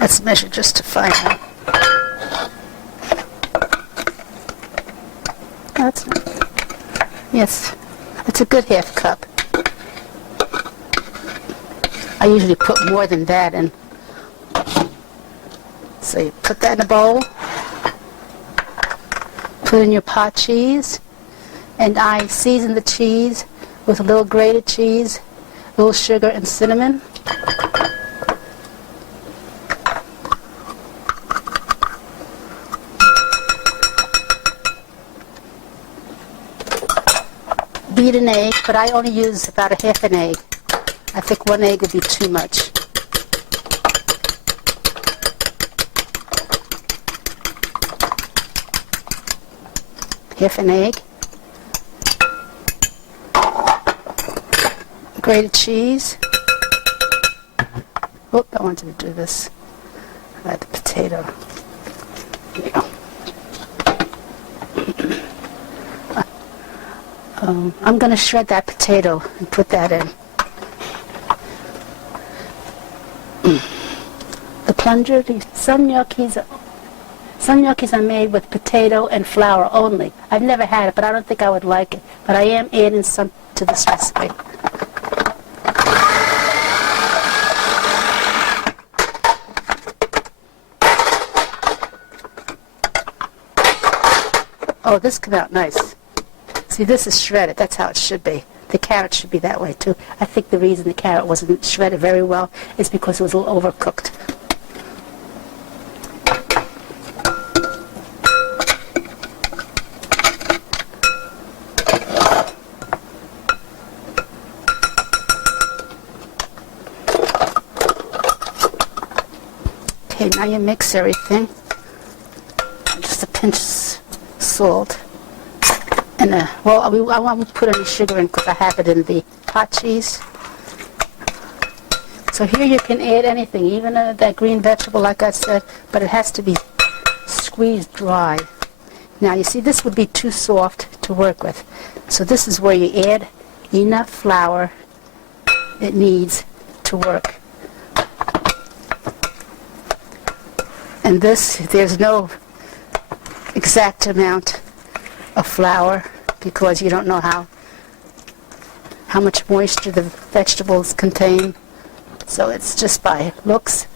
Let's measure just to find out. That's yes, it's a good half cup. I usually put more than that in. So you put that in a bowl, put in your pot cheese, and I season the cheese with a little grated cheese, a little sugar and cinnamon. Beat an egg, but I only use about a half an egg. I think one egg would be too much. Half an egg. Grated cheese. Oh, I wanted to do this. Add the potato. There you go. I'm going to shred that potato and put that in. The plunger, some gnocchis are made with potato and flour only. I've never had it, but I don't think I would like it. But I am adding some to this recipe. Oh, this came out nice. See, this is shredded. That's how it should be. The carrot should be that way, too. I think the reason the carrot wasn't shredded very well is because it was a little overcooked. Okay, now you mix everything. Just a pinch of salt. And well, I won't put any sugar in because I have it in the pot cheese. So here you can add anything, even that green vegetable, like I said, but it has to be squeezed dry. Now you see, this would be too soft to work with. So this is where you add enough flour it needs to work. And this, there's no exact amount of flour because you don't know how much moisture the vegetables contain. So it's just by looks.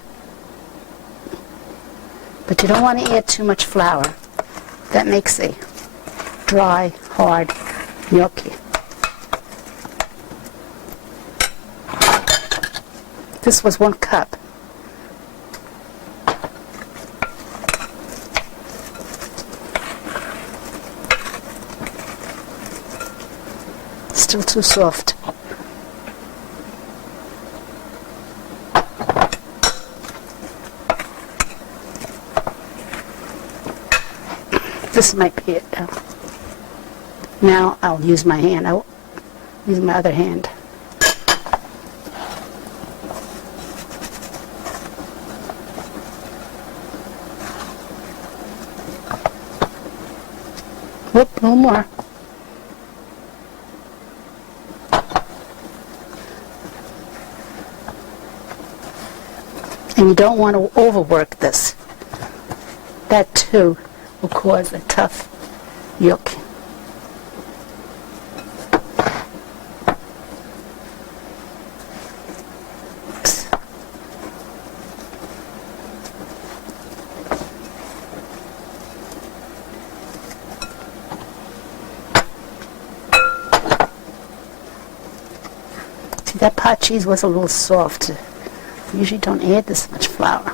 But you don't want to add too much flour. That makes a dry, hard gnocchi. This was 1 cup. Still too soft. This might be it now. Now I'll use my hand. I'll use my other hand. Whoop, no more. And you don't want to overwork this. That too will cause a tough yolk. Oops. See, that pot cheese was a little soft. I usually don't add this much flour.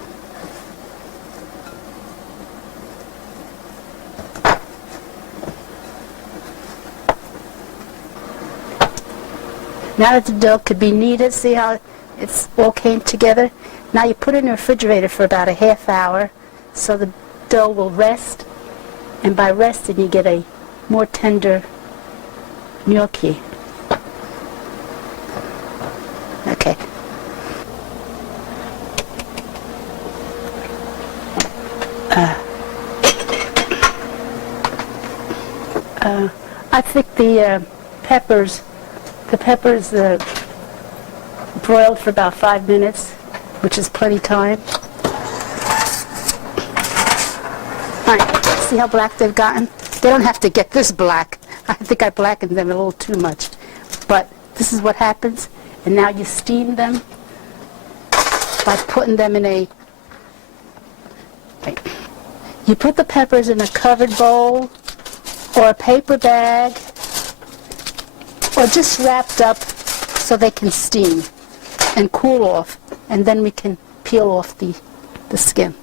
Now that the dough could be kneaded, see how it's all came together? Now you put it in the refrigerator for about a half hour so the dough will rest, and by resting you get a more tender gnocchi. Okay. I think the peppers broiled for about 5 minutes, which is plenty time. All right, see how black they've gotten? They don't have to get this black. I think I blackened them a little too much. But this is what happens. And now you steam them by putting them in a... Wait. You put the peppers in a covered bowl or a paper bag, or just wrapped up so they can steam and cool off, and then we can peel off the skin.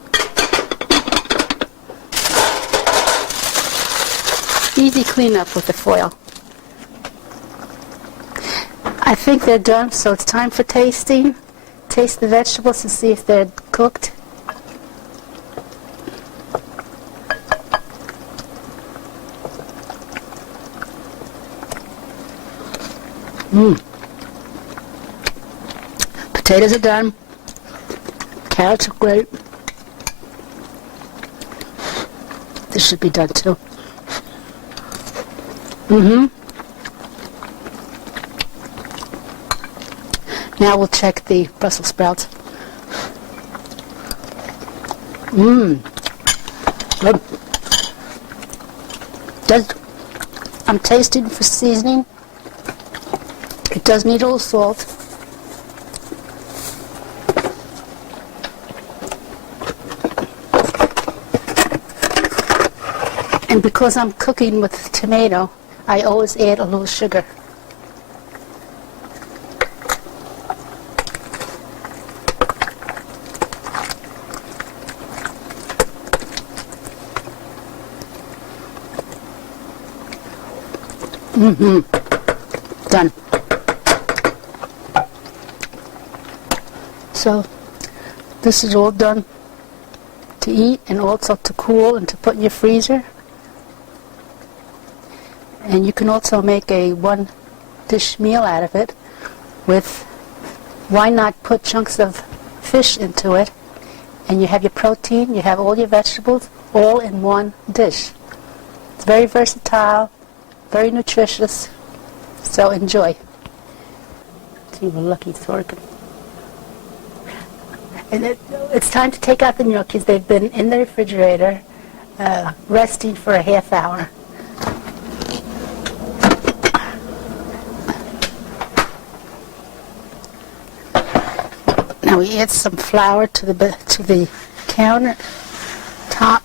Easy cleanup with the foil. I think they're done, so it's time for tasting. Taste the vegetables to see if they're cooked. Potatoes are done. Carrots are great. This should be done too. Now we'll check the Brussels sprouts. Good. I'm tasting for seasoning. It does need a little salt. And because I'm cooking with tomato, I always add a little sugar. Done. So this is all done to eat and also to cool and to put in your freezer. And you can also make a 1-dish meal out of it with, why not put chunks of fish into it, and you have your protein, you have all your vegetables, all in one dish. It's very versatile, very nutritious, so enjoy. You were lucky, Thorkin. And it's time to take out the gnocchis. They've been in the refrigerator, resting for a half hour. Now we add some flour to the counter top.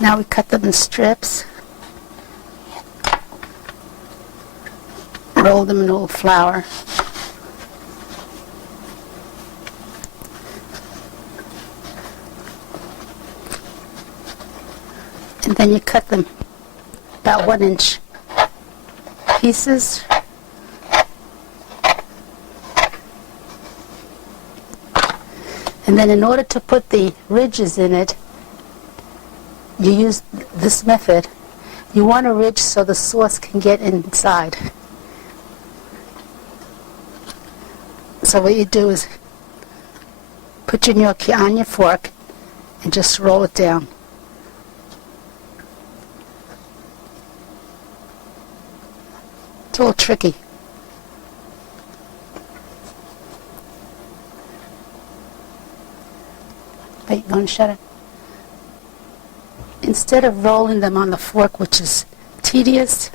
Now we cut them in strips. Roll them in a little flour. And then you cut them about 1-inch pieces. And then in order to put the ridges in it, you use this method. You want a ridge so the sauce can get inside. So what you do is put your gnocchi on your fork and just roll it down. It's a little tricky. Wait, you want to shut it? Instead of rolling them on the fork, which is tedious,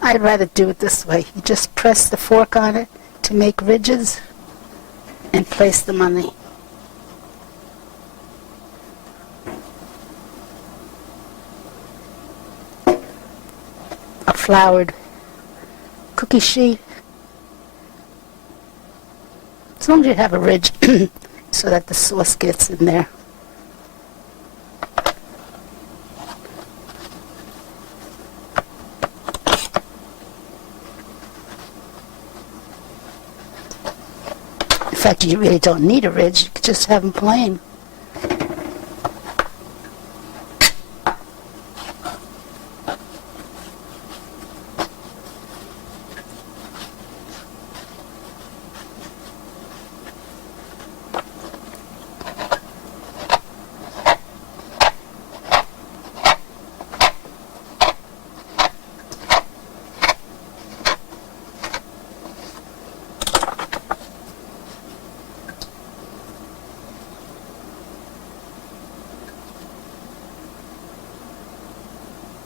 I'd rather do it this way. You just press the fork on it to make ridges and place them on a floured cookie sheet. As long as you have a ridge so that the sauce gets in there. In fact, you really don't need a ridge. You could just have them plain.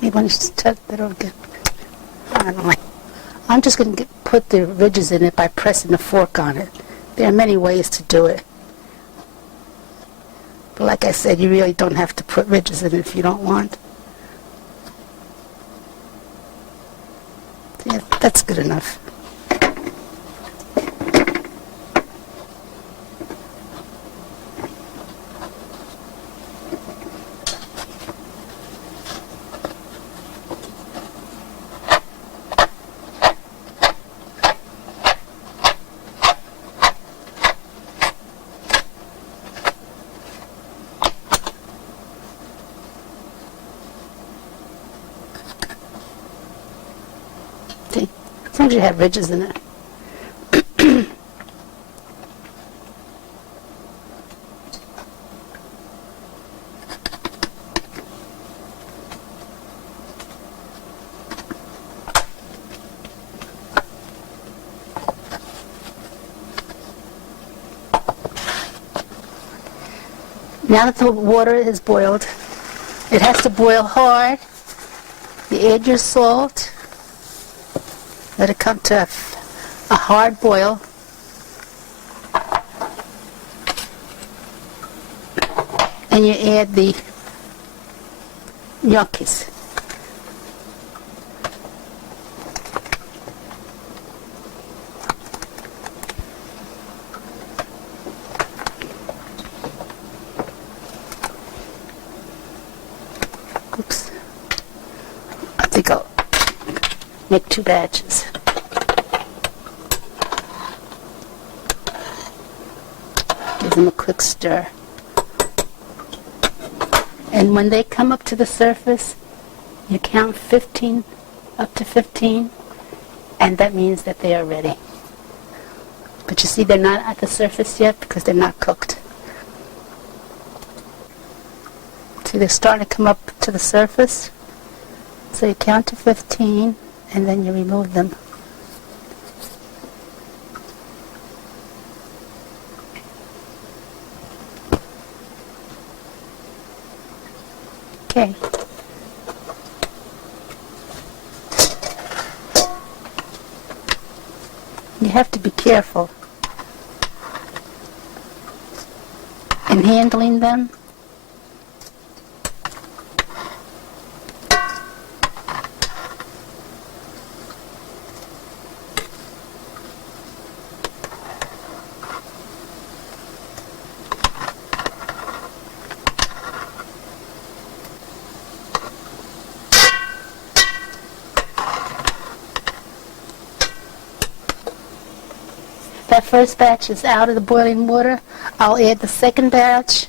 You want to touch that again? I don't know. I'm just going to put the ridges in it by pressing the fork on it. There are many ways to do it. But like I said, you really don't have to put ridges in it if you don't want. Yeah, that's good enough. As long as you have ridges in it. Now that the water is boiled, it has to boil hard. You add your salt. Let it come to a hard boil. And you add the gnocchis. Oops. I think I'll make 2 batches. Give them a quick stir. And when they come up to the surface, you count 15, up to 15, and that means that they are ready. But you see, they're not at the surface yet because they're not cooked. See, they're starting to come up to the surface. So you count to 15, and then you remove them. Okay. You have to be careful in handling them. that first batch is out of the boiling water, I'll add the second batch.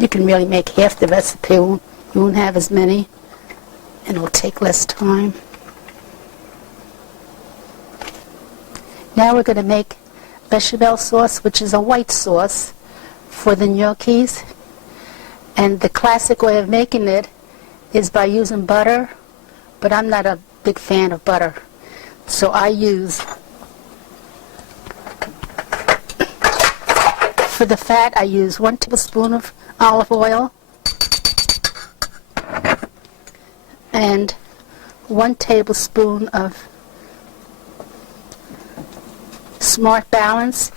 You can really make half the recipe. You won't have as many, and it'll take less time. Now we're going to make bechamel sauce, which is a white sauce for the gnocchis. And the classic way of making it is by using butter, but I'm not a big fan of butter. So I use, for the fat, I use 1 tablespoon of olive oil and 1 tablespoon of Smart Balance.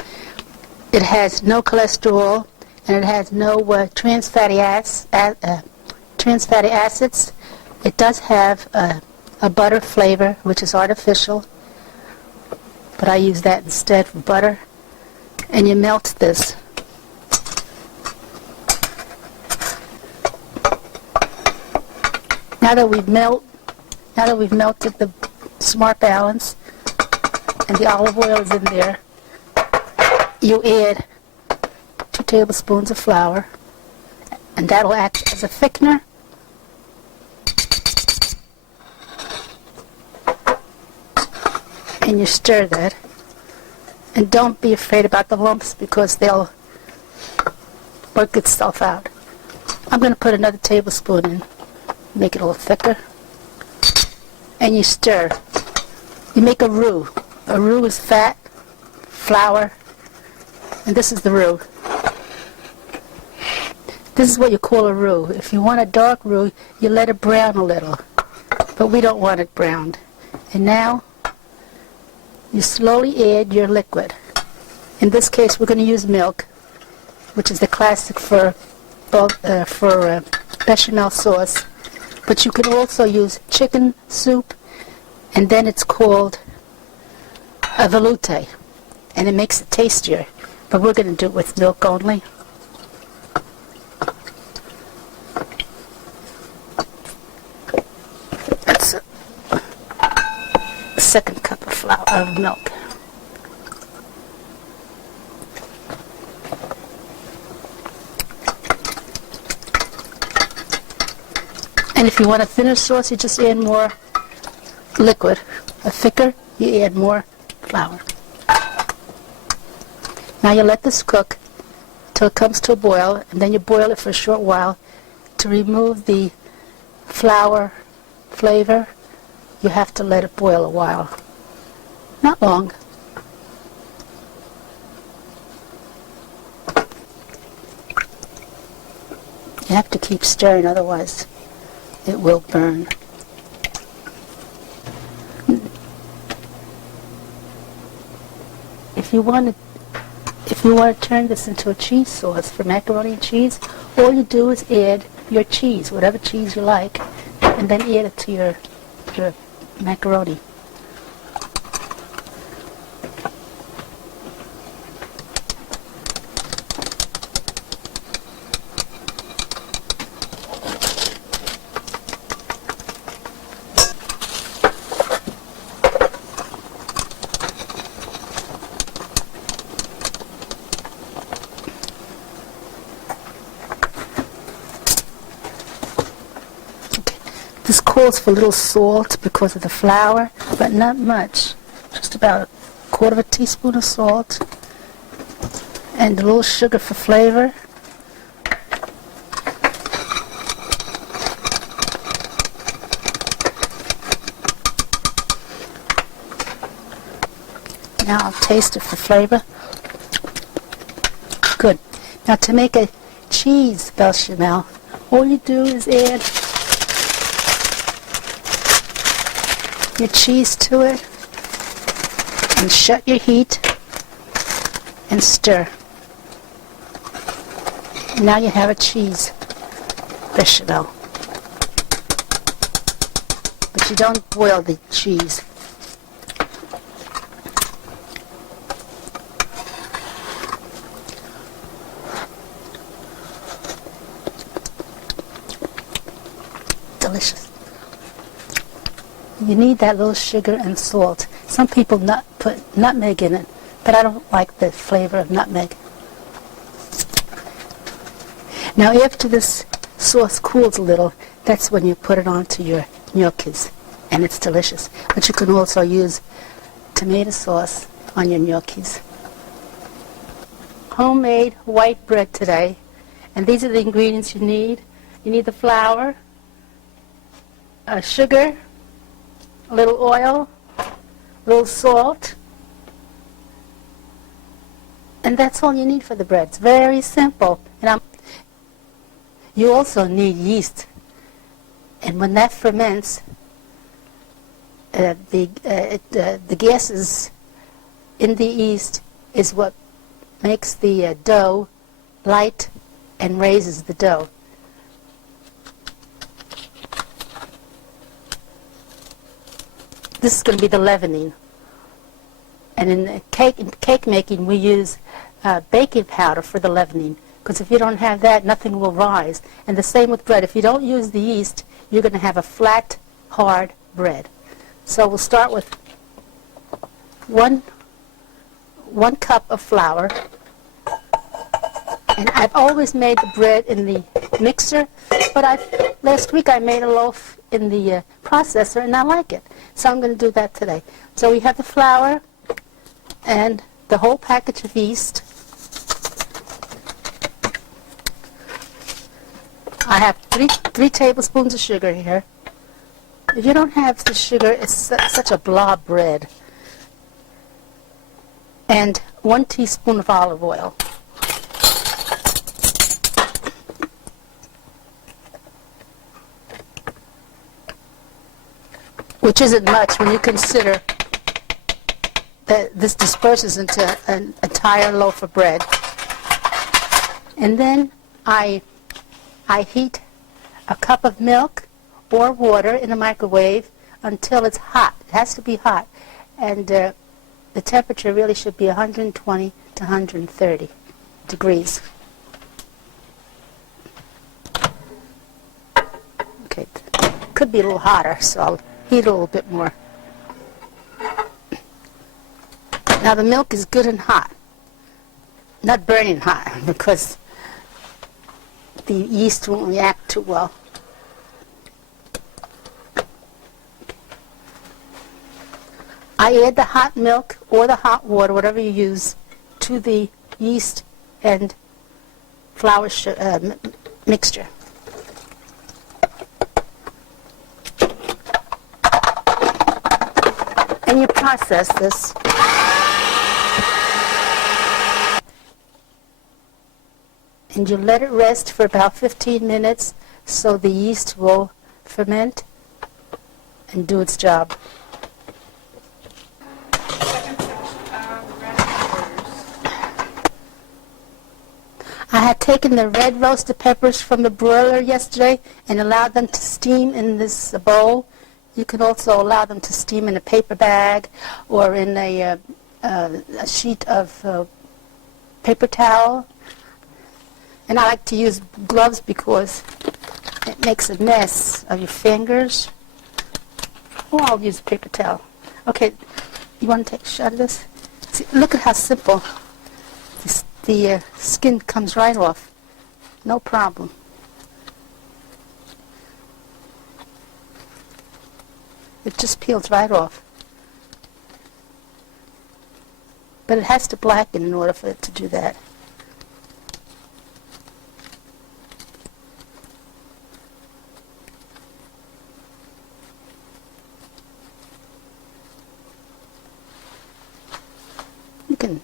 It has no cholesterol and it has no trans fatty acids. It does have a butter flavor, which is artificial, but I use that instead for butter. And you melt this. Now that we've melted the Smart Balance and the olive oil is in there, you add 2 tablespoons of flour, and that'll act as a thickener. And you stir that. And don't be afraid about the lumps because they'll work itself out. I'm going to put another tablespoon in. Make it a little thicker. And you stir. You make a roux. A roux is fat, flour, and this is the roux. This is what you call a roux. If you want a dark roux, you let it brown a little. But we don't want it browned. And now, you slowly add your liquid. In this case, we're going to use milk, which is the classic for bechamel sauce. But you can also use chicken soup, and then it's called a velouté, and it makes it tastier. But we're going to do it with milk only. That's a second cup of milk. And if you want a thinner sauce, you just add more liquid. A thicker, you add more flour. Now you let this cook till it comes to a boil, and then you boil it for a short while. To remove the flour flavor, you have to let it boil a while. Not long. You have to keep stirring, otherwise it will burn. If you want to turn this into a cheese sauce for macaroni and cheese, all you do is add your cheese, whatever cheese you like, and then add it to your macaroni. This calls for a little salt because of the flour, but not much. Just about 1/4 teaspoon of salt and a little sugar for flavor. Now I'll taste it for flavor. Good. Now to make a cheese bechamel, all you do is add your cheese to it and shut your heat and stir. Now you have a cheese bechamel. But you don't boil the cheese. delicious. You need that little sugar and salt. Some people put nutmeg in it, but I don't like the flavor of nutmeg. Now after this sauce cools a little, that's when you put it onto your gnocchis, and it's delicious. But you can also use tomato sauce on your gnocchis. Homemade white bread today, and these are the ingredients you need. You need the flour, sugar, a little oil, a little salt, and that's all you need for the bread. It's very simple. And you also need yeast, and when that ferments, the gases in the yeast is what makes the dough light and raises the dough. This is going to be the leavening. And in cake making, we use baking powder for the leavening, because if you don't have that, nothing will rise. And the same with bread. If you don't use the yeast, you're going to have a flat, hard bread. So we'll start with one cup of flour. And I've always made the bread in the mixer, but last week I made a loaf in the processor, and I like it. So I'm going to do that today. So we have the flour and the whole package of yeast. I have three tablespoons of sugar here. If you don't have the sugar, it's such a blob bread. And 1 teaspoon of olive oil. Which isn't much when you consider that this disperses into an entire loaf of bread. And then I heat a cup of milk or water in the microwave until it's hot. It has to be hot. And the temperature really should be 120 to 130 degrees. Okay, could be a little hotter, so I'll heat a little bit more. Now the milk is good and hot, not burning hot, because the yeast won't react too well. I add the hot milk or the hot water, whatever you use, to the yeast and flour mixture. And you process this. And you let it rest for about 15 minutes so the yeast will ferment and do its job. Second section of red peppers. I had taken the red roasted peppers from the broiler yesterday and allowed them to steam in this bowl. You can also allow them to steam in a paper bag or in a sheet of paper towel. And I like to use gloves because it makes a mess of your fingers. Or I'll use a paper towel. Okay, you want to take a shot of this? See, look at how simple. The skin comes right off. No problem. It just peels right off. But it has to blacken in order for it to do that. You can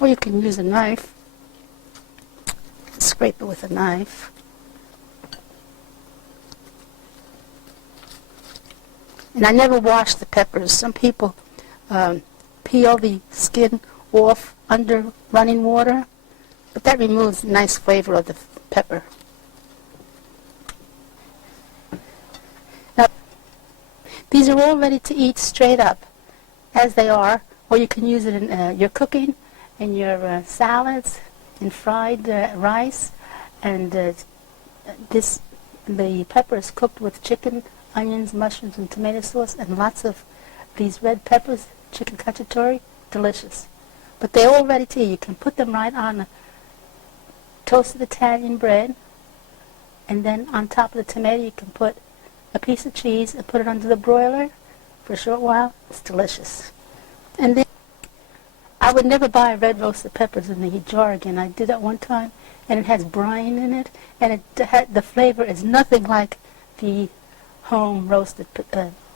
or you can use a knife. Scrape it with a knife. And I never wash the peppers. Some people peel the skin off under running water, but that removes the nice flavor of the pepper. Now, these are all ready to eat straight up, as they are, or you can use it in your cooking, in your salads, in fried rice, and the pepper is cooked with chicken, onions, mushrooms, and tomato sauce, and lots of these red peppers, chicken cacciatore, delicious. But they're all ready to eat. You can put them right on a toasted Italian bread, and then on top of the tomato you can put a piece of cheese and put it under the broiler for a short while. It's delicious. And then I would never buy red roasted peppers in the jar again. I did that one time, and it has brine in it, and the flavor is nothing like the home roasted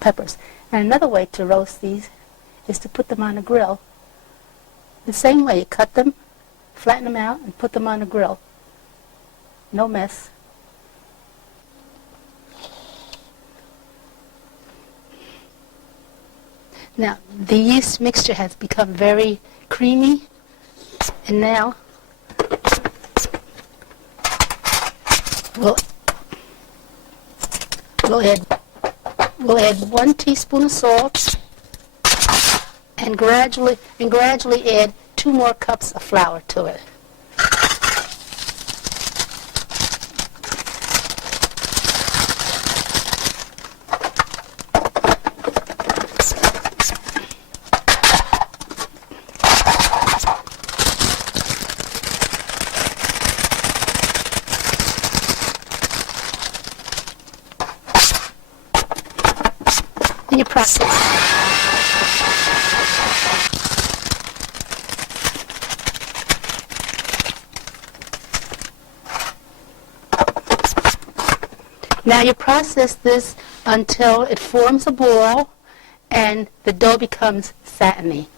peppers. And another way to roast these is to put them on a grill. The same way, you cut them, flatten them out, and put them on a grill. No mess. Now, the yeast mixture has become very creamy, and now we'll add 1 teaspoon of salt, and gradually add 2 more cups of flour to it. In your process. Now you process this until it forms a ball and the dough becomes satiny.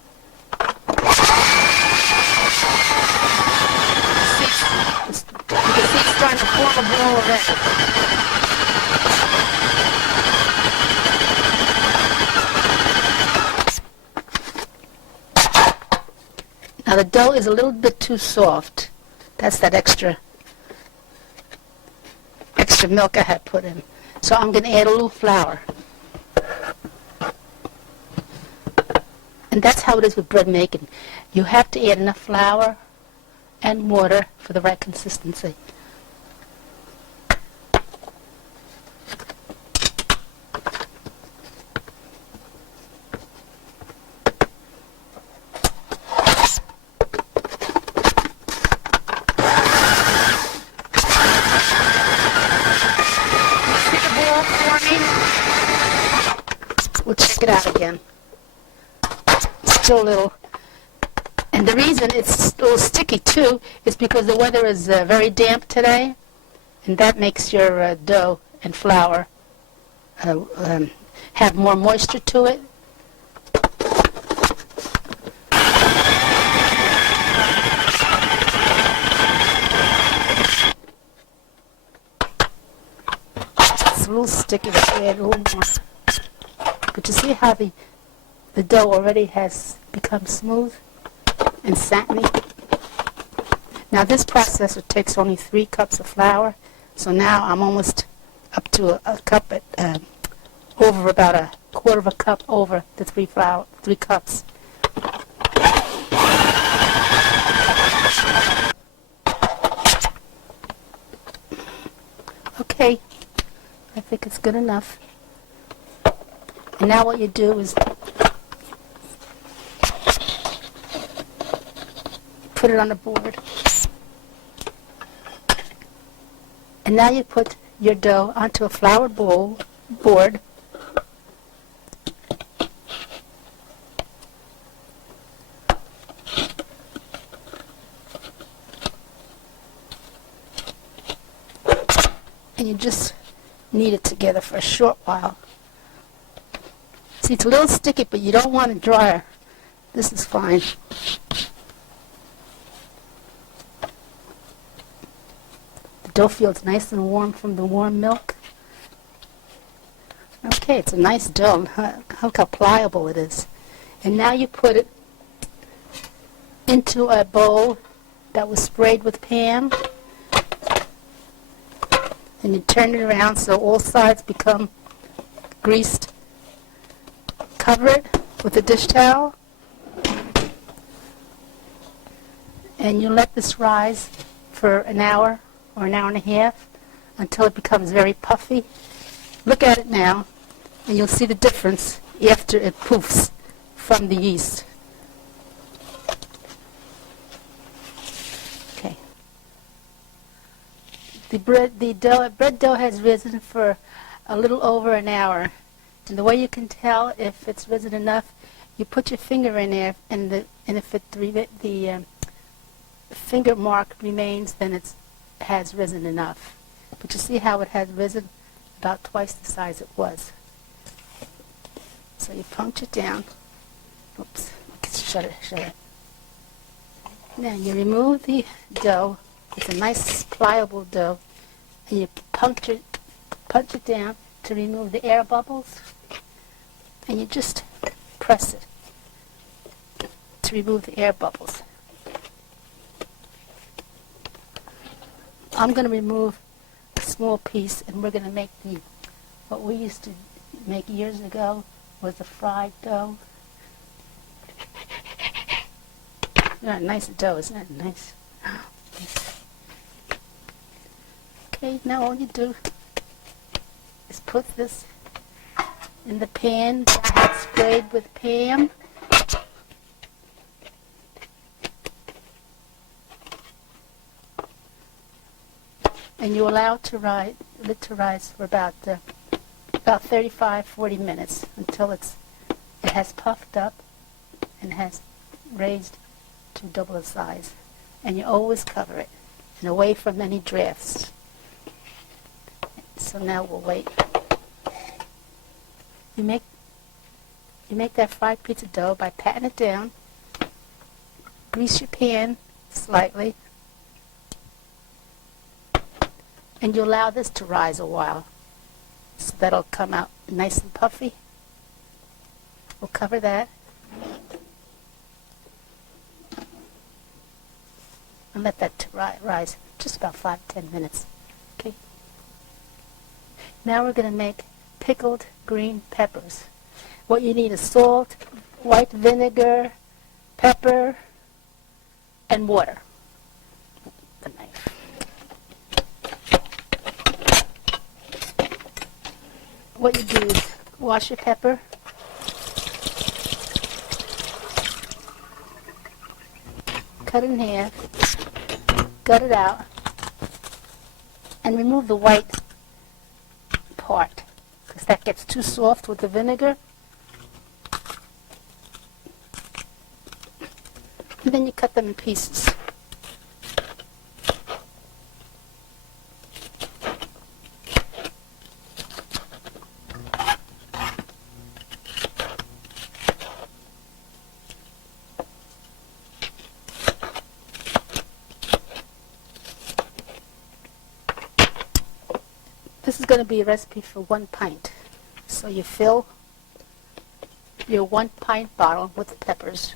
You can see it's starting to form a ball already. Now the dough is a little bit too soft. That's that extra milk I had put in. So I'm going to add a little flour. And that's how it is with bread making. You have to add enough flour and water for the right consistency. We'll check it out again. Still a little. And the reason it's a little sticky too is because the weather is very damp today, and that makes your dough and flour have more moisture to it. It's a little sticky, but add a little more. But you see how the dough already has become smooth and satiny? Now this processor takes only 3 cups of flour, so now I'm almost up to a cup at over about a quarter of a cup over the 3 cups. Okay, I think it's good enough. And now what you do is put it on the board. And now you put your dough onto a floured board. And you just knead it together for a short while. See, it's a little sticky, but you don't want it drier. This is fine. The dough feels nice and warm from the warm milk. Okay, it's a nice dough. Look how pliable it is. And now you put it into a bowl that was sprayed with Pam. And you turn it around so all sides become greased. Cover it with a dish towel. And you let this rise for an hour or an hour and a half until it becomes very puffy. Look at it now, and you'll see the difference after it poofs from the yeast. Okay. The bread dough has risen for a little over an hour. And the way you can tell if it's risen enough, you put your finger in there, and if the finger mark remains, then it has risen enough. But you see how it has risen about twice the size it was. So you punch it down. Oops, shut it. Now you remove the dough. It's a nice pliable dough, and you punch it down to remove the air bubbles, and you just press it to remove the air bubbles. I'm going to remove a small piece, and we're going to make what we used to make years ago was a fried dough. Yeah, nice dough, isn't it? Nice. Okay, now all you do is put this in the pan that I had sprayed with Pam. And you allow it to rise for about 35-40 minutes until it has puffed up and has raised to double its size. And you always cover it and away from any drafts. So now we'll wait. You make that fried pizza dough by patting it down. Grease your pan slightly. And you allow this to rise a while, so that'll come out nice and puffy. We'll cover that. And let that rise just about 5-10 minutes. Okay. Now we're going to make pickled green peppers. What you need is salt, white vinegar, pepper, and water. The knife. What you do is wash your pepper, cut it in half, gut it out, and remove the white part, because that gets too soft with the vinegar. And then you cut them in pieces. This is going to be a recipe for 1 pint. So you fill your 1 pint bottle with peppers.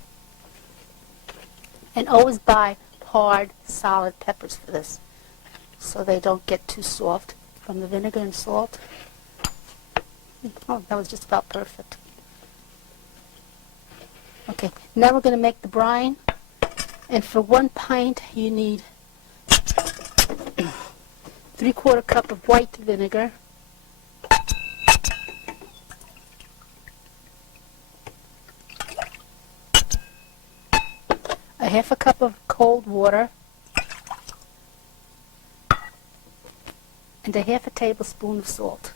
And always buy hard, solid peppers for this, so they don't get too soft from the vinegar and salt. Oh, that was just about perfect. Okay, now we're going to make the brine. And for 1 pint, you need 3/4 cup of white vinegar, a 1/2 cup of cold water, and a 1/2 tablespoon of salt.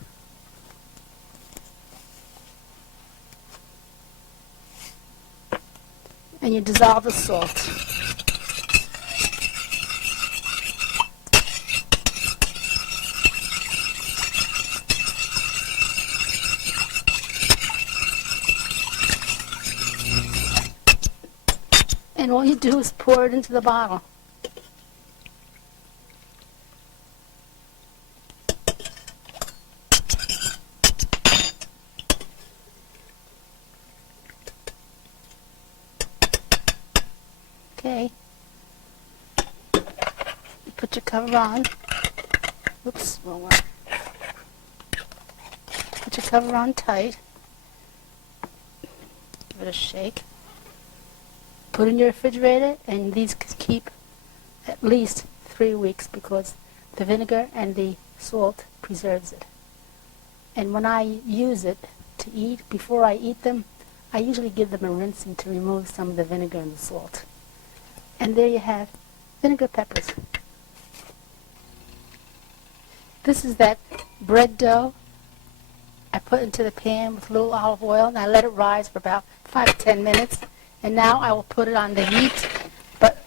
And you dissolve the salt. And all you do is pour it into the bottle. Okay. You put your cover on. Oops, wrong one. Put your cover on tight. Give it a shake. Put it in your refrigerator, and these can keep at least 3 weeks because the vinegar and the salt preserves it. And when I use it to eat, before I eat them, I usually give them a rinsing to remove some of the vinegar and the salt. And there you have vinegar peppers. This is that bread dough I put into the pan with a little olive oil, and I let it rise for about 5 to 10 minutes. And now I will put it on the heat, but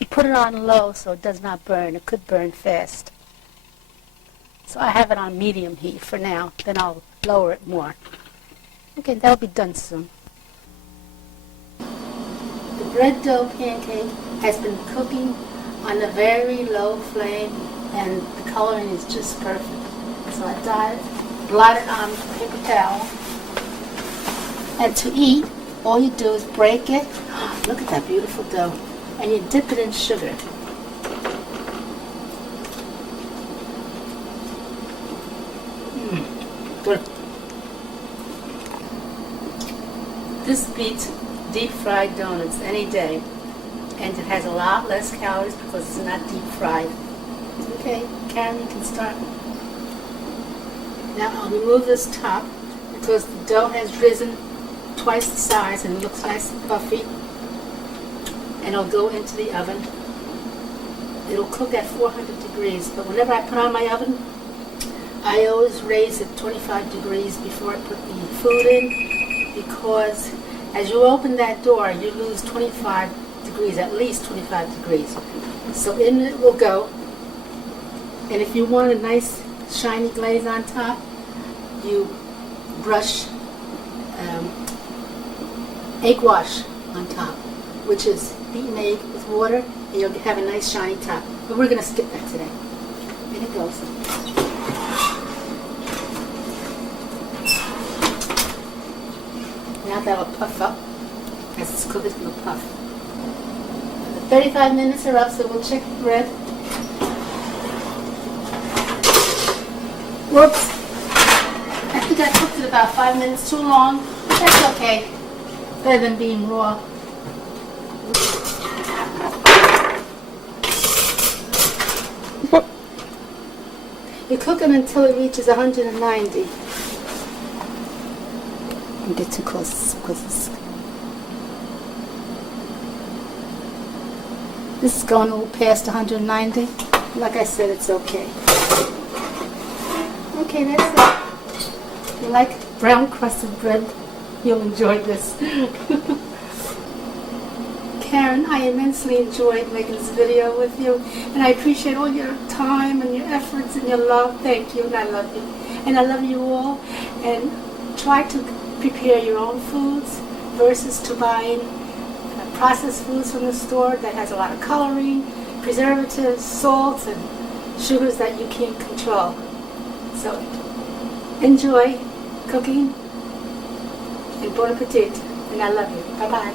you put it on low so it does not burn. It could burn fast. So I have it on medium heat for now, then I'll lower it more. Okay, that'll be done soon. The bread dough pancake has been cooking on a very low flame, and the coloring is just perfect. So I blot it on a paper towel. And to eat, all you do is break it. Look at that beautiful dough. And you dip it in sugar. Good. This beats deep fried donuts any day. And it has a lot less calories because it's not deep fried. Okay, Karen, you can start. Now I'll remove this top because the dough has risen twice the size and it looks nice and puffy. And it'll go into the oven. It'll cook at 400 degrees, but whenever I put on my oven, I always raise it 25 degrees before I put the food in, because as you open that door, you lose 25 degrees, at least 25 degrees. So in it will go, and if you want a nice shiny glaze on top, you brush egg wash on top, which is beaten egg with water, and you'll have a nice shiny top. But we're going to skip that today. In it goes. Now that'll puff up. As it's cooked, it's going to puff. The 35 minutes are up, so we'll check the bread. Whoops. I think I cooked it about 5 minutes too long. That's okay. Better than being raw. You cook it until it reaches 190. Don't get too close because this is going a little past 190. Like I said, it's okay. Okay, that's it. If you like brown crusted bread, you'll enjoy this. Karen, I immensely enjoyed making this video with you, and I appreciate all your time and your efforts and your love. Thank you, and I love you. And I love you all. And try to prepare your own foods versus to buying processed foods from the store that has a lot of coloring, preservatives, salts, and sugars that you can't control. So enjoy cooking, and bon appetit. And I love you. Bye-bye.